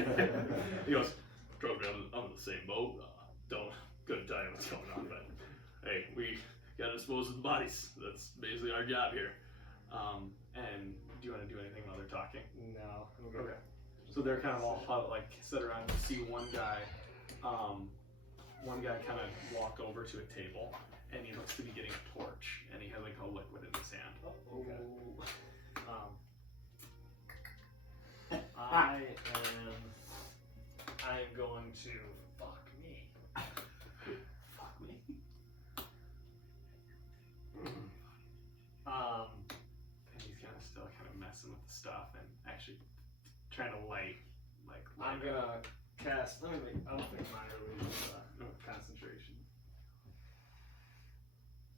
He goes, trust me, I'm in the same boat. Couldn't tell you what's going on, but hey, we gotta dispose of the bodies. That's basically our job here. And do you want to do anything while they're talking? No. I'm good. Okay. So they're kind of all huddled, like sit around. You see one guy kind of walk over to a table, and he looks to be getting a torch, and he has like a liquid in his hand. Okay. I am going to fuck me. Fuck me. And he's kind of still kind of messing with the stuff and actually trying to light I'm gonna cast. Let me make. I'll make minor illusion concentration.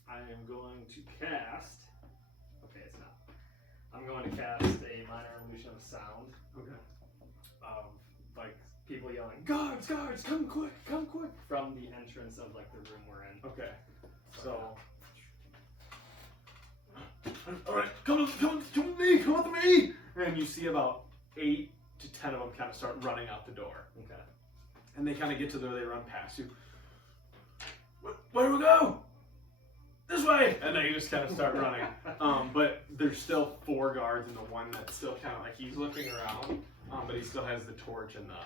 I am going to cast. Okay, it's not. I'm going to cast a minor illusion of sound. Okay. Like people yelling, "Guards, guards, come quick, come quick!" from the entrance of like the room we're in. Okay. So. All right, come with me, come with me. And you see about 8 to 10 of them kind of start running out the door. Okay. And they kind of get to there, they run past you. Where do we go? This way! And they just kind of start running. But there's still 4 guards, and the one that's still kind of like, he's looking around, but he still has the torch and the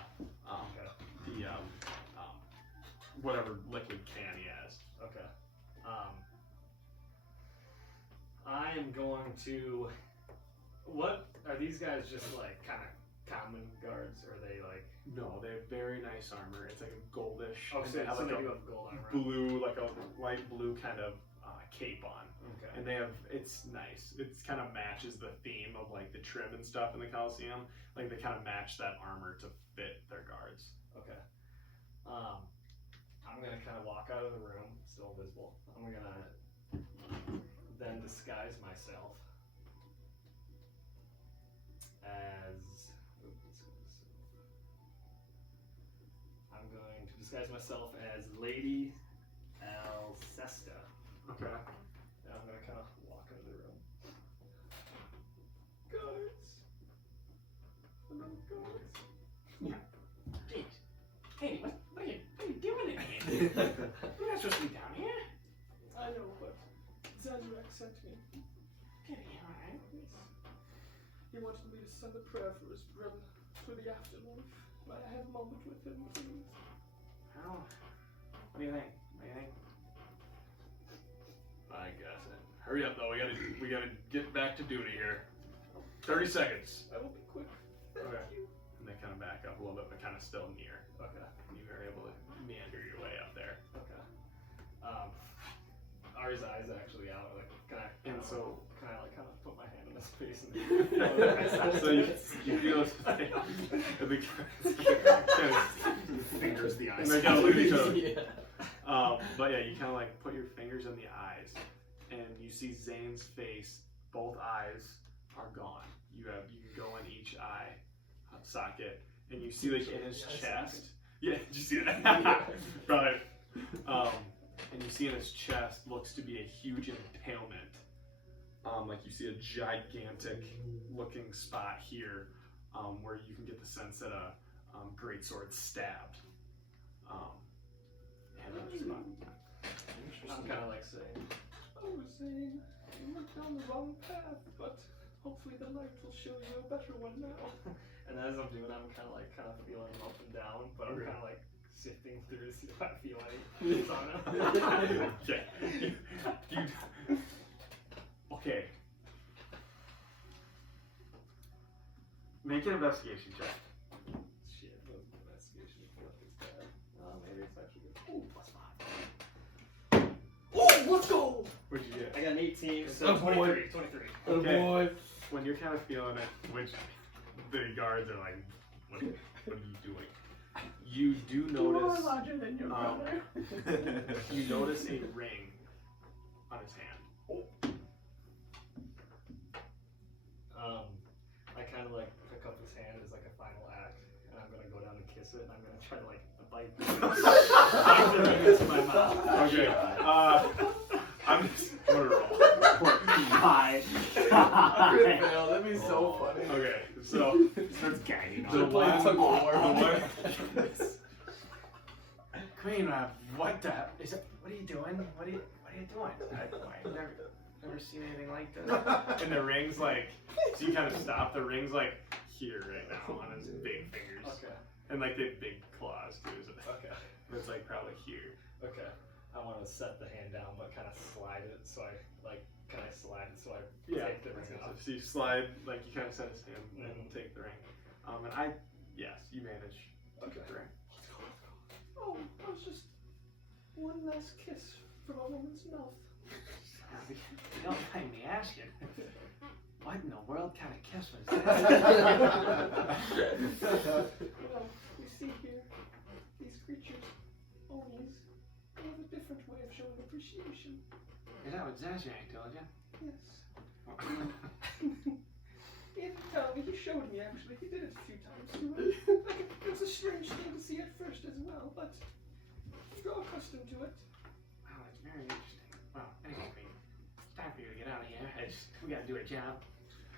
whatever liquid can he has. Okay. I am going to. What are these guys just like kind of common guards, or are they like? No, they have very nice armor. It's like a goldish. Oh, and so they have they like do a have gold armor. blue, like a light blue kind of cape on. Okay. And they have, it's nice. It's kind of matches the theme of like the trim and stuff in the Colosseum. Like they kind of match that armor to fit their guards. Okay. I'm gonna kind of walk out of the room, still invisible. I'm gonna then disguise myself as. I'm going to disguise myself as Lady Alcesta. Okay. And I'm gonna kind of walk into the room. Guards. Hello, guards. Jeez. Hey, what are you doing in here? You're not supposed to be down here. I know, but Zazrak sent me. Get in here, alright? He wanted me to send a prayer for his brother for the afterlife. Might I have a moment with him, please? Well, what do you think? I guess. Hurry up though. We gotta get back to duty here. 30 seconds. I will be quick. Thank Okay. you. And they kind of back up a little bit, but kind of still near. Okay. And you are able to meander your way up there. Okay. Are his eyes actually out? Like, can I kind of put my hand on his face and So you feel his face, and the kind of fingers the eyes. and they kind of look at each other. But yeah, you kind of like put your fingers in the eyes, and you see Zane's face. Both eyes are gone. You can go in each eye socket, and you see like in his chest. Yeah, did you see that? Right. And you see in his chest looks to be a huge impalement. Like you see a gigantic looking spot here, where you can get the sense that a greatsword stabbed. And another spot. I'm kind of like saying, "Oh, Zane, you went down the wrong path, but hopefully the light will show you a better one now." And as I'm doing, I'm kind of feeling him up and down, but I'm kind of like sifting through to see if I feel anything on him. Okay. Okay. Make an investigation check. Shit, what investigation feel like it's bad. Maybe it's actually good. Ooh, +5. Oh, let's go! What'd you get? I got an 18, so Oh, boy. 23. 23. Okay. boy. When you're kind of feeling it, which the guards are like, what are you doing? You do notice. larger than your brother. You notice a ring on his hand. I kind of like pick up his hand as like a final act, and I'm gonna go down and kiss it, and I'm gonna try to like bite the ring into my mouth. Okay. I'm gonna roll. Hi. I could fail. That'd be so funny. Okay, so Starts gagging. the one, Queen, what the? What are you doing? What are you doing? I've never seen anything like this. and the ring's like, so you kind of stop. The ring's like here right now on his big fingers, Okay. and like they have big claws too. So Okay. it's like probably here. Okay. I want to set the hand down, but kind of slide it. So I like, can I slide it so I take the ring off? So you slide, like you kind of set his hand and take the ring. And yes, you manage to get the ring. Oh, that was just one last kiss from a woman's mouth. You don't mind me asking. What in the world kind of kiss was that? Well, you see here, these creatures always have a different way of showing appreciation. Is that what Zazang told you? Yes. He didn't tell me, he showed me actually. He did it a few times too. Like, it was a strange thing to see at first as well, but you grow accustomed to it. Wow, that's very interesting. Well, anyway, it's time for you to get out of here. We gotta do a job.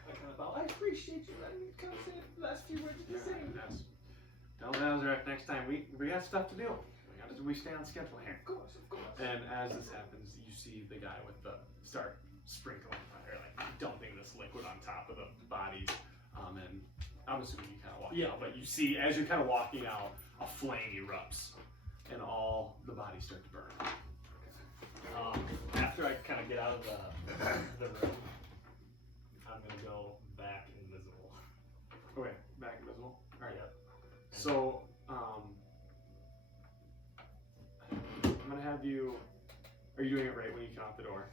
I kind of thought, I appreciate you letting me come say the last few words of the same. Yes. Tell Nazareth next time we got stuff to do. We stay on schedule here. Of course, of course. And as this happens, you see the guy with the start sprinkling fire, like dumping this liquid on top of the bodies. And I'm assuming you kind of walk out, but you see as you're kind of walking out, a flame erupts, and all the bodies start to burn. After I kind of get out of the room, I'm gonna go back invisible. Okay, back invisible. All right. Yep. So, I'm gonna have you. Are you doing it right when you come out the door?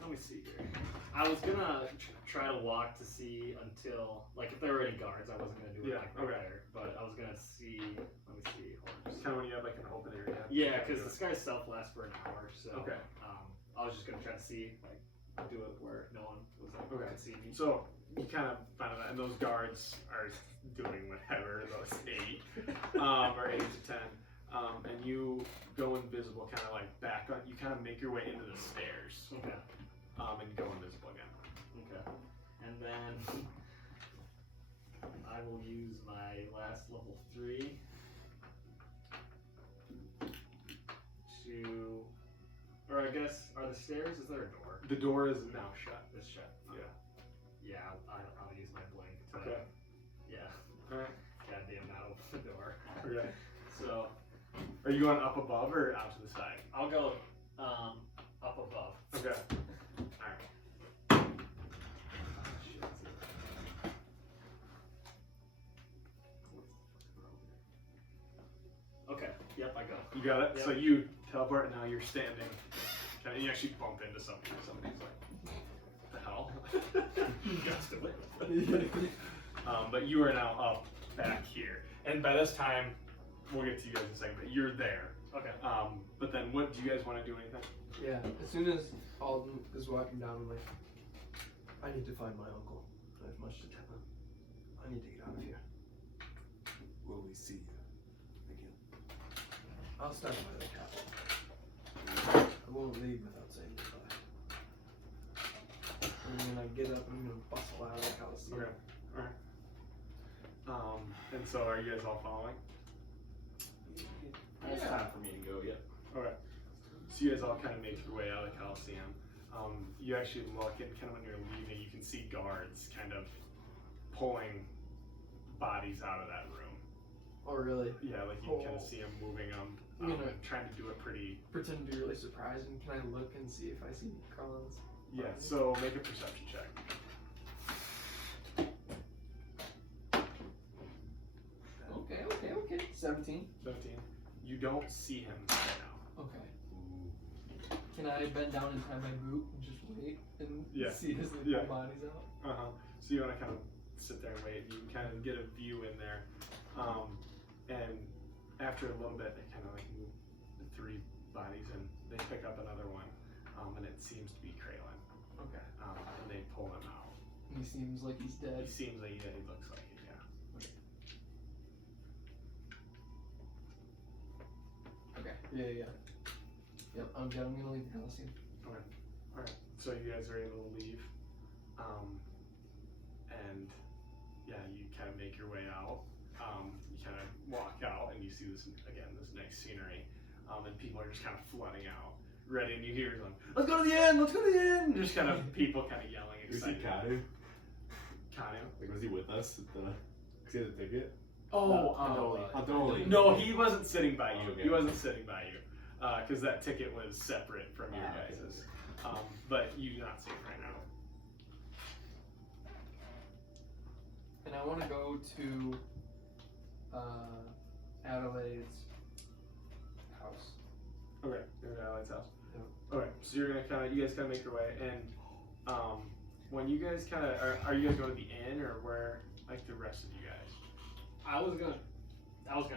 Let me see here. I was gonna try to walk to see until, like, if there were any guards. I wasn't gonna do it like right there, but I was gonna see. Let me see. Hold on. Just kind of when you have like an open area. Yeah, because the sky self lasts for an hour, so Okay. I was just gonna try to see, like, do it where no one was like could see me. So you kind of find out, and those guards are doing whatever, those 8, or 8 to 10, and you go invisible, kind of like back on. You kind of make your way into the stairs, Okay. and go invisible again. Okay. And then I will use my last level 3 to, or I guess, are the stairs? Is there a door? The door is now shut. It's shut. Yeah. Yeah, I'll use my blink to. Okay. Yeah. All right. Goddamn, not open the door. Okay. So Are you going up above or out to the side? I'll go up above. Okay. All right. Okay. Yep, I go. You got it. Yep. So you teleport, and now you're standing. And you actually bump into something. Somebody's like, "What the hell?" But you are now up back here, and by this time, we'll get to you guys in a second. But you're there. Okay. But then, what do you guys want to do? Anything? Yeah, as soon as Alden is walking down, I'm like, I need to find my uncle. I have much to tell him. I need to get out of here. Will we see you again? I'll start by the castle. I won't leave without saying goodbye. And when I get up, I'm gonna bustle out of the Colosseum. Okay. All right. And so are you guys all following? It's time for me to go, yep. Okay. So you guys all kind of make your way out of the Colosseum. You actually look, and kind of when you're leaving, you can see guards kind of pulling bodies out of that room. Oh, really? Yeah, like you kind of see them moving them, You know, and trying to do it pretty. Pretend to be really surprised, and can I look and see if I see Collins? Yeah. So make a perception check. Okay. 17. 17. You don't see him right now. Okay. Can I bend down and tie my boot and just wait and Yeah. see as they Yeah. pull bodies out? So you want to kind of sit there and wait. You can kind of get a view in there, and after a little bit, they kind of like move the 3 bodies, and they pick up another one, and it seems to be Kraylin. Okay. And they pull him out. He seems like he's dead. He seems like he looks like it. Yeah. Okay. Yeah. Yep. I'm gonna leave the Colosseum. Okay. All right. So you guys are able to leave, and yeah, you kind of make your way out. You kind of walk out, and you see this nice scenery, and people are just kind of flooding out, ready. And you hear them, "Let's go to the end! Let's go to the end!" Just kind of people kind of yelling, Was he excited. Kanu? Like, was he with us at the? Cause he had a ticket. Andoli. No, he wasn't sitting by you. Okay. He wasn't sitting by you, because that ticket was separate from your guys's. But you do not see him right now. And I want to go to Adelaide's house. Okay, you're at Adelaide's house. Yep. Okay, so you guys kind of make your way, and when you guys kind of are you guys going to the inn or where? Like the rest of you guys. I was gonna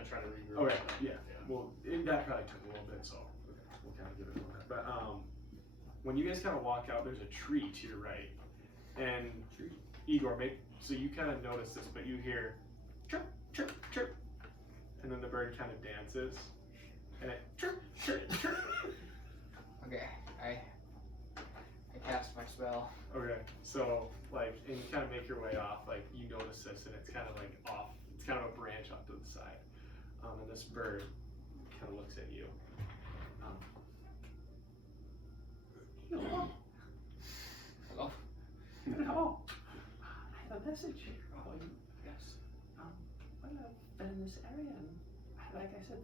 try to regroup. Okay, yeah. Well, that probably took a little bit, so we'll kind of give it a little bit. But when you guys kind of walk out, there's a tree to your right, and Igor, so you kind of notice this, but you hear chirp, chirp, chirp, and then the bird kind of dances, and it chirp, chirp, chirp. Okay. I cast my spell. Okay, so like, and you kind of make your way off, like you notice this, and it's kind of like off. It's kind of a branch off to the side, and this bird kind of looks at you. Hello. Hello. I have a message for you. Yes. Well, I've been in this area, and like I said,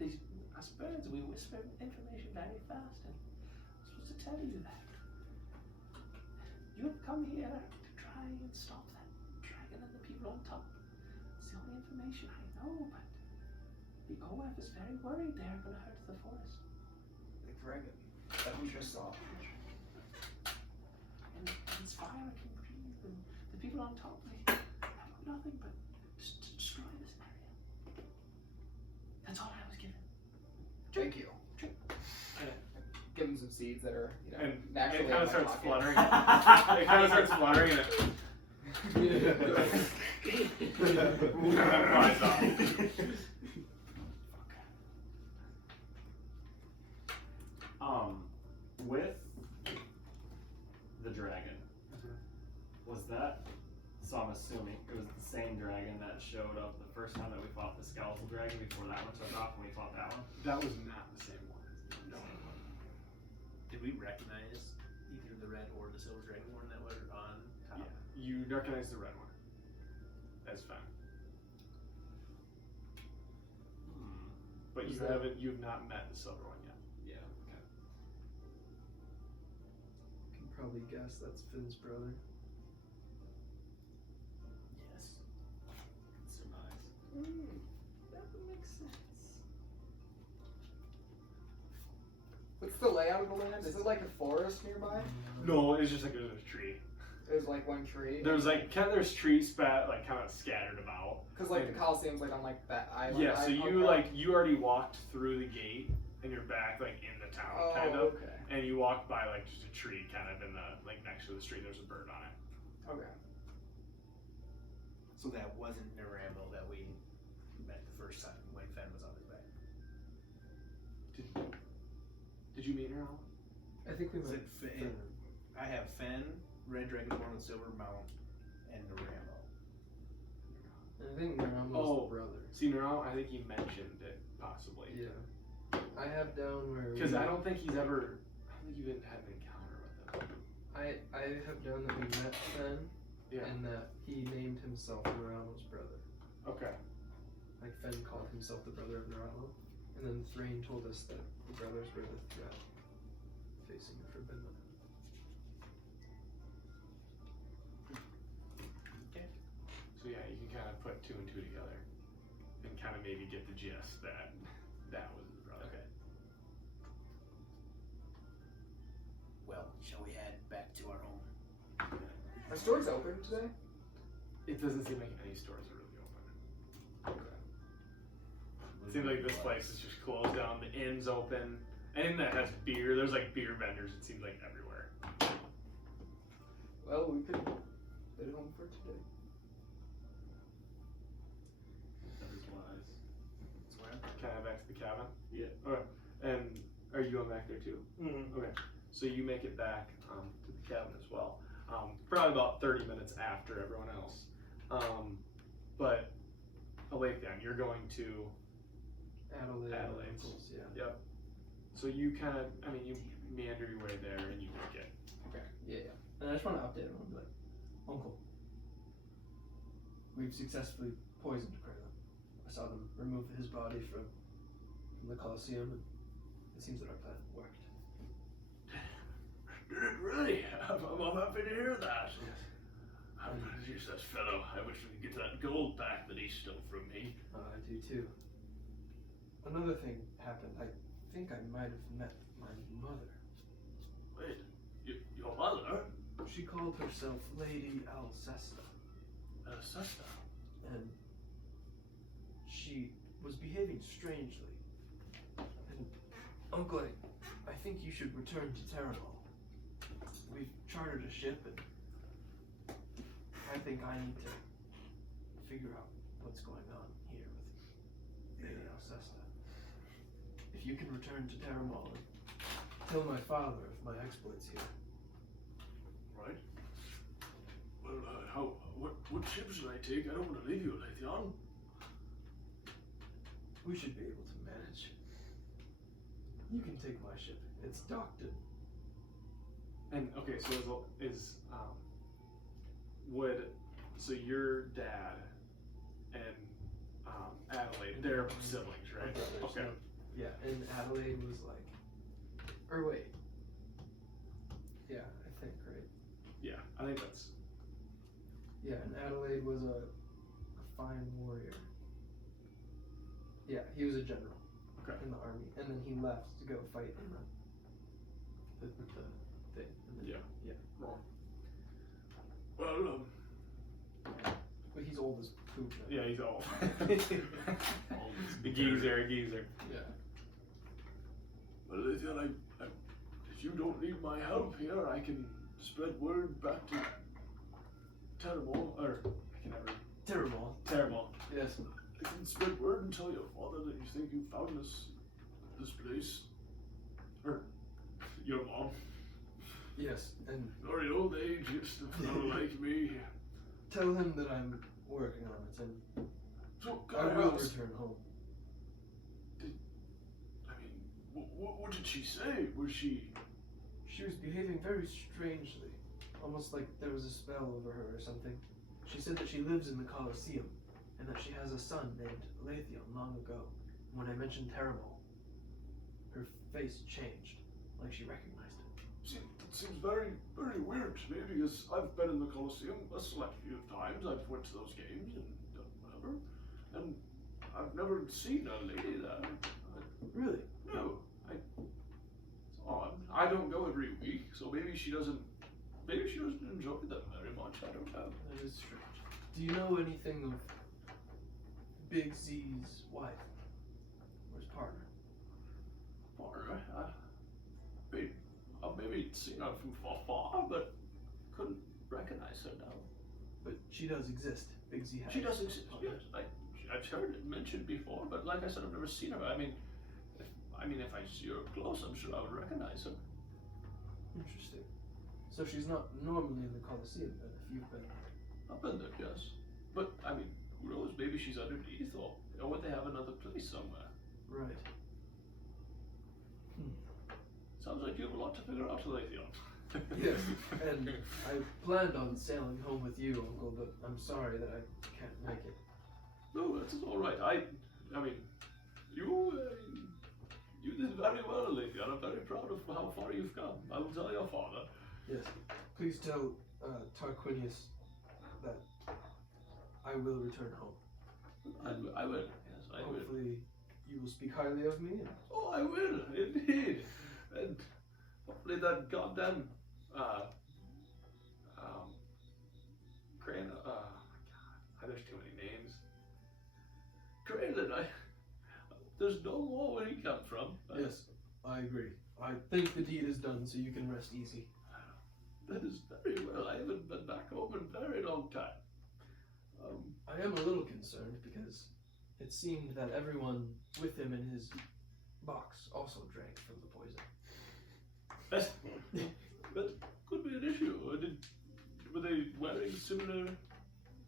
us birds, we whisper information very fast, and I'm supposed to tell you that you have come here to try and stop that dragon and the people on top. It's the only information I know, but the OF is very worried they're going to hurt the forest. The dragon that we just saw. And it's fire I can breathe, and the people on top, they have nothing but just to destroy this area. That's all I was given. Thank you. Give him some seeds that are, And naturally it kind of in my starts pocket. fluttering. It kind of starts fluttering, and it flies off. With the dragon, was that? So I'm assuming it was the same dragon that showed up the first time that we fought the skeletal dragon before that one took off when we fought that one. That was not the same one. No. Did we recognize either the red or the silver dragonborn that were on top? Yeah. You recognize the red one. That's fine. But you've not met the silver one yet. Yeah. Okay. Can probably guess that's Finn's brother. Yes. Surmise. That would make sense. What's the layout of the land? Is it like a forest nearby? No, it's just like there's a tree. There's like one tree. There's like there's trees kind of scattered about. Because like the Colosseum's like on like that island. Yeah, so you already walked through the gate and you're back like in the town Oh, kind of, okay. and you walked by like just a tree kind of in the like next to the street. There's a bird on it. Okay. So that wasn't Narambo that we met the first time when Fenn was on his way. Did you meet her? Al? I think we Is might. it Fenn? I have Fenn, Red Dragonborn with Silver Mount, and Narambo. I think Mira was Oh. the brother. See, now I think he mentioned it, possibly. Yeah. I have down where Because I don't think you've had an encounter with him. I have down that we met Fen, Yeah. and that he named himself Neralo's brother. Okay. Like Fen called himself the brother of Neralo, and then Thrain told us that the brothers were the threat facing the Forbidden. So yeah, you can kind of put two and two together, and kind of maybe get the gist that that was his brother. Okay. Well, shall we head back to our home? Are stores open today? It doesn't seem like any stores are really open. Okay. It seems like this place is just closed down. The inn's open. Anything that has beer, there's like beer vendors. It seems like everywhere. Well, we could head home for today. That is wise. Can I head back to the cabin? Yeah. Okay. And are you going back there too? Mm-hmm. Okay. So you make it back to the cabin as well. Probably about 30 minutes after everyone else. But Alathion, you're going to Adelaide. Adelaide. Uncles, yeah. Yep. So you kind of, you meander your way there and you make it. Okay. Yeah. And I just want to update him. Like, Uncle, we've successfully poisoned Krayla. I saw them remove his body from the Colosseum, and it seems that our plan worked. Did it really? I'm happy to hear that. Yes. I'm gonna use this fellow. I wish we could get that gold back that he stole from me. I do too. Another thing happened. I think I might have met my mother. Wait, your mother? She called herself Lady Alcesta, Sister. and she was behaving strangely. And Uncle, I think you should return to Terranol. We've chartered a ship, and I think I need to figure out what's going on here with Lady Alcesta. If you can return to Terramol and tell my father of my exploits here. Right. Well, what ship should I take? I don't want to leave you, Alathion. We should be able to manage. You can take my ship. It's docked in. And okay, so so your dad and Adelaide, they're siblings, right? Brothers, Okay. no. Yeah, and Adelaide was like, or wait. Yeah, I think, right? Yeah, I think that's. Yeah, and Adelaide was a fine warrior. Yeah, he was a general. Okay. In the army, and then he left to go fight in the thing. And then, Yeah. Yeah. Well, But he's old as poop now. Yeah, he's old. A geezer. Yeah. well, Alathion, if you don't need my help here, I can spread word back to Terramol, or I can never. Terrible. Yes. I can spread word and tell your father that you think you found this place. Or your mom. Yes, and Very old age, just a fellow like me. tell him that I'm working on it, and So, I can will ask, return home. what did she say? Was she... She was behaving very strangely, almost like there was a spell over her or something. She said that she lives in the Colosseum, and that she has a son named Alathion long ago. When I mentioned Terramol, her face changed, like she recognized it. That seems very, very weird to me, because I've been in the Colosseum a select few times. I've went to those games and done whatever. And I've never seen a lady there. Really? No. It's odd. I don't go every week, so maybe she doesn't enjoy them very much. I don't know. That is strange. Do you know anything of Big Z's wife? Or his partner? Partner, I've maybe seen her from far, but couldn't recognize her now. But she does exist. Big Z has. She does exist, Okay. yes. I've heard it mentioned before, but like I said, I've never seen her. If I see her close, I'm sure I would recognize her. Interesting. So she's not normally in the Colosseum then, if you've been. I've been there, yes. But, who knows? Maybe she's underneath, or would they have another place somewhere? Right. Sounds like you have a lot to figure out, Leithion. Yes, and I planned on sailing home with you, Uncle, but I'm sorry that I can't make it. No, that's all right. I mean, you did very well, Leithion. I'm very proud of how far you've come. I will tell your father. Yes. Please tell Tarquinius that I will return home. I will. Yes, I will. Hopefully you will speak highly of me. And Oh, I will, indeed. And hopefully that goddamn, Crane, oh my god, there's too many names. Kraylin, there's no more where he come from. yes, I agree. I think the deed is done, so you can rest easy. That is very well. I haven't been back home in a very long time. I am a little concerned because it seemed that everyone with him in his box also drank from the poison. That could be an issue. Were they wearing similar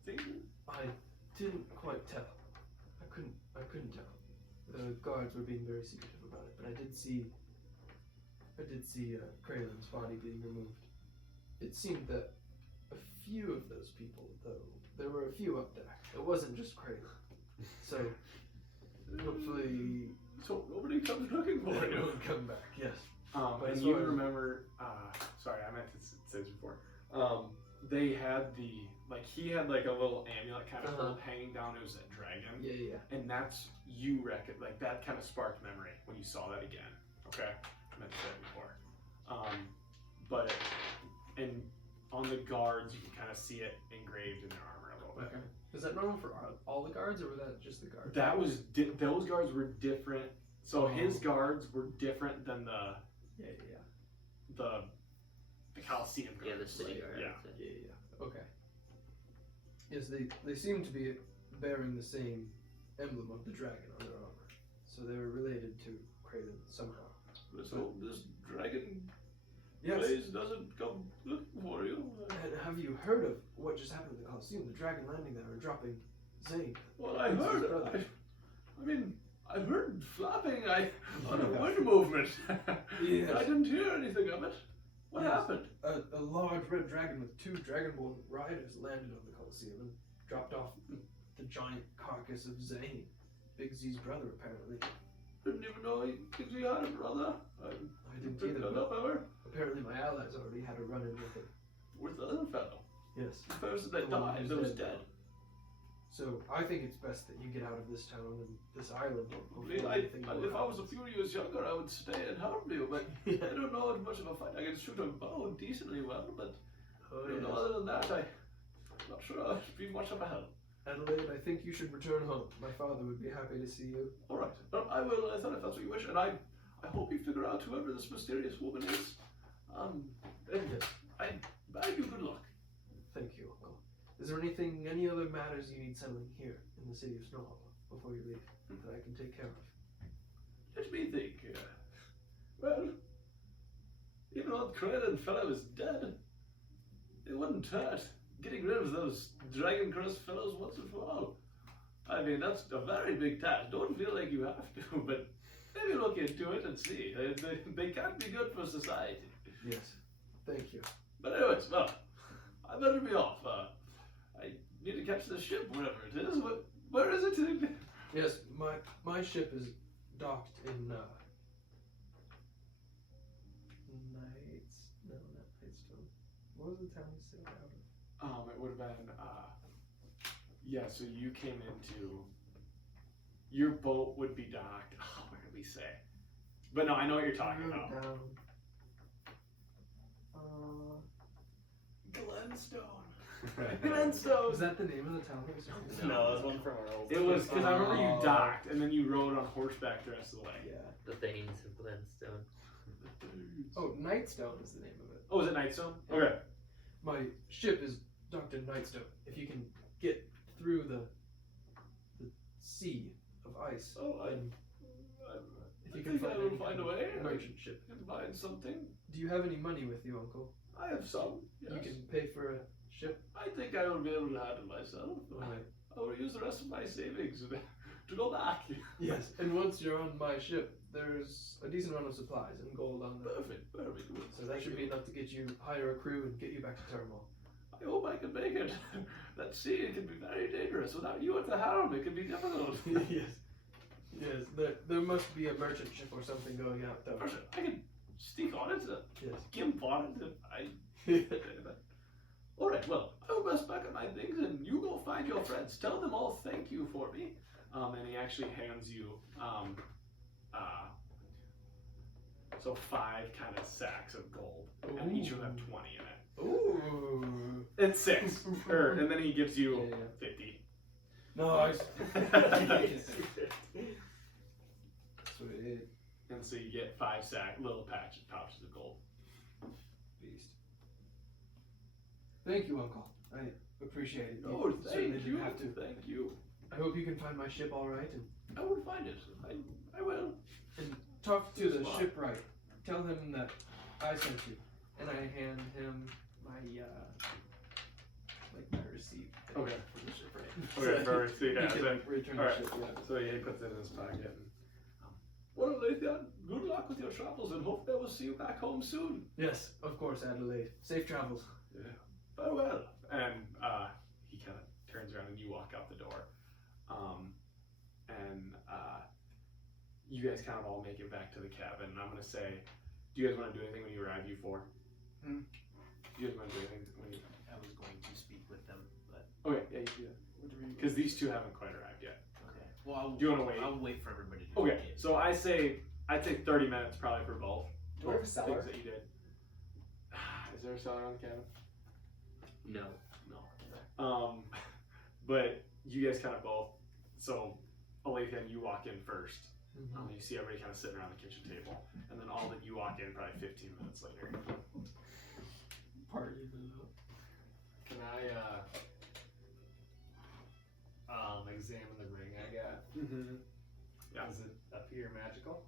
things? I didn't quite tell. I couldn't tell. The guards were being very secretive about it, but I did see Kralen's body being removed. It seemed that a few of those people, though, there were a few up there. It wasn't just Kralen. So hopefully, So nobody comes looking for they you. will come back. Yes. But And as you far as- remember, sorry, I meant to say this before. They had he had like a little amulet kind of Uh-huh. hanging down. It was a dragon. Yeah. And that's, you reckon, like that kind of sparked memory when you saw that again. Okay? I meant to say it before. And on the guards, you can kind of see it engraved in their armor a little bit. Okay. Is that normal for all the guards, or was that just the guards? That was, those guards were different. So his guards were different than the Colosseum guards. Yeah, the city guard. Yeah. Yeah. Okay. Yes, they seem to be bearing the same emblem of the dragon on their armor, so they were related to Kraven somehow. So this dragon Yes. place doesn't come looking for you. And have you heard of what just happened at the Colosseum? The dragon landing there and dropping Zane. Well, I Prince's heard. brother. I mean, I heard flapping. On a wind movement. Yes. I didn't hear anything of it. What Yes. happened? A large red dragon with two dragonborn riders landed on the Colosseum and dropped off the giant carcass of Zane, Big Z's brother, apparently. Didn't even know he had a brother. I didn't picked either, it but up ever. apparently my allies already had a run-in with it. With the other fellow. Yes. The person that The one died, who's that was dead. dead. So I think it's best that you get out of this town and this island. I before mean, anything more if I was a happens. few years younger, I would stay and help you, but I don't know as much of a fight. I can shoot a bow decently well, but Oh, I don't know, yes. other than that, I'm not sure I'd be much of a help. Adelaide, I think you should return home. My father would be happy to see you. Alright, I will, I thought if that's what you wish, and I hope you figure out whoever this mysterious woman is. And Yes. I bid you good luck. Thank you, Uncle. Is there any other matters you need settling here in the city of Snow Hollow before you leave that I can take care of? Let me think. Well, even though the Krellin fellow is dead, it wouldn't hurt getting rid of those dragon crest fellows once and for all. I mean, that's a very big task. Don't feel like you have to, but maybe look into it and see. They can't be good for society. Yes. Thank you. But anyways, well, I better be off. I need to catch the ship, wherever it is. Where is it? Yes, my ship is docked in not Nightstone. What was the town we sailed out of? It would have been, yeah, so you came into, your boat would be docked, where did we say? But no, I know what you're talking about. Down. Glenstone! Was that the name of the town we was talking about? No, that's one from our old. It was, because I remember you Oh. docked, and then you rode on horseback the rest of the way. Yeah. The Thanes of Glenstone. Oh, Nightstone is the name of it. Oh, was it Nightstone? Yeah. Okay. My ship is docked in Nightstone. If you can get through the sea of ice, Oh, then I if you think can I find will any find kind a of way. I merchant ship. can find something. Do you have any money with you, Uncle? I have some. Yes. You can pay for a ship. I think I will be able to handle myself. Alright. I will use the rest of my savings to go back. Yes, and once you're on my ship, there's a decent amount of supplies and gold on there. Perfect, perfect. Good. So that should be enough to get you hire a crew and get you back to Terminal. I hope I can make it. That sea, it can be very dangerous. Without you at the helm, it can be difficult. Yes. Yes, there must be a merchant ship or something going out though. Perfect. I can sneak on it, Yes. gimp on it. All right, well, I will best pack up my things, and you go find your friends. Tell them all thank you for me. And he actually hands you so 5 kind of sacks of gold, and each of them have 20 in it. Ooh. And 6, and then he gives you 50. Nice. Sweet. And so you get 5 little pouches of gold. Beast. Thank you, Uncle. I appreciate it. Oh, You certainly thank didn't you. have to. Thank you. I hope you can find my ship all right and I will find it. I will. talk to the Spot. shipwright. Tell him that I sent you, and I hand him my like my receipt. thing Okay. For the shipwright. Okay, perfect. So He yeah, can so, return alright. the ship. Yeah. So yeah, he puts it in his pocket. Well, Lathan, good luck with your travels, and hope I will see you back home soon. Yes, of course, Adelaide. Safe travels. Farewell. And he kind of turns around and you walk out the door. And you guys kind of all make it back to the cabin. And I'm going to say, do you guys want to do anything when you arrive, you 4? Hmm? Do you guys want to do anything when you... I was going to speak with them, but Okay, yeah, you do that. Because these 2 haven't quite arrived yet. okay. Well, Do you want to wait? I'll wait for everybody to Okay, get. so I'd say 30 minutes probably for both. Do we have a Both cellar? things that you did. Is there a cellar on the cabin? No. But you guys kind of both. So, Alathan, you walk in first. You see everybody kind of sitting around the kitchen table, and then all that you walk in probably 15 minutes later. Party. Can I examine the ring I got? Mm-hmm. Yeah. Does it appear magical?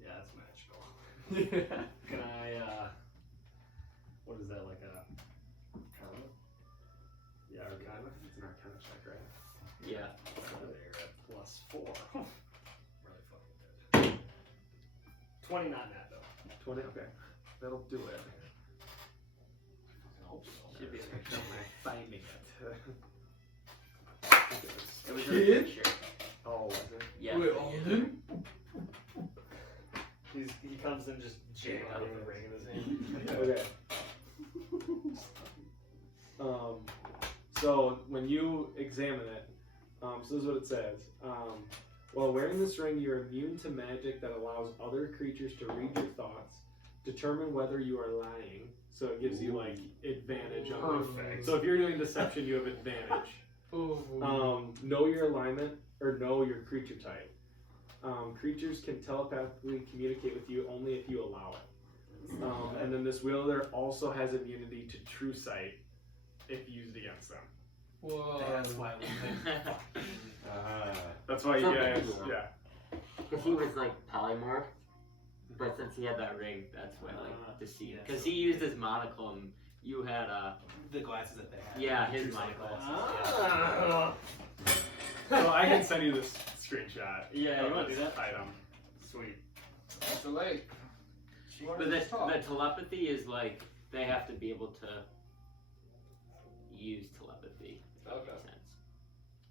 Yeah, it's magical. Can I what is that, like a arcana? Yeah, arcana. It's an arcana check, right? Yeah. So they're at +4. Really fucking good. 20 not that though. 20. Okay, that'll do it. I hope so. Should be in there somewhere. Finding it. It was a Kid? picture. Oh, was it? Yeah. Wait, Alden? He comes in just jamming out with the ring in his hand. Okay. So when you examine it, so this is what it says. While wearing this ring, you're immune to magic that allows other creatures to read your thoughts, determine whether you are lying. So it gives you like advantage on Perfect. So if you're doing deception, you have advantage. Oh. Know your alignment or know your creature type. Creatures can telepathically communicate with you only if you allow it. And then this wielder also has immunity to true sight if used against them. Whoa. That's why we That's why you Something guys, cool. yeah. Because he was like polymorph, but since he had that ring, that's why like deceived. yeah, Because so- he used his monocle and you had the glasses that they had. Yeah, the his true sight monocle. glasses. So I can send you this screenshot. Yeah, of you wanna this do that? item. Sweet. That's a lake. But the telepathy is like they have to be able to use telepathy. If that Okay. makes sense.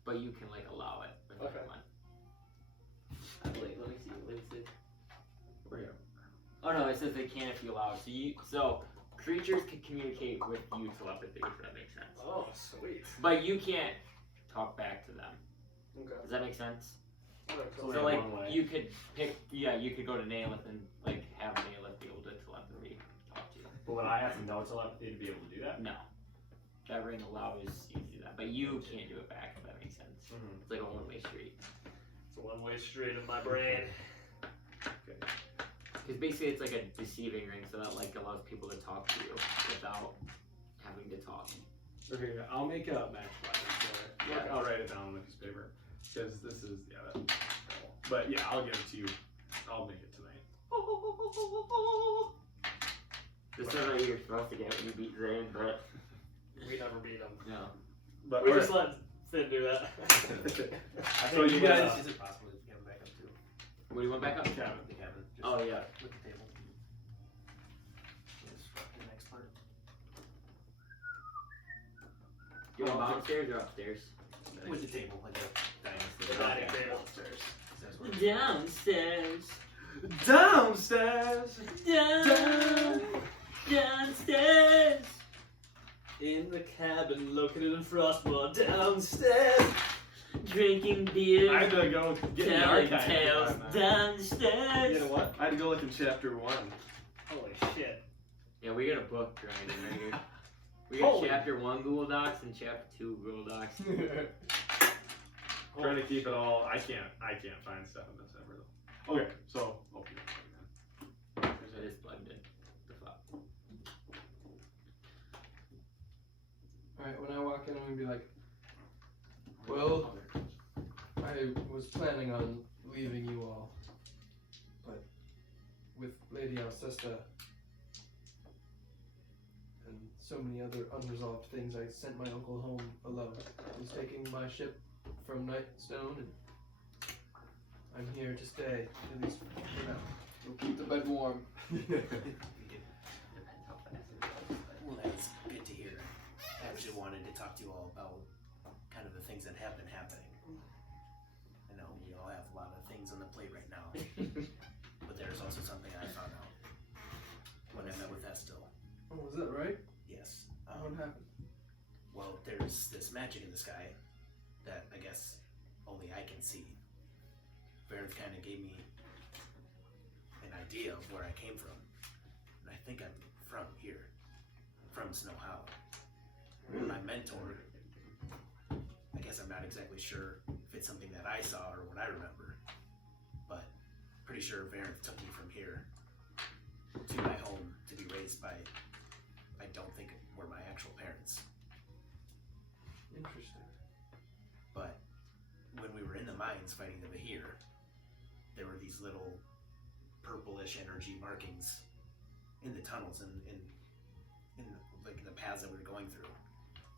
But you can like allow it with Okay. everyone. Let me see. Let me see. Where you? Oh no, it says they can if you allow it. So creatures can communicate with you telepathy, if that makes sense. Oh, sweet. But you can't talk back to them. Okay. Does that make sense? So So like you could pick, you could go to Nailith and like have Nailith be able to telepathy talk to you. But would I have to know telepathy to be able to do that? No, that ring allows you to do that, but you can't do it back. If that makes sense. Mm-hmm. It's like a one-way street. It's a one-way street in my brain. Because basically it's like a deceiving ring, so that like allows people to talk to you without having to talk. Okay, I'll make a match file for it. Yeah. I'll write it down on a piece of paper. Because this is, that's cool. But yeah, I'll give it to you. I'll make it tonight. This is what you're supposed to get when you beat Zane, but We never beat him. no. But we just let Finn do that. So you guys, is it possible to get him back up too? What do you want back up? The cabin. Just Oh yeah. with the table. Just the next part. You want downstairs or upstairs? With the table, like the dining The dining table upstairs. Downstairs. Downstairs! Downstairs. In the cabin located in Frostwall, downstairs. Drinking beer. I had to go get the Telling archive. tales downstairs. You know what? I had to go look in chapter 1. Holy shit. Yeah, we got a book grinding right here. We got Holy- chapter 1 Google Docs and chapter 2 Google Docs. Trying to keep it all. I can't find stuff in this ever though. Okay, so open it. Because it is plugged in. The fuck. Alright, when I walk in, I'm gonna be like, well, I was planning on leaving you all, but with Lady Alcesta and so many other unresolved things, I sent my uncle home alone. He's taking my ship from Nightstone, and I'm here to stay, at least for now. We'll keep the bed warm. Well, that's good to hear. I actually wanted to talk to you all about kind of the things that have been happening. I know you all have a lot of things on the plate right now, but there's also something I found out when I met with Estel. Oh, is that right? Yes. What happened? Well, there's this magic in the sky that I guess only I can see. Vareth kind of gave me an idea of where I came from, and I think I'm from here, from Snow Hollow. My mentor, I guess I'm not exactly sure if it's something that I saw or what I remember, but pretty sure Vareth took me from here to my home to be raised by, I don't think were my actual parents. Interesting. But when we were in the mines fighting the Bahir, there were these little purplish energy markings in the tunnels and in like the paths that we were going through.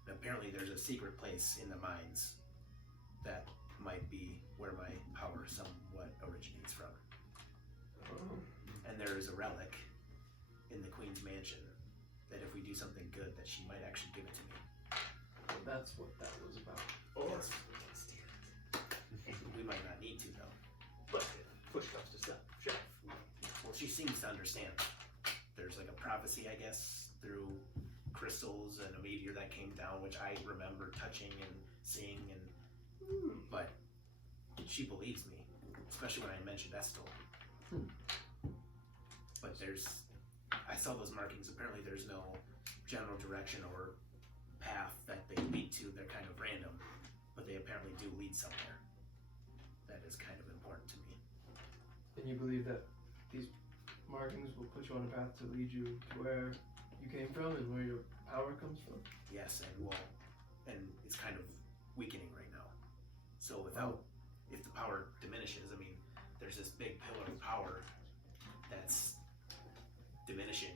And apparently there's a secret place in the mines that might be where my power somewhat originates from. And there is a relic in the Queen's mansion that if we do something good, that she might actually give it to me. That's what that was about. Or Yes. We might not need to though. but push comes to shove. Well, she seems to understand. There's like a prophecy, I guess, through crystals and a meteor that came down, which I remember touching and seeing, and but she believes me, especially when I mentioned Estel. But I saw those markings. Apparently, there's no general direction or path that they lead to. They're kind of random, but they apparently do lead somewhere. That is kind of important to me. And you believe that these markings will put you on a path to lead you to where you came from and where your power comes from? Yes, and it's kind of weakening right now. So if the power diminishes, I mean, there's this big pillar of power that's diminishing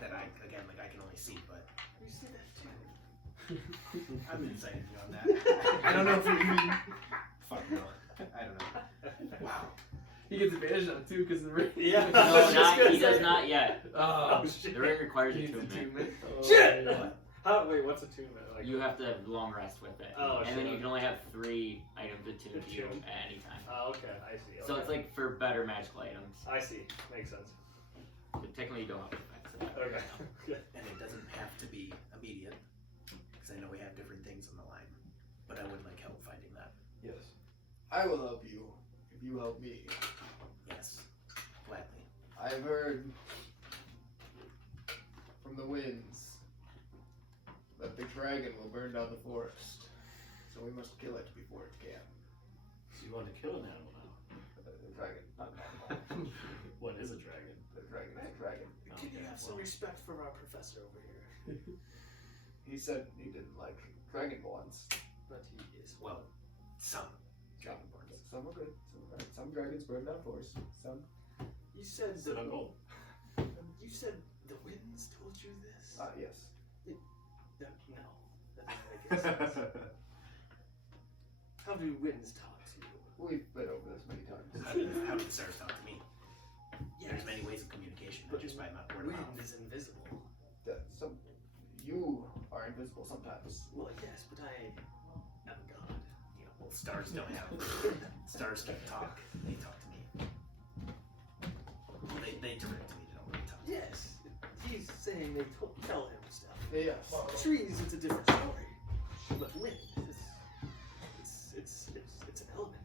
that I can only see, but You see that too. I'm insighting you on that. I don't know if you mean. Fuck no. I don't know. Wow. He gets advantage on it too because the ring. Yeah. No, he does not yet. Oh, The ring requires he needs attunement. attunement. Shit! What? Wait, what's attunement? Like, You have to have long rest with it. Oh, and then shit. you can only have 3 items attuned to you Attuned. at any time. oh, okay, I see. So okay. it's like for better magical items. I see. Makes sense. But technically you don't have effects of that. Okay. Good. And it doesn't have to be immediate, because I know we have different things on the line. But I would like help finding that. Yes. I will help you if you help me. Yes, gladly. I've heard from the winds that the dragon will burn down the forest, so we must kill it before it can. So you want to kill an animal now? The dragon, not an animal. What is a dragon? The dragon is a dragon. Can you have some respect for our professor over here? He said he didn't like dragonborns. But he is. Well, some. Some are good. Some dragons burn down forests. Some. You said Sit on gold. You said The winds told you this? Yes. No. That doesn't make any sense. How do winds talk to you? We've been over this many times. How did the stars talk to me? There's many ways of communication, not just by word of Wind mouth. is invisible. You are invisible sometimes. Well, yes, but I'm God. You know, well, stars don't have. Stars can't talk. They talk to me. Well, they direct me. They don't really talk. Yes, he's saying they tell him stuff. Yes. Trees, it's a different story. But wind, it's an element.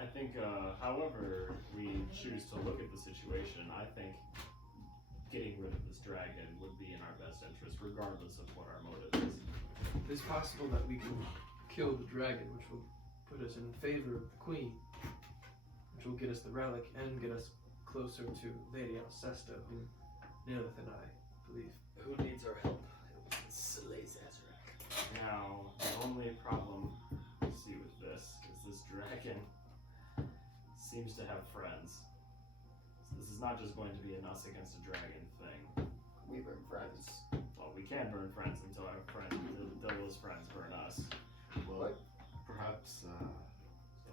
I think, however we choose to look at the situation, I think getting rid of this dragon would be in our best interest, regardless of what our motive is. It's possible that we can kill the dragon, which will put us in favor of the queen, which will get us the relic and get us closer to Lady Alcesta, who Nilith and I believe. Who needs our help? Slay Zazarak. Now, the only problem I see with this is this dragon seems to have friends. So this is not just going to be an us against a dragon thing. We burn friends. Well, we can burn friends until our friends, until those friends burn us. Well, perhaps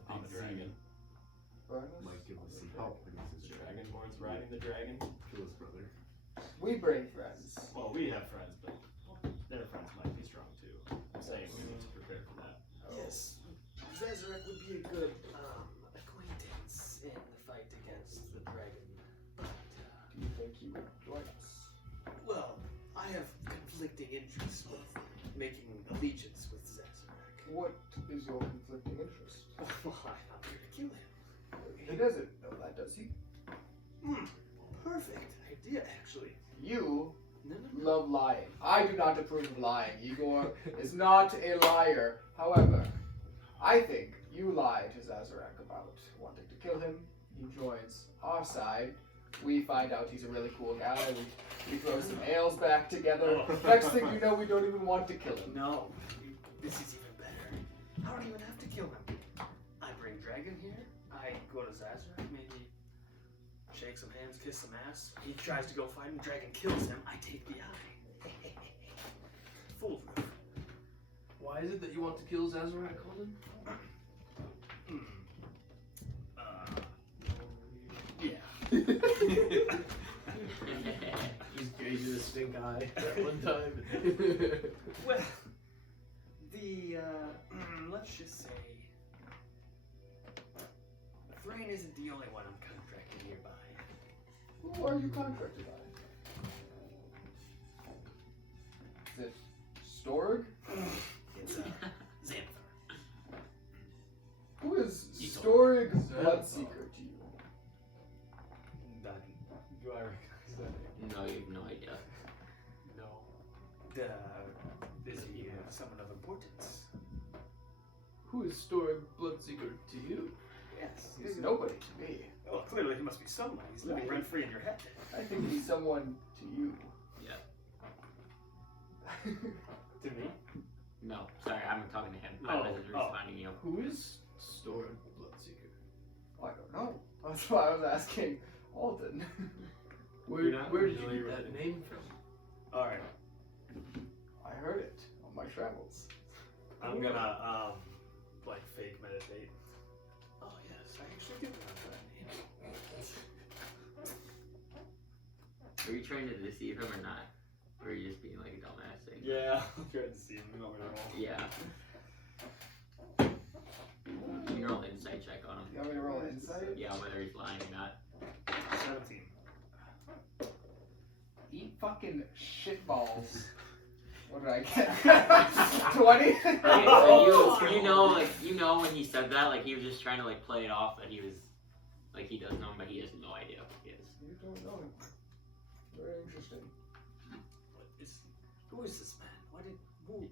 On the dragon. Burn us? might give us some help against The this dragonborn's riding the dragon. Kill his brother. We bring friends. Well, we have friends, but their friends might be strong too. I'm saying we need to prepare for that. Yes, Zazarak would be a good acquaintance in the fight against the dragon. But, Do you think he would join us? well, I have conflicting interests with making allegiance with Zazarak. What is your conflicting interest? Well, I'm not here to kill him. He doesn't know that, does he? Perfect idea, actually. You No. love lying. I do not approve of lying. Igor is not a liar. However, I think you lied to Zazarak about wanting to kill him. He joins our side. We find out he's a really cool guy. We throw some ales back together. Next thing you know, we don't even want to kill him. No, this is even better. I don't even have to kill him. I bring Dragon here. I go to Zazarak, maybe shake some hands, kiss some ass. He tries to go fight him. Dragon kills him. I take the eye. Foolproof. Why is it that you want to kill Zazarak, Holden? Yeah. Just gave you the stink eye that one time. Well, the let's just say Thrain isn't the only one I'm contracted nearby. Who are you contracted by? Is it Storg? It's Xanthar. Who is He's Storg Xanthar. Bloodseeker to you? Do I recognize that name? No, you have no idea. No. Is he someone of importance? Who is Storg Bloodseeker to you? Yes. He's nobody to me. Well, clearly he must be someone. He's living Right. rent free in your head. I think he's someone to you. Yeah. To me? No, sorry, I'm talking to him. I Oh, wasn't oh. responding to you. Who is Storg Bloodseeker? I don't know. That's why I was asking Alden. You're Where not did you familiar get with that it. name from? Alright. I heard it on my travels. I'm gonna like fake meditate. Oh yes, I actually do remember that name. Were you trying to deceive him or not? Or are you just being like a dumbass thing? Yeah, I'm trying to see him. You want me to roll? Yeah. You can roll an insight check on him. You want me to roll insight? Yeah, whether he's lying or not. 17. Eat fucking shitballs. What did I get? 20? So you know, like, you know when he said that, like, he was just trying to, like, play it off that he was, like, he does know him, but he has no idea who he is. You don't know him. Very interesting. Who is this man? Who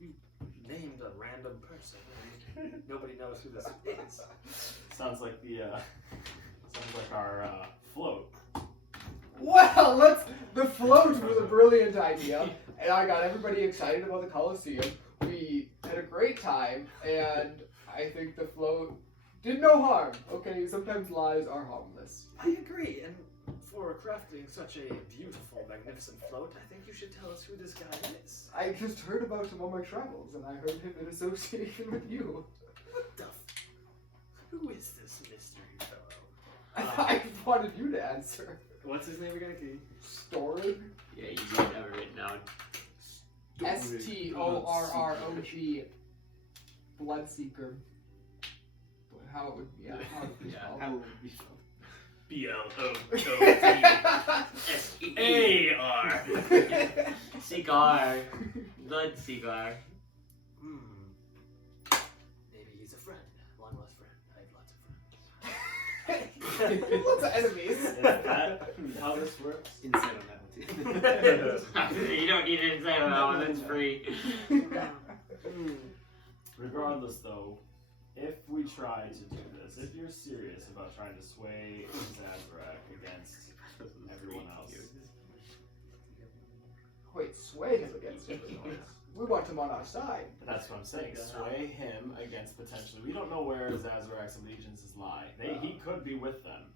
you named a random person and nobody knows who this is? Sounds like our float. Well, the float was a brilliant idea, and I got everybody excited about the Colosseum. We had a great time, and I think the float did no harm. Okay, sometimes lies are harmless. I agree, and for a crowd crafting such a beautiful, magnificent float, I think you should tell us who this guy is. I just heard about him on my travels, and I heard him in association with you. What the who is this mystery fellow? I wanted you to answer. What's his name again? Can you... Storg? Yeah, you did have it written down. Storrog. Bloodseeker. How it would be spelled. How would it be spelled? B-L-O-O-T-S-E-A-R. Cigar. Blood cigar. Maybe he's a friend. Long lost friend. I have lots of friends. Lots of enemies. Is that how this works? Insight on that one too. You don't need to say that one, it's free. Regardless, though, if we try to do this, if you're serious about trying to sway Zazarak against everyone else, Wait, sway him against everyone else. We want him on our side. that's what I'm saying. Sway him against potentially. We don't know where Zazarak's allegiances lie. He could be with them.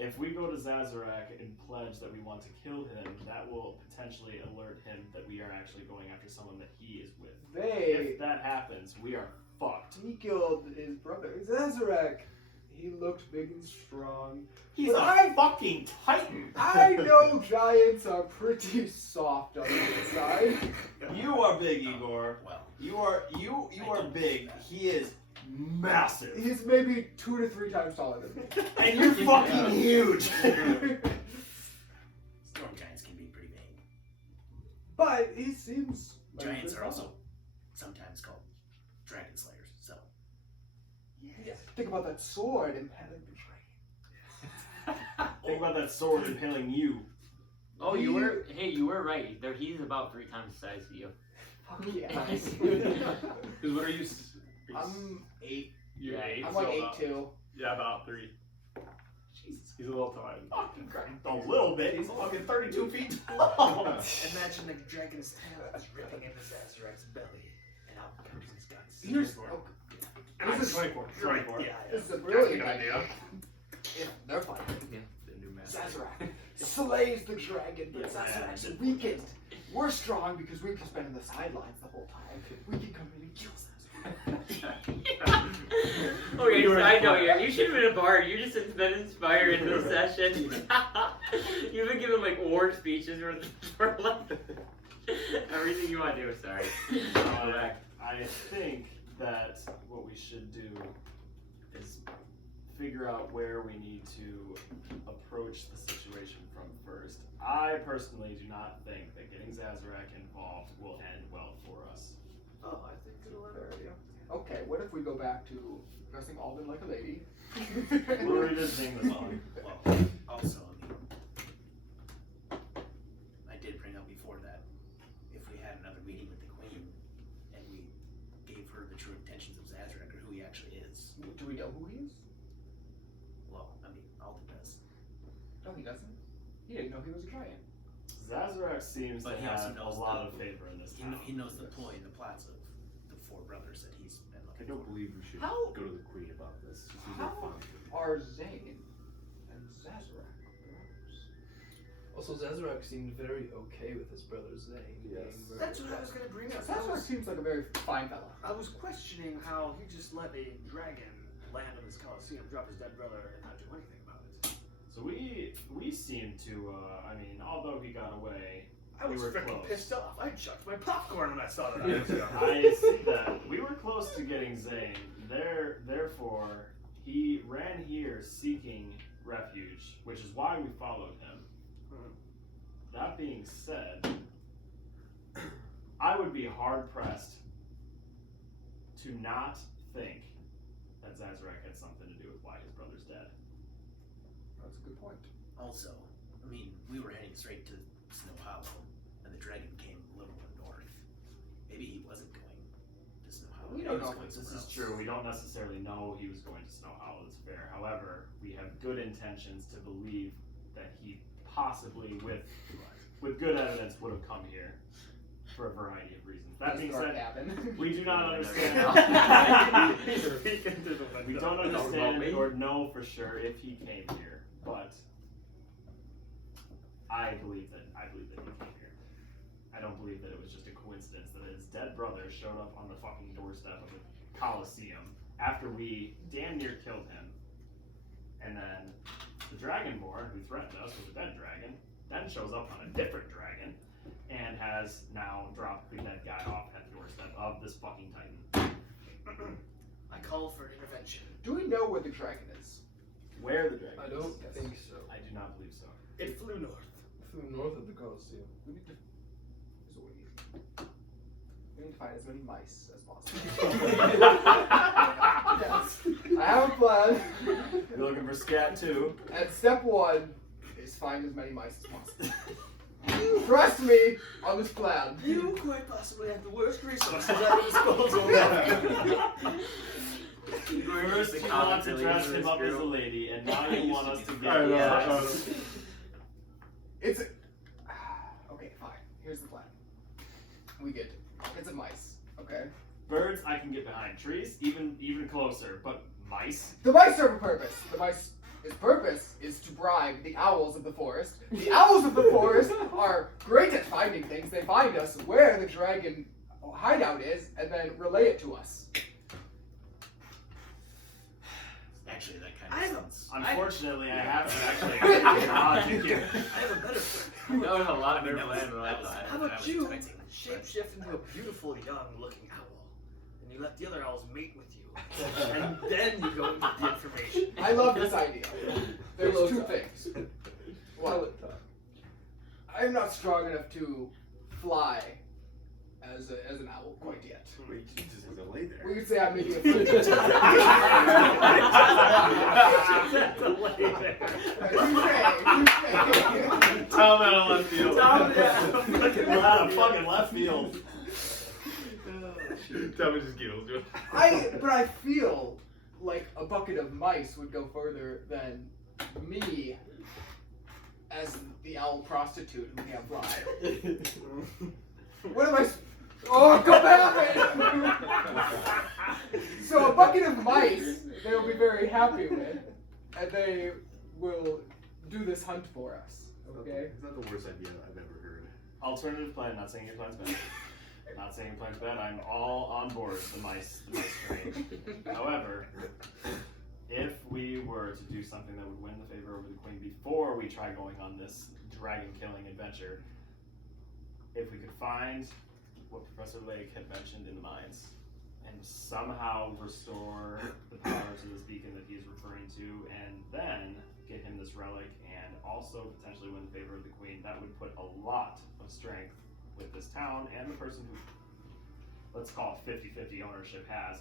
If we go to Zazarak and pledge that we want to kill him, that will potentially alert him that we are actually going after someone that he is with. If that happens, we are fucked. He killed his brother, Zazarak. He looked big and strong. He's But a fucking titan. I know giants are pretty soft on the inside. You are big, Igor. Well, You are big. He is massive. He's maybe 2 to 3 times taller than me. And you're fucking huge. storm giants can be pretty big. But he seems like Giants a are good also fellow. sometimes called dragon slayers. So Yeah, think about that sword impaling the dragon. Think about that sword impaling you. Oh, you were right. He's about 3 times the size of you. Fuck yeah. Because what are you? I'm 8. You're Yeah, 8. I'm like so 8 about, too. Yeah, about 3. Jesus. He's a little taller. Fucking a little bit. He's fucking 32 feet tall. Imagine the dragon's tail is ripping into Zazarak's belly, and out comes his guts. Here's This is 24. 24. Yeah, this is a That's a brilliant good idea. Yeah, they're fighting. the new master. Zazarak slays the dragon, but Zazarak's weakened. We're strong because we've just been in the sidelines the whole time. We can come in and kill Zazarak. Okay, side note here. You should have been a bard. You just been inspired in this session. You've been giving like war speeches for like everything you want to do. Sorry. I think that what we should do is figure out where we need to approach the situation from first. I personally do not think that getting Zazarak involved will end well for us. Oh, I think it'll end earlier. Okay, what if we go back to dressing Alden like a lady? We're revisiting the song. Well, also, I did bring up before that if we had another meeting with the Queen and we gave her the true intentions of Zazarak or who he actually is. Do we know who he is? Well, I mean, Alden does. No, he doesn't. He didn't know he was a giant. Zazarak seems But to he also have a knows lot the- of favor in this town. He knows the ploy and the plots of the 4 brothers that he's been I looking don't for. believe we should How- go to the queen about this. This is How their fun. are Zane and Zazarak brothers? Also, Zazarak seemed very okay with his brother Zane. Yes. being very That's what I was gonna bring up. Zazarak seems like a very fine fella. I was questioning how he just let a dragon land on this Colosseum, drop his dead brother, and not do anything about it. So we seem to, I mean, although he got away, I was we were freaking close. pissed off. I chucked my popcorn when I saw that. I see that. We were close to getting Zane. Therefore, he ran here seeking refuge, which is why we followed him. That being said, I would be hard pressed to not think that Zazarak had something to do with why his brother's dead. That's a good point. Also, I mean, we were heading straight to Snow Hollow, and the dragon came a little more north. Maybe he wasn't going to Snow Hollow. We Maybe don't he was know. going This somewhere is else. true. We don't necessarily know he was going to Snow Hollow. It's fair. However, we have good intentions to believe that he possibly, with good evidence, would have come here for a variety of reasons. That being Just our said, cabin. we do not understand. We don't understand or know for sure if he came here, but I believe that he came here. I don't believe that it was just a coincidence that his dead brother showed up on the fucking doorstep of the Colosseum after we damn near killed him. And then the Dragonborn, who threatened us with a dead dragon, then shows up on a different dragon and has now dropped the dead guy off at the doorstep of this fucking Titan. I call for an intervention. Do we know where the dragon is? Where the dragon I is? don't think so. I do not believe so. It flew north. Flew north of the Colosseum. We need to. We need to find as many mice as possible. Yes. I have a plan. You're looking for scat too. And step 1 is find as many mice as possible. Trust me on this plan. You quite possibly have the worst resources at your disposal. First you want to dress him up as a lady, and now you want us to get I know. mice. It's okay. Fine. Here's the plan. We get pockets of mice. Okay. Birds I can get behind. Trees even closer, but mice? The mice serve a purpose. The mice's purpose is to bribe the owls of the forest. The owls of the forest are great at finding things. They find us where the dragon hideout is, and then relay it to us. Actually, that kind of sounds. Unfortunately, I haven't actually got logic here. I have a better plan. That was a lot of plan when I thought. How about you shapeshift into a beautiful young-looking owl, and you let the other owls mate with you, and then you go into the information. I love this idea. There's two things. One, I'm not strong enough to fly as an owl quite yet. Wait, you just have to lay there. We could say I'm maybe a flip. Tom out of left field. Out of fucking left field. Tommy just giggles. But I feel like a bucket of mice would go further than me as the owl prostitute who can't fly. What am I? Oh, come at me! So a bucket of mice they will be very happy with, and they will do this hunt for us. Okay. It's not the worst idea I've ever heard. Alternative plan. Not saying your plan's bad. Not saying your plan's bad. I'm all on board the mice train. However, if we were to do something that would win the favor over the queen before we try going on this dragon killing adventure, if we could find what Professor Lake had mentioned in the mines and somehow restore the power to this beacon that he's referring to, and then get him this relic and also potentially win the favor of the queen, that would put a lot of strength with this town and the person who, let's call it 50-50 ownership, has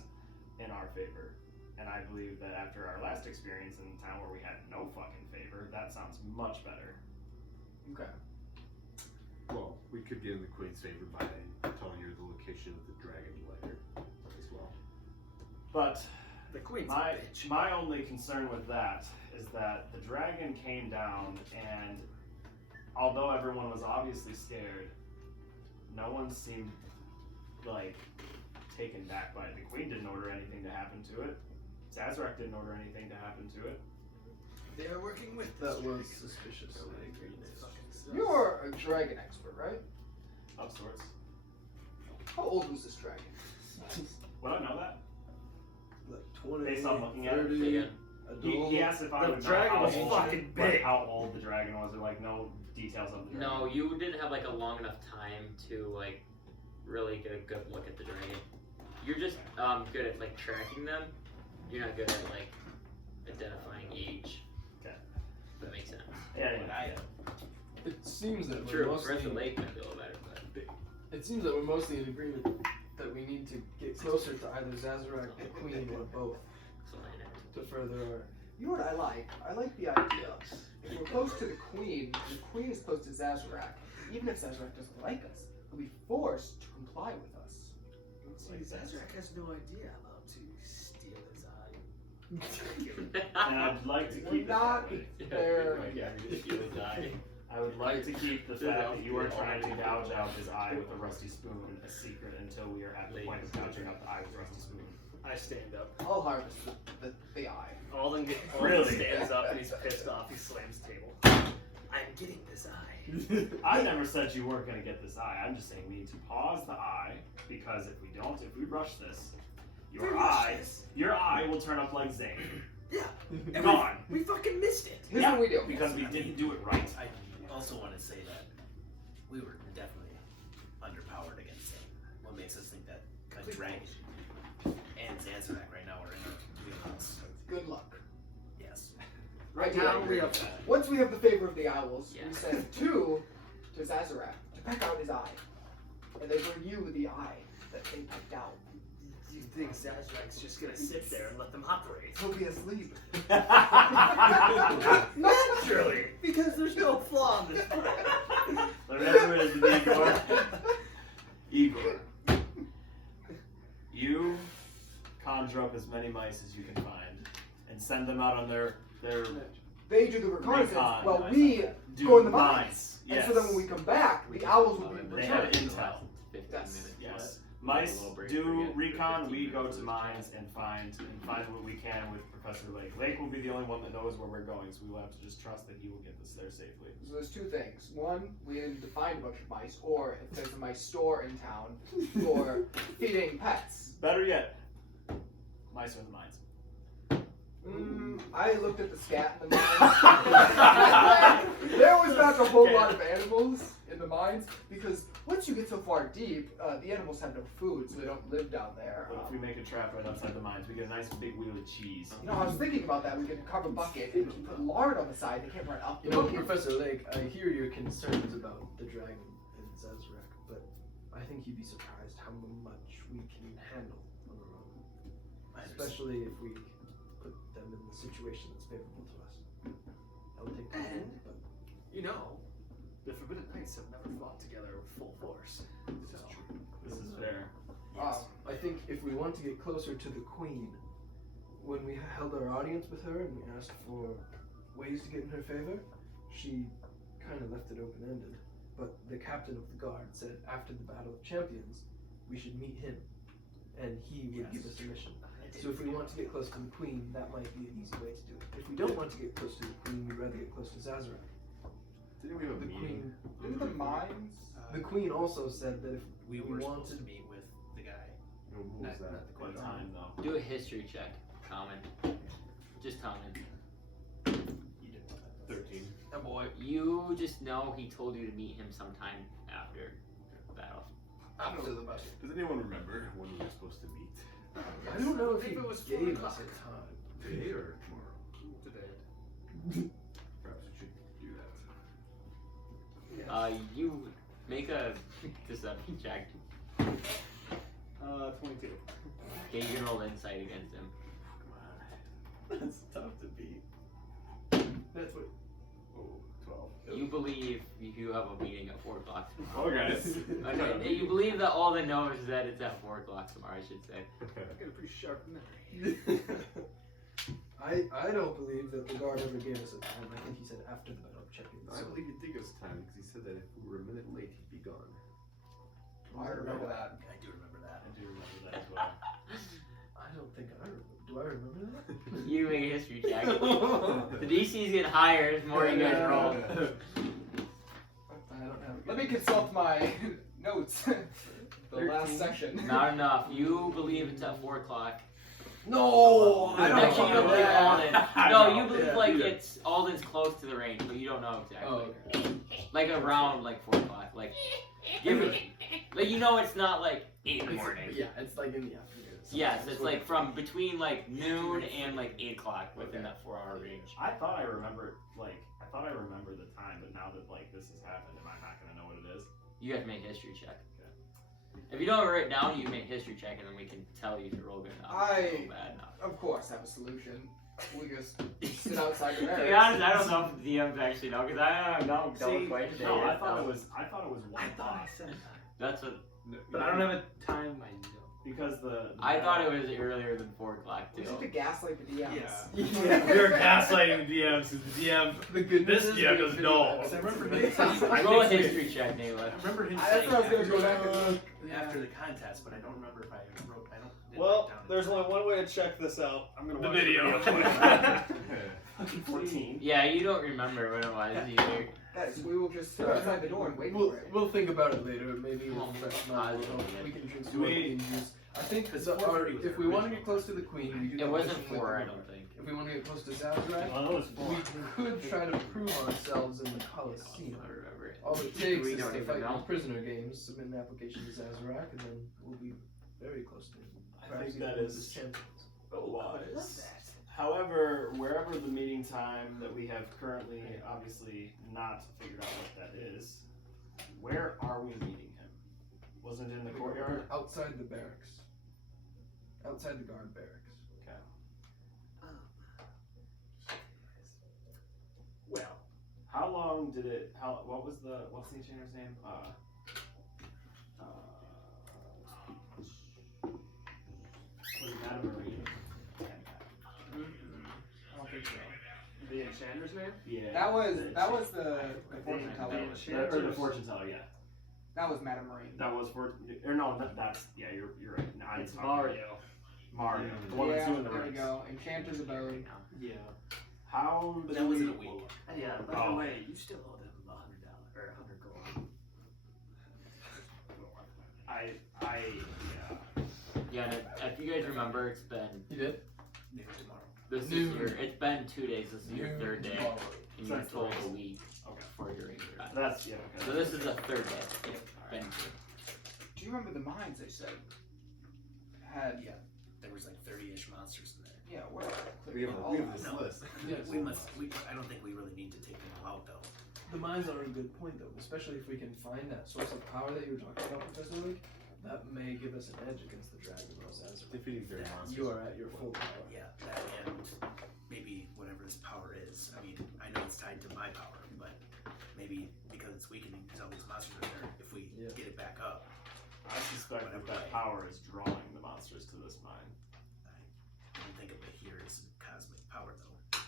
in our favor. And I believe that after our last experience in the town where we had no fucking favor, that sounds much better. Okay. Well, we could get in the Queen's favor by telling her the location of the dragon lair as well. But The queen's a my bitch. my only concern with that is that the dragon came down, and although everyone was obviously scared, no one seemed like taken back by it. The queen didn't order anything to happen to it. Sazerac didn't order anything to happen to it. They are working with That this was dragon. suspicious. You're a dragon expert, right? Of sorts. How old was this dragon? Would I know that? Like 20, Based on looking at it? 30, Yeah. adult. He asked if I The would know dragon how was old, fucking like, big. how old the dragon was, or like no details of the dragon. No, you didn't have like a long enough time to like really get a good look at the dragon. You're just good at like tracking them. You're not good at like identifying age. Okay. If that makes sense. Yeah. It seems that we're True, mostly. Professor Lake might be a little better, but It seems that we're mostly in agreement that we need to get closer to either Zazarak, the Queen, or both so I know. to further our. You know what I like? I like the idea. If we're close to the queen is close to Zazarak. Even if Zazarak doesn't like us, he'll be forced to comply with us. See, Zazarak has no idea how to steal his eye. And I'd like to We're keep the not fact there. I would like to keep the fact that you are trying to gouge out his eye with a rusty spoon a secret until we are at the point of gouging out the eye with a rusty spoon. I stand up. I'll harvest the eye. Alden Really? stands up and he's pissed off. He slams the table. I'm getting this eye. I never said you weren't going to get this eye. I'm just saying we need to pause the eye because if we rush this, your eye will turn up like Zane. Yeah. Gone. We fucking missed it. Here's what we do. Because we didn't do it right. I also want to say that we were definitely underpowered against Zane. What makes us think that a dragon and Zanzarak right now are in our wheelhouse? Good luck. Yes. Right now, now, we have once we have the favor of the owls, we Yes. send two to Zazarak to peck out his eye. And they bring you the eye that they pecked out. You think Zazarak's just gonna sit there and let them operate? He'll be asleep. Naturally! Because there's no flaw in this plan. Whatever it is, Igor. Igor. You conjure up as many mice as you can find and send them out on their They do the reconnaissance recon. while we Do go in the mines. Yes. And so then when we come back, the owls will be They have returned. intel. 15 Yes. minutes. Yes. A Mice little break do for recon, 15 we go minutes. to mines and find what we can with Professor Lake. Lake will be the only one that knows where we're going, so we will have to just trust that he will get us there safely. So there's two things. One, we need to find a bunch of mice, or if there's a mice store in town for feeding pets. Better yet, mice are in the mines. I looked at the scat in the mines. There was not a whole lot of animals in the mines because once you get so far deep, the animals have no food, so they don't live down there. But if we make a trap right outside the mines, we get a nice big wheel of cheese. You know, I was thinking about that. We could carve a bucket and put lard on the side. They can't run up. You know, Professor Lake, I hear your concerns about the dragon and Zazarak, but I think you'd be surprised how much we can handle on our own. Especially if we put them in the situation that's favorable to us. That would take time, but You know, the Forbidden Knights have never fought together with full force. This is true. This is fair. I think if we want to get closer to the Queen, when we held our audience with her and we asked for ways to get in her favor, she kind of left it open-ended. But the captain of the guard said after the Battle of Champions, we should meet him, and he would give us a mission. So if we want to get close to the Queen, that might be an easy way to do it. If we don't want to get close to the Queen, we'd rather get close to Zazarak. Didn't we have a The meeting? Didn't the mines? The Queen also said that if We we were supposed wanted to meet with the guy. What was that? Not the What queen. time though? Do a history check, Common. Just Common. You didn't know that. 13. Oh boy, you just know he told you to meet him sometime after the battle. After the battle. Does anyone remember when we were supposed to meet? I don't know if he it was gave 4 us a o'clock. time. Today or tomorrow? Today. Perhaps we should do that. You make a deception check. 22. Okay, you can roll insight against him. That's tough to beat. That's what. Oh, 12. You believe you have a meeting at 4 o'clock tomorrow. Okay. Okay, you believe that all the knows that it's at 4 o'clock tomorrow, I should say. I've got a pretty sharp memory. I don't believe that the guard ever gave us a time. I think he said after the Battle of Champions. I believe he'd dig us time because he said that if we were a minute late, he'd be gone. I remember that. I do remember that. I do remember that as well. I don't think I remember. Do I remember that? You make a history check. The DC's getting higher the more you guys roll. I don't have. Let me consult my notes. The last 13. section. Not enough. You believe it's at 4 o'clock. No, I don't Actually, you don't believe believe that. Alden. No, you believe Yeah. like it's Alden's close to the range, but you don't know exactly. Oh, Like around like 4 o'clock. Like give it. Like you know it's not like 8 in the morning. yeah, it's like in the afternoon. Yes, it's like from between like noon and like 8 o'clock within that 4-hour range. I thought I remembered the time, but now that like this has happened, am I not gonna know what it is? You have to make a history check. If you don't write it down, you make a history check, and then we can tell you if you roll good enough or roll bad enough. Of course, have a solution. We just sit outside your To be area. honest, I don't know if the DMs actually know because I don't See, quite say no, it. I thought it was 1 o'clock. said that. That's what But I don't have a time I know. Because the I thought it was earlier than 4 o'clock We too. have to gaslight the DMs. Yeah. We were gaslighting the DMs because the DM. The good news This is DM we doesn't video know. episodes. I remember him Roll a history check, Nayla. I remember him That's saying what I was gonna after, go back and after the contest, but I don't remember if I wrote. Well, there's only one way to check this out. I'm gonna The watch video. Fucking 14. Yeah, you don't remember what it was either. Guys, we will just sit outside the door and wait We'll, for it. we'll think about it later. Maybe Oh, if that's my not God. well, we can drink Do some we- bean juice. I think Because that 4:30 was if our we want to original get close to the queen, we do It the wasn't mission with 4, the I Lord. don't think. If we want to get close to Zazarak, Well, it was 4. we could try to prove ourselves in the Colosseum. I remember it. All it takes We is don't to even fight know. with prisoner games, submit an application to Zazarak, and then we'll be very close to him. I Perhaps think even that one of is his champions. wise. However, wherever the meeting time that we have currently obviously not figured out what that is, where are we meeting him? Wasn't it in the courtyard? Outside the barracks. Outside the guard barracks. Okay. Well, How long did it? What's the enchanter's name? Was it Madame Marie? I don't think so. The enchanter's name? Yeah. That was the fortune teller. Or the fortune teller, yeah. That was Madame Marie. That was or no, that's yeah. You're right. No, It's Mario. Mario, the one that's Yeah, doing the there we rings. go. Enchanter's abode. Yeah. How? but do that was in we- a week. Yeah, by Oh. the way, you still owe them $100 or 100 gold. Yeah. Yeah, and if you guys remember, it's been You did? Maybe tomorrow. this is Noon. it's been 2 days. This is your Noon third day, tomorrow. and you were That's told right. a week Okay. for your regular. That's yeah. Okay. So this is the third day. It's been Do you remember the mines they said had? Yeah, there was like 30-ish monsters in there. Yeah, where? We have this No. list. Yes. I don't think we really need to take them all out though. The mines are a good point, though, especially if we can find that source of power that you were talking about, Professor Lake. That may give us an edge against the dragon or Zazarak. Defeating their monsters. You are at your full power. Yeah, that and maybe whatever this power is. I mean, I know it's tied to my power, but maybe because it's weakening because all these monsters are there, if we Yeah. get it back up, I suspect that power is drawing the monsters to this mine. I don't think of it here as cosmic power though.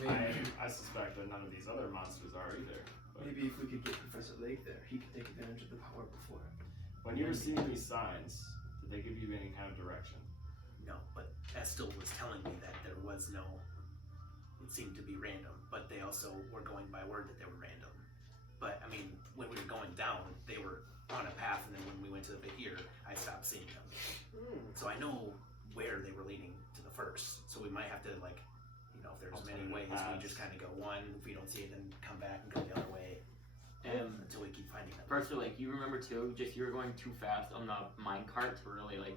Maybe, I suspect that none of these other monsters are either. But maybe if we could get Professor Lake there, he could take advantage of the power before him. when you were seeing these signs, did they give you any kind of direction? No, but Estel was telling me that there was no. It seemed to be random, but they also were going by word that they were random. But I mean, when we were going down, they were on a path, and then when we went to the bit here, I stopped seeing them. So I know where they were leading to the first. So we might have to like, if there's many ways, we just kind of go one. If we don't see it, then come back and go the other way until we keep finding them. First, like you remember too, just you were going too fast on the mine cart to really like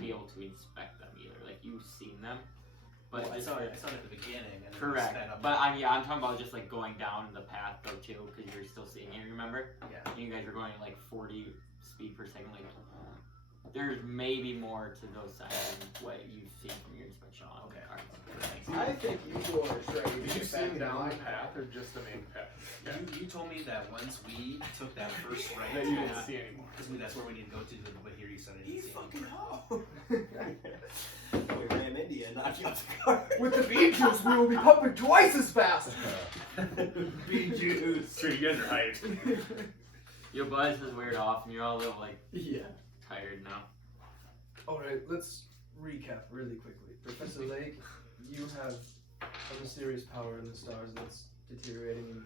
be able to inspect them either. Like you've seen them, but I just saw it at the beginning. And then correct. sped up. But I'm talking about just like going down the path though too, because you're still seeing it. Remember? Yeah. You guys are going at like 40 speed per second. Like there's maybe more to those signs than what you've seen from your inspection on the cart. I think Igor is ready to Did you get see back him in down line. the path or just the main path? Yeah. You told me that once we took that first right, That you didn't see anymore. because that's where we need to go to. But here you said I didn't see anything. We ran India and knocked you off the car. With the bean juice, we will be pumping twice as fast. Bean juice. Sure, you guys are hyped. Your buzz is weird off, and you're all a little like Yeah. tired now. Alright, let's recap really quickly. Professor Lake, you have a mysterious power in the stars that's deteriorating, and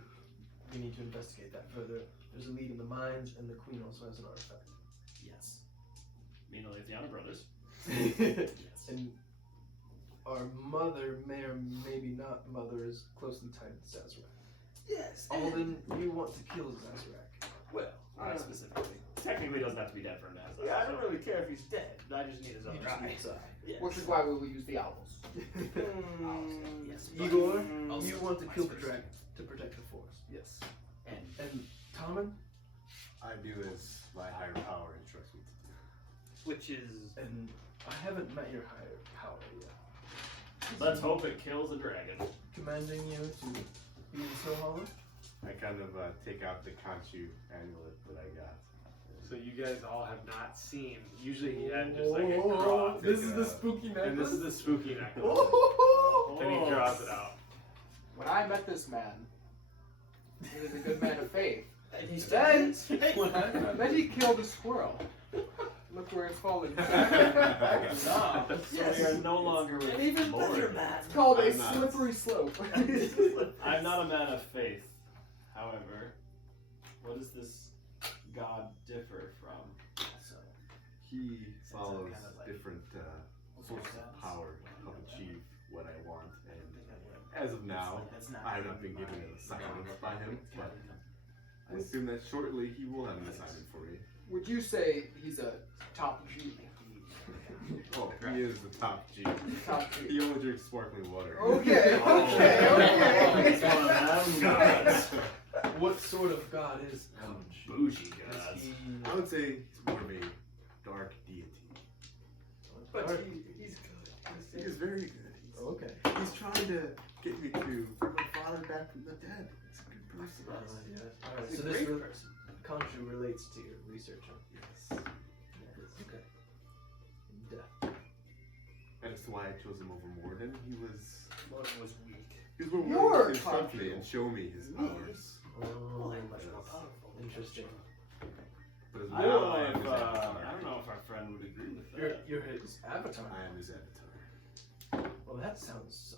we need to investigate that further. There's a lead in the mines, and the Queen also has an artifact. Yes. Me and the Leithiana brothers. Yes. And our mother, may or maybe not mother, is closely tied to Zazarak. Yes. Alden, you want to kill Zazarak. Well, not specifically. Technically, doesn't have to be dead for him to have that. Yeah, I don't really care if he's dead. I just need his You other just eye. need his eye. Yes. Which is why we will use the owls. Yes. Igor, Also, you want to vice kill the versa. dragon to protect the forest. Yes. And Tommen, I do as my higher power instructs me to do. Which is and I haven't met your higher power yet. Let's hope it kills a dragon. Commanding you to be in so hollow? I kind of take out the Conchu amulet that I got. So you guys all have not seen. Usually he had just like a cross. This is the spooky necklace. And this is the spooky necklace. Oh. And he draws it out. When I met this man, he was a good man of faith. And he's Then, dead. then he killed a squirrel. Look where it's falling. So we are no longer with And even Lord. better, man. It's called a I'm not. slippery slope. I'm not a man of faith. However, what does this god differ from? So, He follows kind of like- different sources of power to help achieve what I want, and as of now, That's not I have not been given an assignment by him, but I assume that shortly he will have an assignment for me. Would you say he's a top G? Oh, he is the top G. Top G. He only drinks sparkling water. Okay, okay. What sort of god is Bougie is gods. he? I would say he's more of a dark deity. But Dark- he's good. He is very good. Okay. He's trying to get me to bring my father back from the dead. He's a good person. Yes. Alright, He's so a this great re- person. Khonshu relates to your research, huh? Yes. Okay. And, That is why I chose him over Morden. He was weak. more You're willing to instruct me confident. and show me his powers. oh, Much more powerful. interesting. But as I don't know I am if his avatar. I don't know if our friend would agree with You're, that. you're his avatar. I am his avatar. Well, that sounds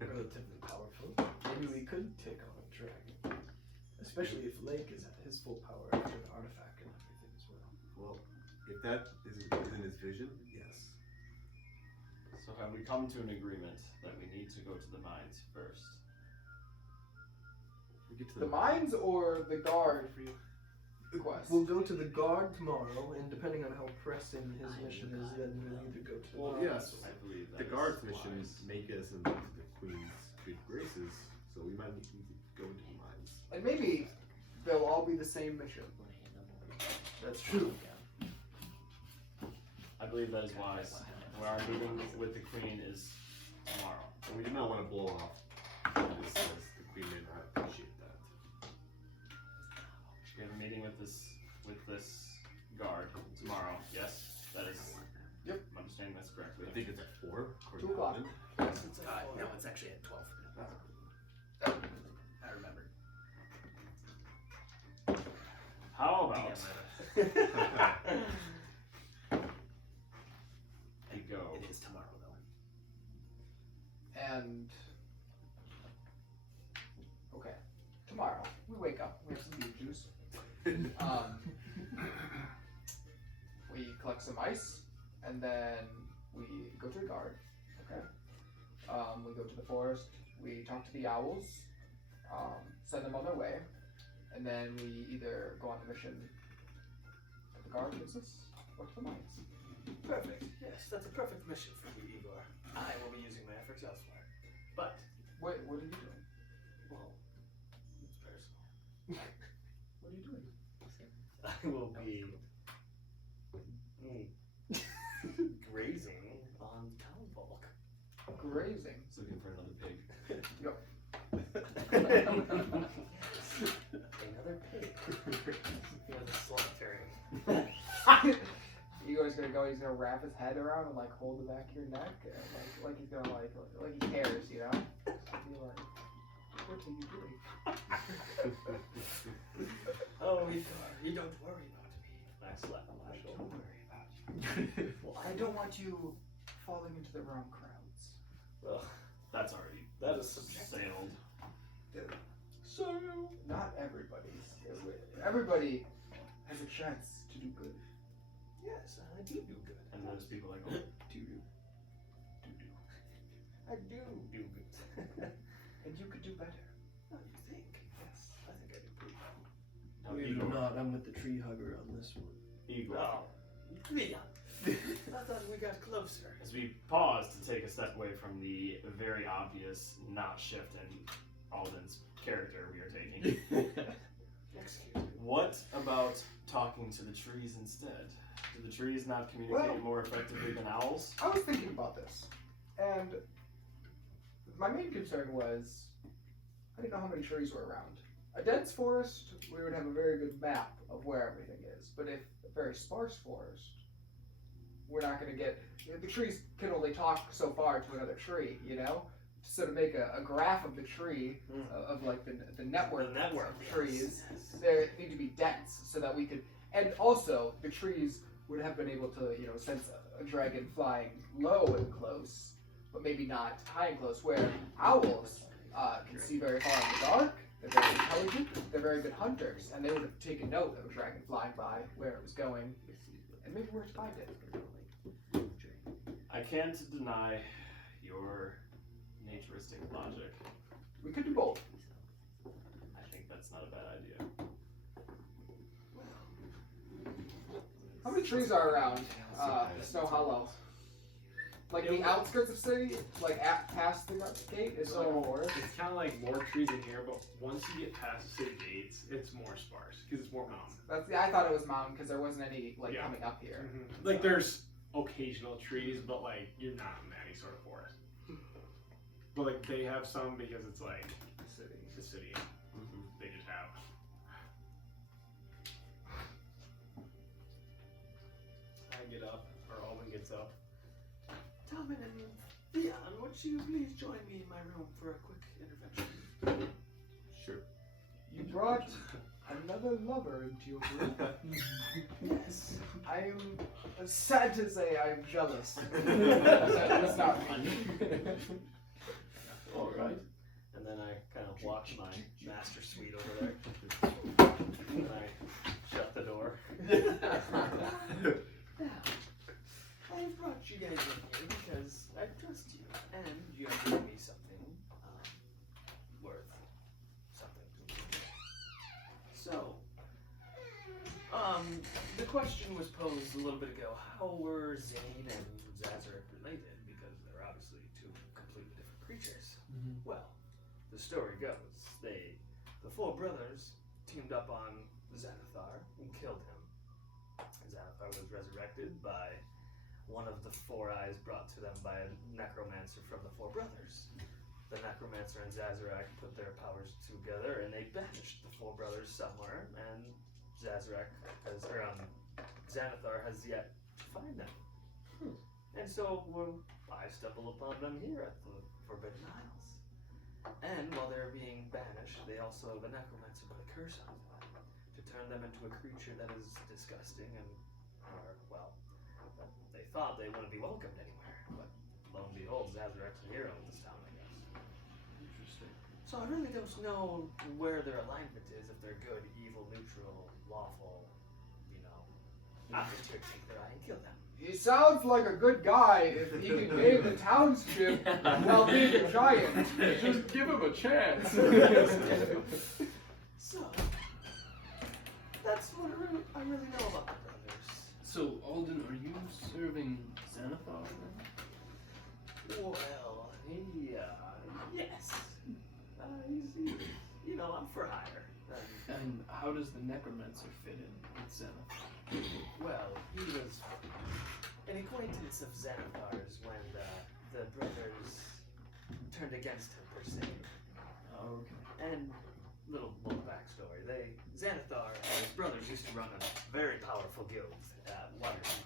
relatively powerful. Maybe we could take on a dragon. Especially if Lake is at his full power after the artifact and everything as well. Well, if that is in his vision, yes. So have we come to an agreement that we need to go to the mines first? We get to The mines or the guard quest? We'll go to the guard tomorrow, and depending on how pressing his mission is, then we'll either go to the Well, mines yes. I believe that The is guard's wise. missions make us into the Queen's good graces, so we might need to go into the mines. And maybe they'll all be the same mission. That's true. I believe that is wise. Our meeting with the Queen is tomorrow. And we do not want to blow off this, as the Queen may not appreciate that. We have a meeting with this guard tomorrow. Yes, that is. Yep. I'm understanding that's correctly. I think it's at 4. 2 o'clock. No, it's actually at 12. I remember. How about you go? It is tomorrow, though. And okay, tomorrow we wake up. We have some beet juice. We collect some ice, and then we go to the guard. Okay. We go to the forest. We talk to the owls. Send them on their way, and then we either go on the mission that the guard gives us, or to the mines. Perfect. Yes, that's a perfect mission for you, Igor. I will be using my efforts elsewhere. But, What are you doing? well, it's personal. What are you doing? I will be grazing on town bulk. Grazing. Just looking for another pig. Another pig. He has a solitary. Igor's gonna go. He's gonna wrap his head around and like hold the back of your neck, and, like he's gonna like he cares, you know. Be like, what are you doing? Oh, Igor, you don't worry about me. I slap on my I shoulder. don't worry about you. Well, I don't want you falling into the wrong crowds. Well, That's already that is subjective. sailed. So not everybody. Everybody has a chance to do good. Yes, I do good. And those people like, oh, I do good. And you could do better. Oh, you think? Yes, I think I do pretty well. now Believe it or Igor. not, I'm with the tree hugger on this one. Igor. Oh, Leon. I thought we got closer. As we pause to take a step away from the very obvious not shift in Alden's character we are taking, Excuse me. what about talking to the trees instead? Do the trees not communicate Well- more effectively than owls? I was thinking about this, and my main concern was I didn't know how many trees were around. A dense forest, we would have a very good map of where everything is. But if a very sparse forest, we're not going to get. The trees can only talk so far to another tree, you know. So to make a graph of the tree, of like the network, of trees, they need to be dense so that we could. And also, the trees would have been able to, sense a dragon flying low and close, but maybe not high and close, where owls can see very far in the dark, they're very intelligent, they're very good hunters, and they would have taken note of a dragon flying by, where it was going, and maybe where to find it. I can't deny your naturistic logic. We could do both. I think that's not a bad idea. How many trees are around Snow Hollow? Like the outskirts of city, like past the gate, is like a forest. It's kind of like more trees in here, but once you get past the city gates, it's more sparse because it's more mountain. I thought it was mountain because there wasn't any Yeah. coming up here. Mm-hmm. Like there's occasional trees, but like you're not in any sort of forest. But like they have some because it's like the city. Mm-hmm. They just have. I get up, or Alvin gets up. Tommen and Theon, would you please join me in my room for a quick intervention? Sure. You brought another lover into your group. Yes. I'm sad to say I'm jealous. That's not me. All right. And then I kind of walk to my master suite over there. And I shut the door. Now, I've brought you guys in here because I trust you, and you have given me something worth something. So, the question was posed a little bit ago: how were Zane and Zazarek related? Because they're obviously two completely different creatures. Well, the story goes the four brothers teamed up on Xanathar and killed him. Xanathar was resurrected by one of the four eyes brought to them by a necromancer from the four brothers. The necromancer and Zazarek put their powers together and they banished the four brothers somewhere, and Xanathar has yet to find them. And so I stumble upon them here at the Forbidden Isles. And while they're being banished, the necromancer put a curse on them to turn them into a creature that is disgusting and, they thought they wouldn't be welcomed anywhere. But lo and behold, Zazarek's a hero in this town, I guess. Interesting. So I really don't know where their alignment is, if they're good, evil, neutral, lawful, I'm just here to take their eye and kill them. He sounds like a good guy if he can gain the township while being a giant. Just give him a chance. So, that's what I really know about the brothers. So, Alden, are you serving Xanathar then? Well, yes. I'm for hire. And how does the necromancer fit in with Xanathar? Well, he was an acquaintance of Xanathar's when the brothers turned against him, per se. Oh, okay. And little backstory. Xanathar and his brothers used to run a very powerful guild at Waterdeep.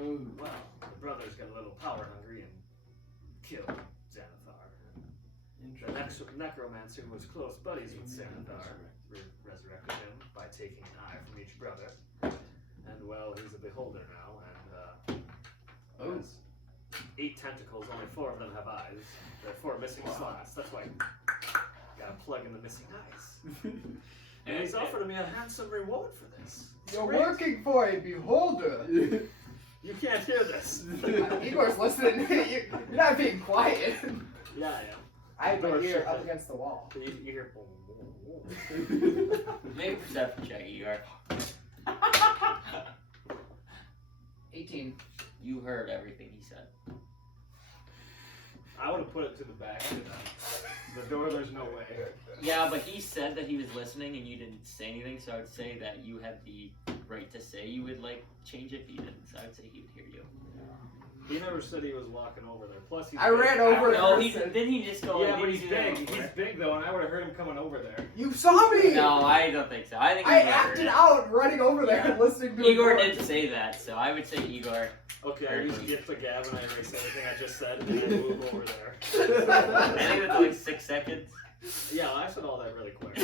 Oh. Well, the brothers got a little power hungry and killed Xanathar. The necromancer who was close buddies with Xanathar resurrected him by taking an eye from each brother. And he's a beholder now, and has 8 tentacles, only 4 of them have eyes. There are 4 missing slots, that's why gotta plug in the missing eyes. And he's offered me a handsome reward for this. You're working for a beholder. You can't hear this. Igor's listening. You're not being quiet. Yeah, I am. I have my ear up against the wall. You hear boom, Make a perception check, Igor. 18. You heard everything he said. I would have put it to the back of the door. There's no way. Yeah, but he said that he was listening and you didn't say anything, so I would say that you had the right to say you would change it, but you didn't, so I would say he would hear you. He never said he was walking over there. Plus, he's I big. ran over No, the didn't he just go? Yeah, but didn't he's he do that big. before? He's big though, and I would have heard him coming over there. You saw me! No, I don't think so. I think I Igor heard acted it. out running over there and listening to Igor a door. didn't say that, so I would say Igor. Okay, I use gift the gab and I erase everything I just said, and I move over there. I think it's 6 seconds. Yeah, I said all that really quick.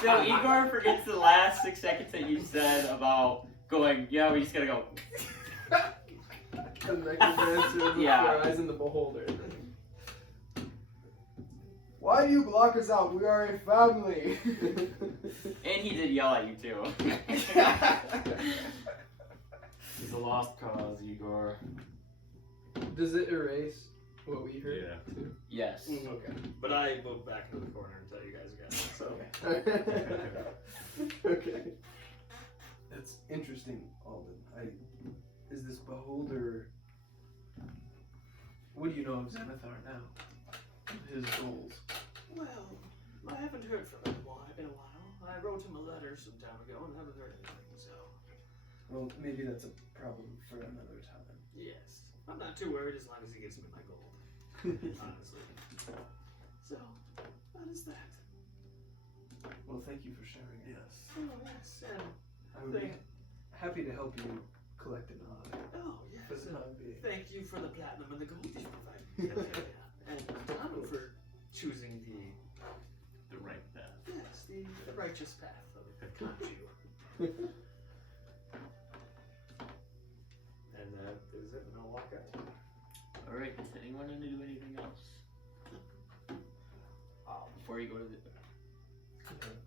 So Igor forgets the last 6 seconds that you said about going, yeah, we just gotta go. The necromancer with Yeah. their eyes in the beholder. Why do you block us out? We are a family. And he did yell at you too. It's a lost cause, Igor. Does it erase what we heard? Yeah. Too? Yes. Okay. But I moved back into the corner until you guys got it. So Okay. That's interesting, Alden. Is this beholder? What do you know of Xanathar now? His goals. Well, I haven't heard from him in a while. I wrote him a letter some time ago and haven't heard anything, so. Well, maybe that's a problem for another time. Yes. I'm not too worried as long as he gives me my gold. Honestly. So, that is that. Well, thank you for sharing it. Yes. Oh, yes, and I would be happy to help you collect it on oh, yes. for the time being. Thank you for the platinum and the gold you provided. And Donald for choosing The right path. the righteous path of Kanju. and that is it. And I'll walk out. Alright, does anyone want to do anything else? Before you go to the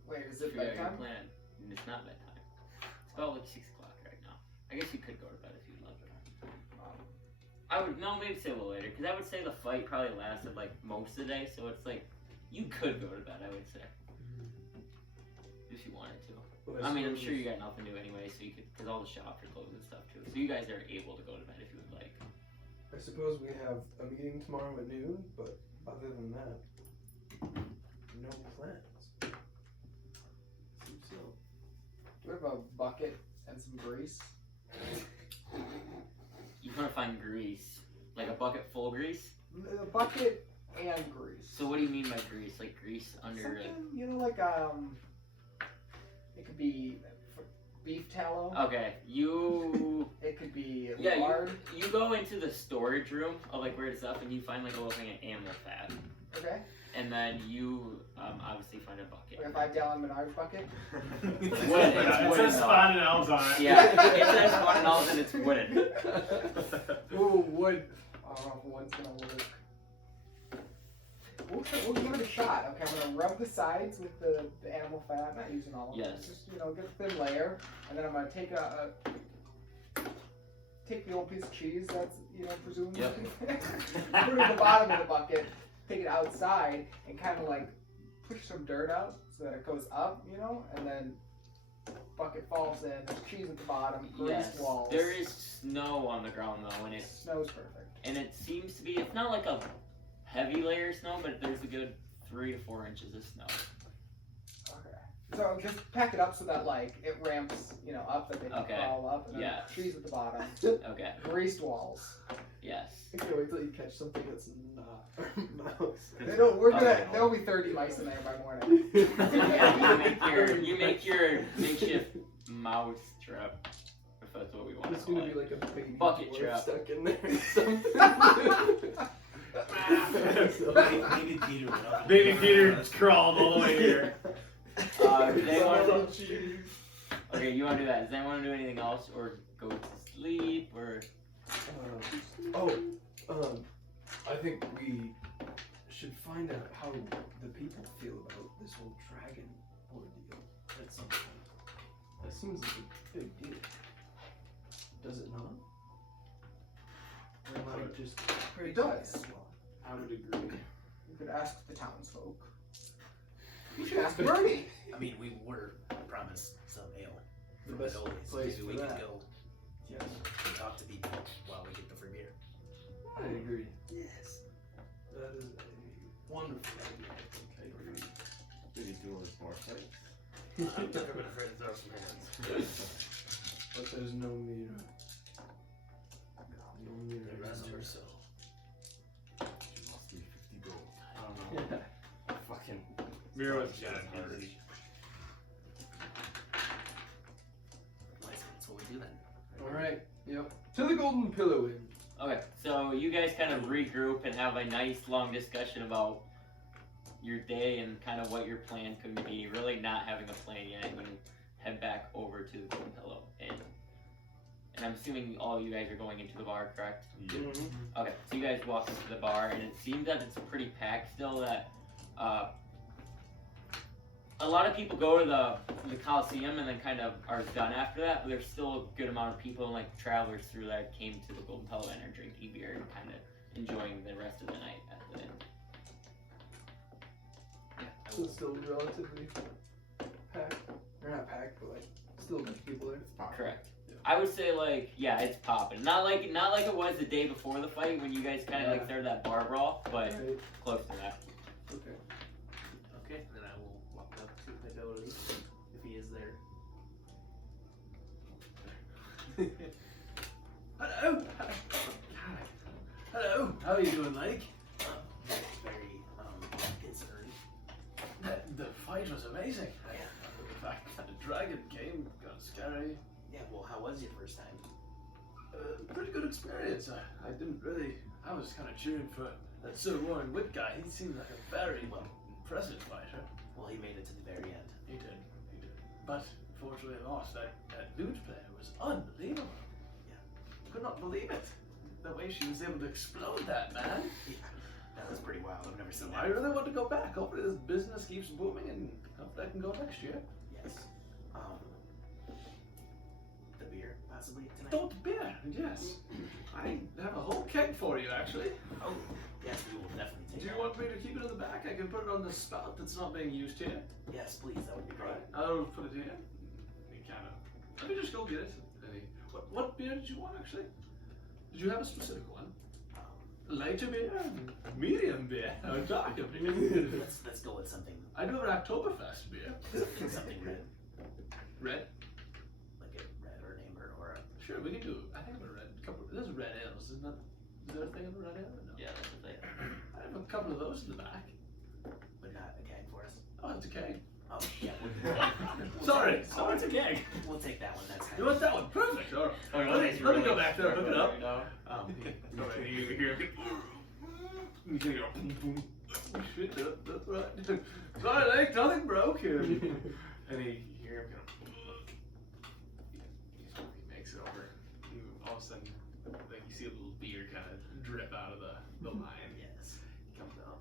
Wait, is if it you have your bedtime? plan, and it's not bedtime. It's about like 6 o'clock right now. I guess you could go to bed if you'd like. I would maybe say a little later, because I would say the fight probably lasted like most of the day, so it's like you could go to bed. I would say if you wanted to. Well, I mean, I'm suppose- sure you got nothing to do anyway, so you could, because all the shops are closed and stuff too. So you guys are able to go to bed if you would like. I suppose we have a meeting tomorrow at noon, but other than that, no plans. Do we have a bucket and some grease? You want to find grease, like a bucket full of grease. A bucket and grease. So what do you mean by grease? Like grease under? Something, you know, like it could be beef tallow. Okay, you. It could be Yeah, lard. you go into the storage room of like weird stuff, and you find like a little thing of animal fat, Okay. and then you obviously find a bucket. Like a 5-gallon Menards bucket. Wooden. It's It wooden says though. Spawn and Elves on it. Yeah, it says $1 and it's wooden. Ooh, wood. I don't know if wood's gonna work. We'll give it a shot. Okay, I'm gonna rub the sides with the animal fat. I'm not using all of it. Yes. Just, get a thin layer, and then I'm gonna take take the old piece of cheese that's, presumably Yep. put it at the bottom of the bucket, take it outside, and kind of like push some dirt out so that it goes up, and then bucket falls in. There's cheese at the bottom, greased Yes, walls. there is snow on the ground though, and Snow's perfect. it seems to be. It's not like a heavy layer of snow, but there's a good 3 to 4 inches of snow. Okay. So just pack it up so that like it ramps, up, that they can Okay. crawl up, and then Yeah. cheese at the bottom, Okay. greased walls. Yes. I can't wait till you catch something that's not mouse. They don't. We're gonna. Okay. There'll be 30 mice in there by morning. Yeah, you make your makeshift mouse trap, if that's what we want It's to call gonna be it. like a baby Bucket dwarf trap. stuck in there or something. Maybe Peter would up. Baby Peter crawled all the way here. Does anyone, Oh, jeez. okay, you want to do that? Does anyone want to do anything else, or go to sleep, or? I think we should find out how the people feel about this whole dragon ordeal at some point. That seems like a big deal. Does it not? Or am I just crazy? It does. I would agree. You could ask the townsfolk. You should ask Bernie. I mean, we were promised some ale. The from best Nolan, so place maybe we for could that. go Yes, and talk to people while we get the free beer. I agree. Yes. That is a wonderful idea. I agree. Did he do his more fights? I've never been afraid to throw some hands. But there's no Mira. No Mira. The rest her soul. She lost me 50 gold. I don't know. Fucking. Mira was dead dead hard. easy. That's what we do then. Alright, yep. To the Golden Pillow Inn. Okay, so you guys kind of regroup and have a nice long discussion about your day and kind of what your plan could be. Really not having a plan yet, and you head back over to the Golden Pillow Inn. and I'm assuming all you guys are going into the bar, correct? Yeah. Okay, so you guys walk into the bar, and it seems that it's pretty packed still. That a lot of people go to the Colosseum and then kind of are done after that. But there's still a good amount of people and like travelers through that came to the Golden Pelican and are drinking beer and kind of enjoying the rest of the night at the inn. So it's still relatively packed. Or not packed, but like still a bunch of people there. Correct. I would say like yeah, it's popping. Not like it was the day before the fight when you guys kind of like started that bar brawl, but Right. close to that. Okay. Okay, and then I will walk up to Fidelity if he is there. Hello. Hello. How are you doing, Lake? Very concerned. The fight was amazing. In fact, the dragon came, got scary. Yeah, well, how was your first time? Pretty good experience. I didn't really. I was kind of cheering for that Sir Warren Witt guy. He seemed like a very impressive fighter. Well, he made it to the very end. He did. But fortunately lost. That lute player was unbelievable. Yeah. Could not believe it. The way she was able to explode that, man. Yeah, that was pretty wild. I've never seen that. I really want to go back. Hopefully this business keeps booming and hopefully I can go next year. Yes. The beer, possibly tonight. Don't beer, yes. I have a whole keg for you, actually. Oh, yes, we will definitely take Do you that. want me to keep it in the back? I can put it on the spout that's not being used here. Yes, please. That would be great. I'll put it here. He kind of. Let me just go get it. What beer did you want, actually? Did you have a specific one? Lighter beer, medium beer, or darker beer? Let's go with something. I do an Oktoberfest beer. Something red, Red? like a red or an amber or a. Sure, we can do. I think of a red couple. There's red ales, isn't that? Is there a thing of a red ale? No. Yeah, that's the thing. I have a couple of those in the back. But not a keg for us. Oh, it's a keg. Oh, yeah. Sorry, it's a keg. We'll take that one. That's You want that one? Perfect. All right. Let me go back there. Hook it up. You hear it. You hear it. Boom, boom. Oh, shit, that's right. Sorry, Lake, nothing broke here. And you hear him he makes it over. All of a sudden, like you see a little beer kind of drip out of the line. Yes. He comes out.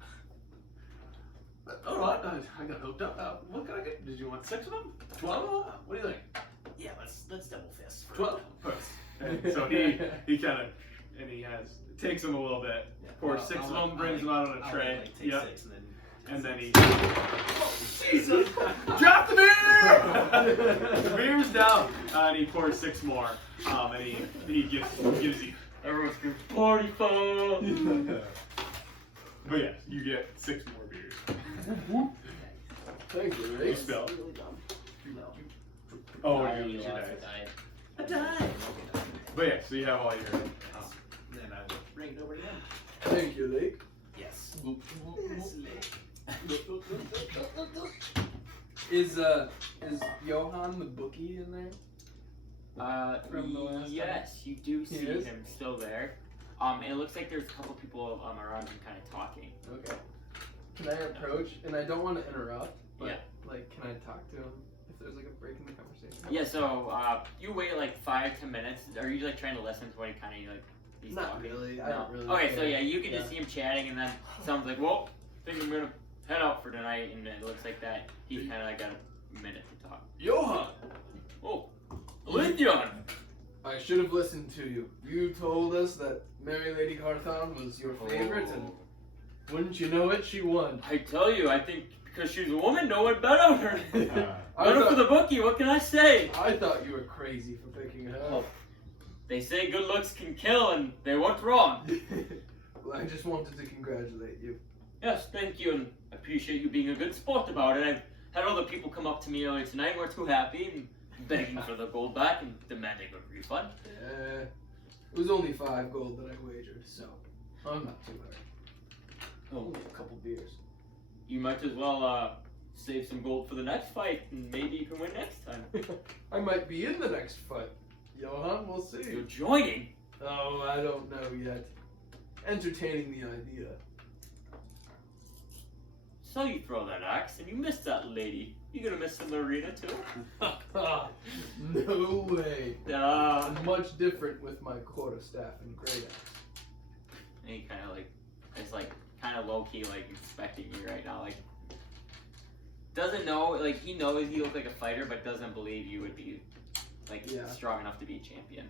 All right, I got hooked up. What can I get? Did you want 6 of them? 12 of them? What do you think? Yeah, let's double fist. For 12 first. And so he kind of, and he takes them a little bit, pours 6 of them, brings them out on a tray. Like, take 6 and then. he. Jesus! Drop the beer! The beer's down. And he pours 6 more. And he gives you. Everyone's screaming, party fun! But yes, you get 6 more beers. Thank you, You Ray. spill. No. Oh, I you lost died. a die. I died. But yeah, so you have all your. Then I will bring it over to him. Thank you, Lake. Yes. Is Johan the bookie in there? From the last time? Yes, you do see He is? him still there. It looks like there's a couple people around him kind of talking. Okay. Can I approach? And I don't want to interrupt, but Yeah. like, can I talk to him if there's like a break in the conversation? Yeah, so you wait like 5 to 10 minutes. Are you like trying to listen to what he kind of like he's Not talking? really. I No. don't really. Okay, so care. yeah, you can just see him chatting, and then someone's like, "Well, I think I'm gonna head out for tonight," and it looks like that he's kind of like got a minute to talk. Johan! Oh, Lydion! I should have listened to you. You told us that Mary Lady Carthon was your favorite, and wouldn't you know it, she won. I tell you, I think because she's a woman, no one bet on her. I Better for thought- the bookie. What can I say? I thought you were crazy for picking her Oh, up. they say good looks can kill, and they weren't wrong. Well, I just wanted to congratulate you. Yes, thank you, and I appreciate you being a good sport about it. I've had other people come up to me earlier tonight and were too happy and begging for the gold back and demanding a refund. It was only 5 gold that I wagered, so I'm not too hurt. Oh, Only a couple beers. you might as well save some gold for the next fight, and maybe you can win next time. I might be in the next fight. Johan, we'll see. You're joining? Oh, I don't know yet. Entertaining the idea. saw you throw that axe, and you missed that lady. You gonna miss the arena too? No way. I'm much different with my quarterstaff and great axe. And he kind of like, it's like kind of low key like expecting you right now, like doesn't know, like he knows you look like a fighter, but doesn't believe you would be like strong enough to be a champion.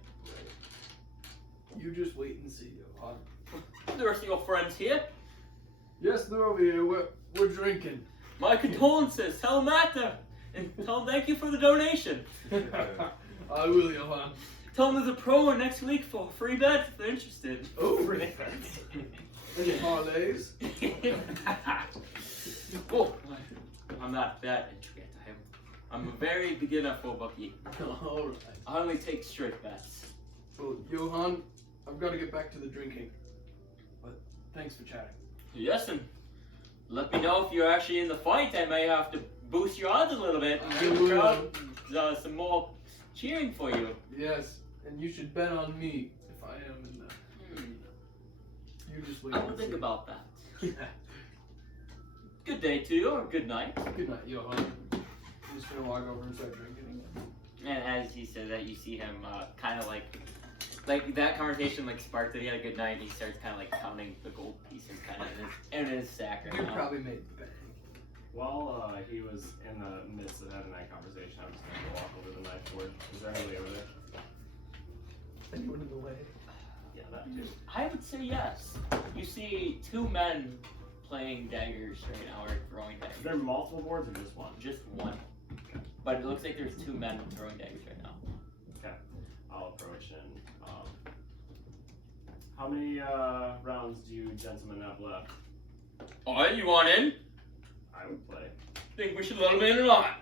You just wait and see, Johan. The rest of your friends here? Yes, they're over here. We're drinking. My condolences. Tell them that, and tell them thank you for the donation. I will, Johan. Tell them there's a promo next week for free bets if they're interested. Oh, free bets. Any parlays? Oh, I'm not that intricate. I'm a very beginner for bookie. All right. I only take straight bets. Well, Johan, I've got to get back to the drinking. But thanks for chatting. Yes, and let me know if you're actually in the fight. I may have to boost your odds a little bit and give the crowd some more cheering for you. Yes, and you should bet on me if I am in the... You just wait. I will think about that. Good day to you, or good night. Good night, Johan. I'm just gonna walk over and start drinking again. And as he said that, you see him kind of like that conversation like sparked that he had a good night, and he starts kind of like counting the gold pieces kind of in his sack right You now. probably made the bank. While he was in the midst of having that conversation, I was just going to walk over the knife board. Is there anybody over there? Anyone in the way? Yeah, that too. I would say yes. You see two men playing daggers right now, or throwing daggers. Is there multiple boards or just one? Just one. But it looks like there's two men throwing daggers right now. Okay. I'll approach and how many rounds do you gentlemen have left? Alright, you want in? I would play. Think we should let him in or not?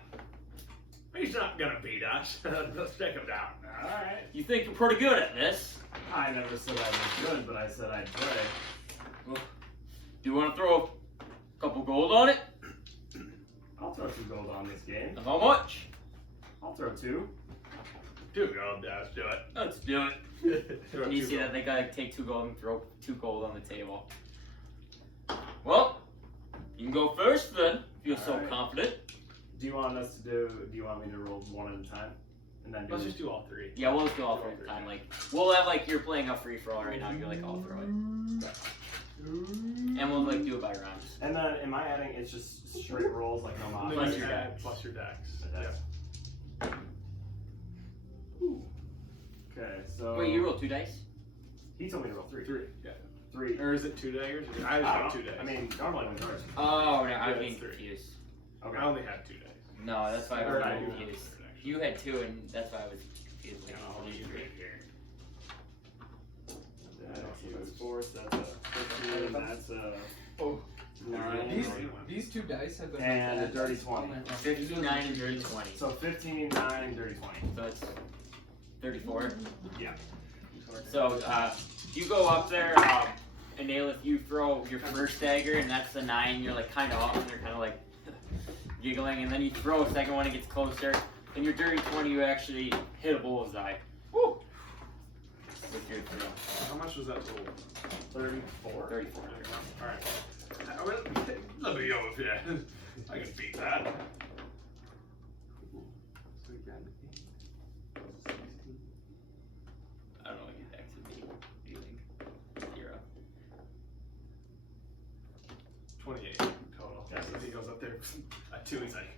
He's not gonna beat us. Let's take him down. Alright. You think you're pretty good at this? I never said I was good, but I said I'd play. Well, do you want to throw a couple gold on it? I'll throw 2 gold on this game. How much? I'll throw 2. 2 gold, yeah, let's do it. Let's do it. Throw And you 2 see gold. that they gotta take 2 gold and throw 2 gold on the table. Well, you can go first then, if you're so Alright. confident. Do you want me to roll one at a time? And then do Let's just do all 3. Yeah, we'll just go all three at a time. Like, we'll have like, you're playing a free for all right now, you're like, I'll throw it. And we'll like do it by rounds. And then am I adding it's just straight rolls like no mod? Plus your dex. Plus your dex. Yeah. Okay, so Wait, you roll 2 dice? he told me to roll 3. 3, yeah. 3. Or is it 2 daggers? I just have 2 dice. I mean, normally when there's Oh, no, Yeah, I'm it's getting 3. confused. okay. I only had 2 dice. No, that's why I Or was I do have confused. 2 dice. You had 2, and that's why I was confused. Yeah, I'll leave it here. That's 4, so that's a 15, that's a Oh, 9, these 2 dice have been and a bad dirty dice all 20. night long. 59 and dirty 20. So 15, 9, dirty 20. So it's 34. Yeah. So you go up there, and Nailith, you throw your first dagger, and that's the 9. You're like kind of off, and you're kind of like giggling, and then you throw a second one, it gets closer, and your dirty 20, you actually hit a bullseye. Woo! With your throw. How much was that total? 34. 34. Alright. Let me go with that. I can beat that. I don't know what your dex would be. What do you think? 0. 28 total. Yeah. So he goes up there at 2, he's like,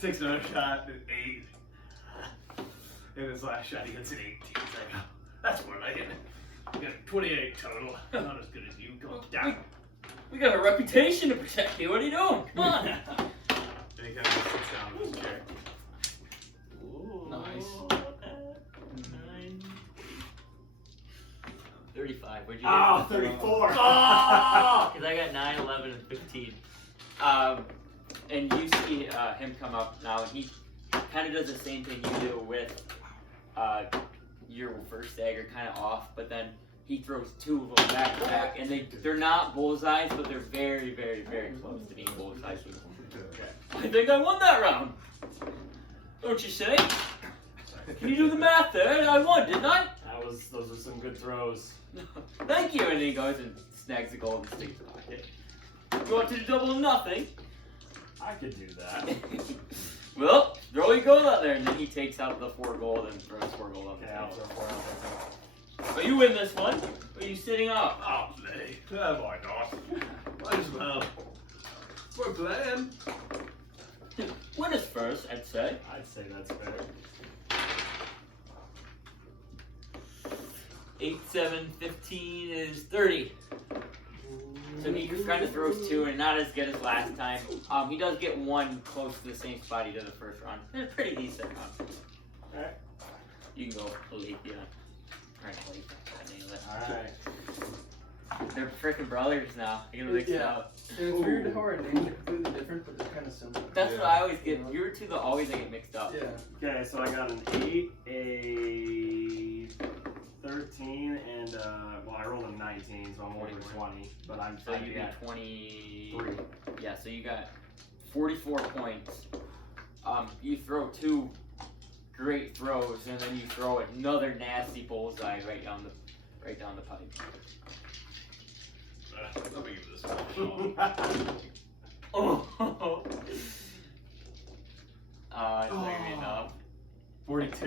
takes another shot at 8. And his last shot he hits an 18. He's like, oh, that's more like it. You got 28 total. Not as good as you. Go down. We got a reputation to protect here. What are you doing? Come on. And he kind of sits down in his chair. Nice. 35. What'd you get? Ah, 34. Because I got 9, 11, and 15. And you see him come up now, and he kind of does the same thing you do with your first dagger, kind of off, but then he throws 2 of them back to back, and they're not bullseyes, but they're very, very, very close to being bullseyes. I think I won that round. Don't you say? Can you do the math there? I won, didn't I? Those are some good throws. Thank you. And he goes and snags the gold and sticks it in his pocket. You want to do double or nothing? I could do that. Well, throw your gold out there, and then he takes out the 4 gold and throws 4 gold on the Okay, I'll table. throw 4 out there. But you win this one. Are you sitting up? Oh, play. Why not? Might as well. We're playing. Winners first, I'd say. I'd say that's fair. 8, 7, 15 is 30. So he kind of throws 2 and not as good as last time. He does get 1 close to the same spot he did the first round. It's a pretty decent round. Alright. You can go Alethea. Alright, Alethea. Alright. They're freaking brothers now. You're gonna mix it up. And it's weird how our names are completely different, but they're kind of similar. That's what I always get. You're two that always get mixed up. Yeah. Okay, so I got an 8, a 13, and well, I rolled a 19, so I'm over 20. But I'm So you got get 20. 3. Yeah, so you got 44 points. You throw 2 great throws, and then you throw another nasty bullseye right down the pipe. Let me give this one a shot. Oh. It's not gonna be enough. 42.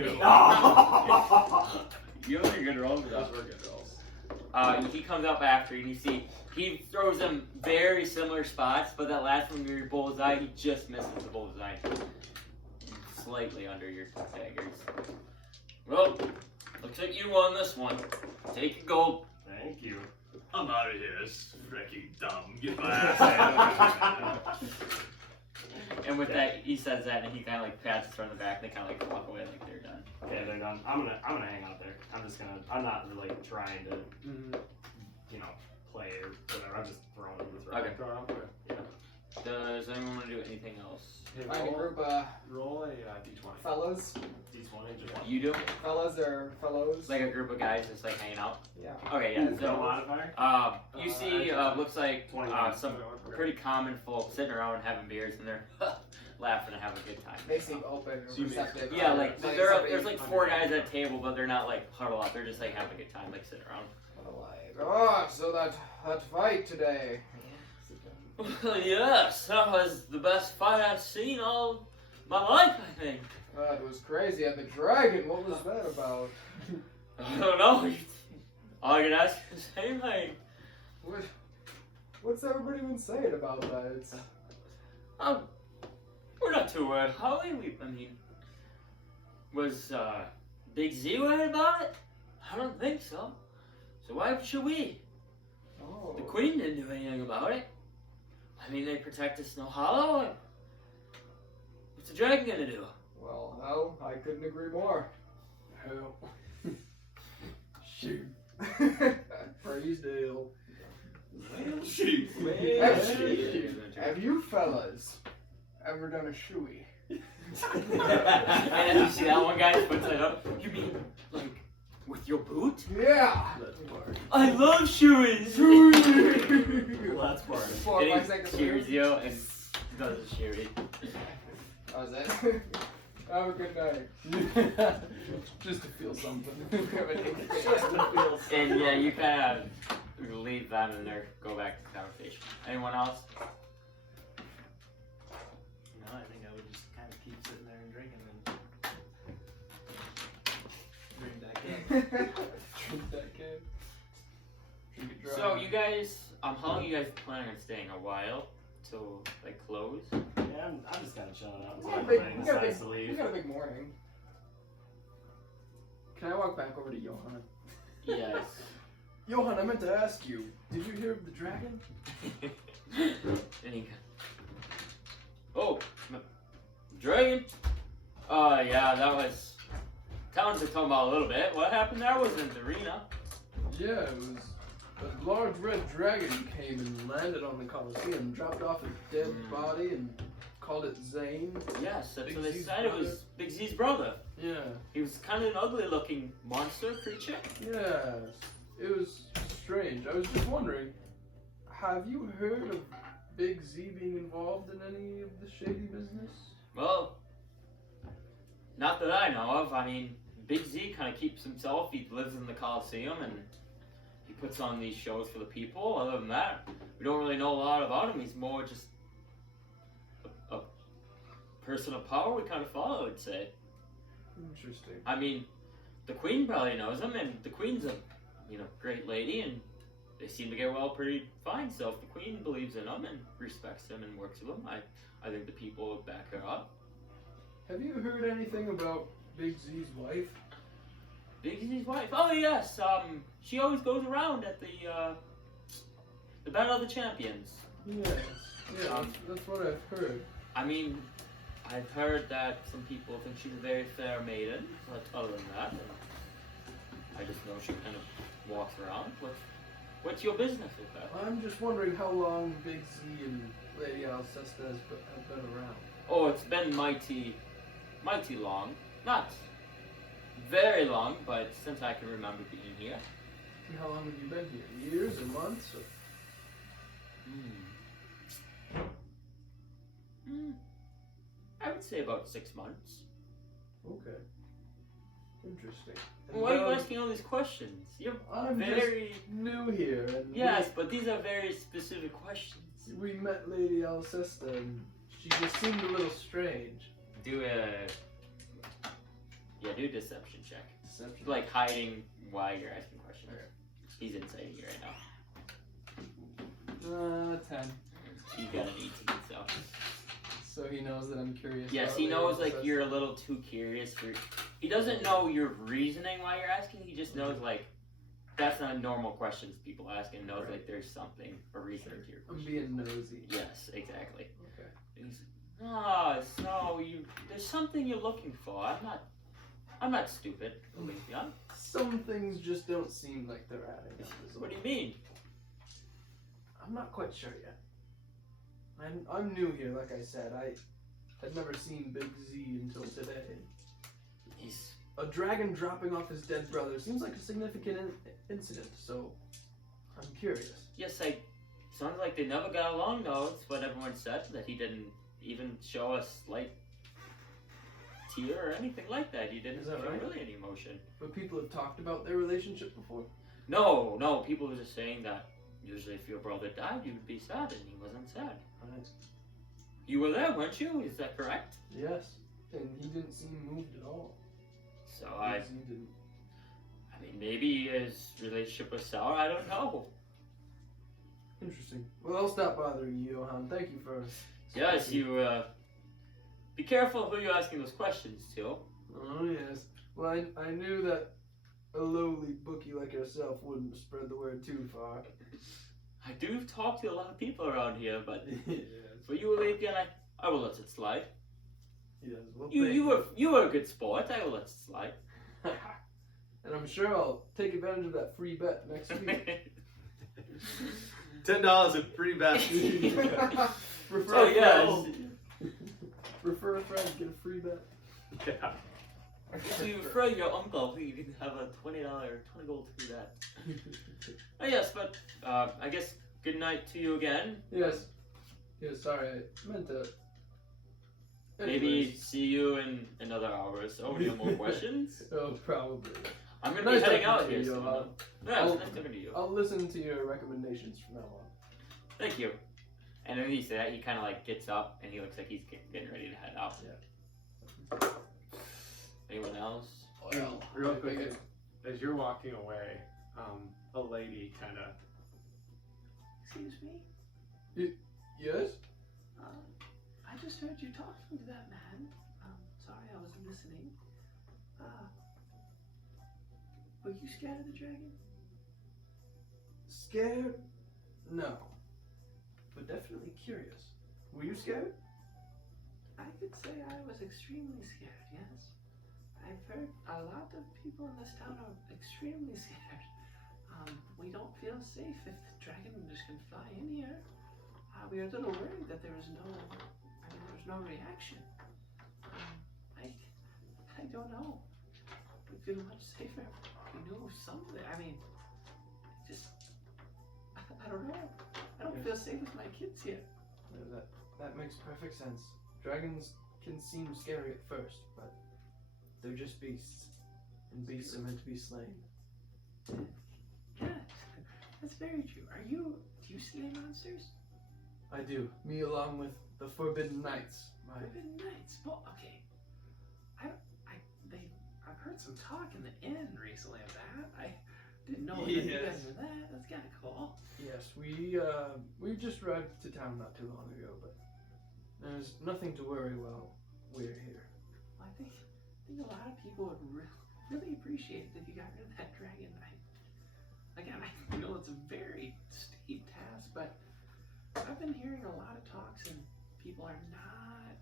You have a good roll for Those that. were good rolls. He comes up after, and you see he throws them very similar spots, but that last one your bullseye, he just misses the bullseye, slightly under your daggers. Well, looks like you won this one. Take your gold. Thank you. I'm out of here. It's freaking dumb. Get my ass out. And with that, he says that, and he kind of like pats us on the back, and they kind of like walk away like they're done. Okay, they're done. I'm gonna hang out there. I'm not really trying to, play or whatever. I'm just throwing them with Okay. Yeah. Does anyone want to do anything else? Hey, I can group roll a d20. fellas. D20, just one. You do? Fellas or fellows. Like a group of guys just like hanging out? Yeah. Okay, yeah. No So, modifier? you see, looks like 29. some pretty common folk sitting around having beers, and they're laughing and having a good time. They seem open and So you receptive. Yeah, like Like there's somebody- like 4 guys at a table, but they're not like huddled up. They're just like having a good time, like sitting around. Like, oh, so that fight today. Yes, that was the best fight I've seen all my life, I think. That was crazy. And the dragon, what was that about? I don't know. All I can ask is the same thing. What's everybody been saying about that? It's We're not too worried, are we? I mean, was Big Z worried about it? I don't think so. So why should we? The Queen didn't do anything about it. I mean, they protect us no hollow. What's the dragon gonna do? Well, no, I couldn't agree more. Hell. Shoot. Praise Dale. Shoot. Have you fellas ever done a shoey? And then you see that one guy puts it up. You mean, like, with your boot? Yeah. I love shoes! Well, that's part of it. 4 or 5 And he seconds cheers later. you and does a cheery. That was it. Have a good night. Just to feel something. And yeah, you kind of leave them in there, go back to the conversation. Anyone else? No, I think I would just kind of keep sitting there and drinking and drink back in. Drink that kid. Drink it dry. So you guys, how long are you guys planning on staying? A while? Till like close? Yeah, I'm just kind of chilling out We until got a big, everybody we got a decides big, to we leave. got a big morning. Can I walk back over to Johan? Yes. Johan, I meant to ask you. Did you hear of the dragon? And he oh, dragon? Yeah, that was. Towns are talking about a little bit. What happened there was in the arena. Yeah, it was a large red dragon came and landed on the Colosseum, dropped off a dead body, and called it Zane. Yes, that's Big what they Z's said. It brother. was Big Z's brother. Yeah, He was kind of an ugly-looking monster creature. yeah. It was strange. I was just wondering, have you heard of Big Z being involved in any of the shady business? Well, not that I know of. I mean, Big Z kind of keeps himself. He lives in the Colosseum and he puts on these shows for the people. Other than that, we don't really know a lot about him. He's more just a person of power we kind of follow, I would say. Interesting. I mean, the Queen probably knows him, and the Queen's a, great lady, and they seem to get well pretty fine. So if the Queen believes in him and respects him and works with him, I think the people will back her up. Have you heard anything about Big Z's wife? Big Z's wife? Oh yes, she always goes around at the Battle of the Champions. Yes. Yeah, that's what I've heard. I mean, I've heard that some people think she's a very fair maiden, but other than that, I just know she kind of walks around. What's your business with that? I'm just wondering how long Big Z and Lady Alcesta have been around. Oh, it's been mighty long. Not very long, but since I can remember being here. And how long have you been here? Years or months? Or... I would say about 6 months. Okay. Interesting. And Why are you asking all these questions? You're I'm very just new here. And yes, but these are very specific questions. we met Lady Alcesta and she just seemed a little strange. Do a deception check. Deception. Like hiding why you're asking questions. He's inciting you right now. 10. You got an 18, so. So he knows that I'm curious. Yes, about he Lady knows like Alcesta. you're a little too curious for. He doesn't know your reasoning why you're asking. He just knows like that's not normal questions people ask, and knows like there's something, a reason to your I'm question. being nosy. Yes, exactly. Okay. He's, so there's something you're looking for. I'm not stupid. Believe me. Some things just don't seem like they're adding up. is What do all. you mean? I'm not quite sure yet. I'm new here, like I said. I had never seen Big Z until today. He's A dragon dropping off his dead brother seems like a significant incident, so I'm curious. yes, sounds like they never got along though. It's what everyone said, that he didn't even show a slight tear or anything like that. He didn't Is that show right? really any emotion. But people have talked about their relationship before. No, people were just saying that usually if your brother died, you would be sad, and he wasn't sad. Right. You were there, weren't you? Is that correct? Yes, and he didn't seem moved at all. So Big Z didn't. I mean, maybe his relationship was sour. I don't know. Interesting. Well, I'll stop bothering you, Johan. Thank you for. Yes, you. Be careful who you're asking those questions to. Oh yes. Well, I knew that a lowly bookie like yourself wouldn't spread the word too far. I do talk to a lot of people around here, but Yes. for you, Olympian, I will let it slide. Yes. Well, You were a good sport. I will let it slide. And I'm sure I'll take advantage of that free bet next week. $10 in free bet. Refer Oh a yes. friend. Refer a friend, get a free bet. Yeah. If you refer your uncle, you can have a $20 gold through that. Oh yes, but I guess good night to you again. Yes. Yes, sorry, I meant to. Maybe Anyways. see you in another hour or so. Do you have more questions? Oh, probably. I'm gonna Nice be heading talking out to here you, soon. Johan. Yeah, I'll- it's nice talking to you. I'll listen to your recommendations from now on. Thank you. And then he said that, he kind of like gets up and he looks like he's getting ready to head out. Yeah. Anyone else? Well, Real I quick, think as you're walking away, a lady kind of. Excuse me? Yes? I just heard you talking to that man. Sorry, I wasn't listening. Were you scared of the dragon? Scared? No. But definitely curious. Were you scared? I could say I was extremely scared, yes. I've heard a lot of people in this town are extremely scared. We don't feel safe if the dragon just can fly in here. We are a little worried that there's no reaction. I don't know. We'd feel much safer if we knew something. I mean, I don't know. I don't feel safe with my kids here. That makes perfect sense. Dragons can seem scary at first, but they're just beasts. And beasts are meant to be slain. Yeah. That's very true. Do you slay monsters? I do. Me along with the Forbidden Knights. Forbidden Knights. Well, okay. I've heard some talk in the inn recently of that. I didn't know that you guys were that. That's kind of cool. Yes, we just arrived to town not too long ago, but there's nothing to worry while we're here. Well, I think a lot of people would really appreciate it if you got rid of that dragon. Again, I know it's a very steep task, but I've been hearing a lot of talks, and people are not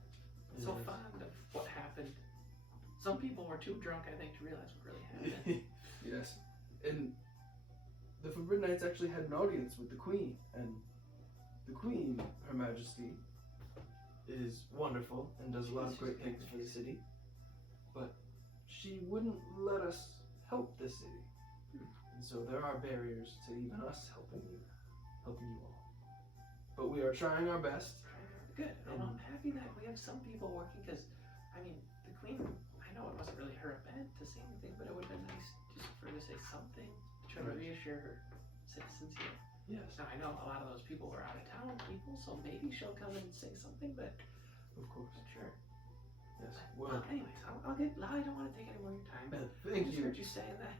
so fond of what happened. Some people were too drunk, I think, to realize what really happened. Yes, and the Forbidden Knights actually had an audience with the Queen, and the Queen, Her Majesty, is wonderful and does a lot of great things for the city, but she wouldn't let us help the city. And so there are barriers to even us helping you all. But we are trying our best. Good. Well, I'm happy that we have some people working, because, I mean, the Queen, I know it wasn't really her event to say anything, but it would have been nice just for her to say something, try to reassure her citizens here. Yes. Now, I know a lot of those people were out of town people, so maybe she'll come and say something, but Of course. sure. Yes. Well, anyways, I'll get. I don't want to take any more of your time, but I Thank just you. heard you saying that.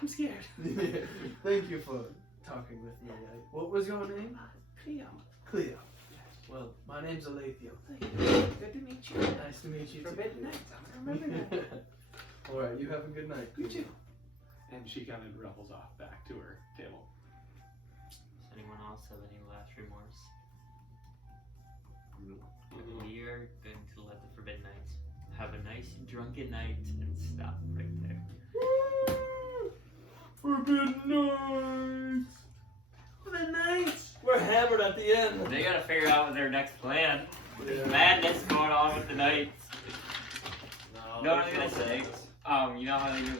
I'm scared. Thank you for talking with me. What was your name? Cleo. Cleo. Well, my name's Alethio. Good to meet you. Nice to meet you too. Forbidden Nights. I'm gonna remember that. All right, you have a good night. You too. And she kind of ruffles off back to her table. Does anyone else have any last remorse? We are going to let the Forbidden Knights have a nice drunken night and stop right there. Forbidden Knights! Forbidden Nights. We're hammered at the end. They gotta figure out their next plan. Yeah. There's madness going on with the knights. No, You know what I was there's gonna no say? business. You know how they do.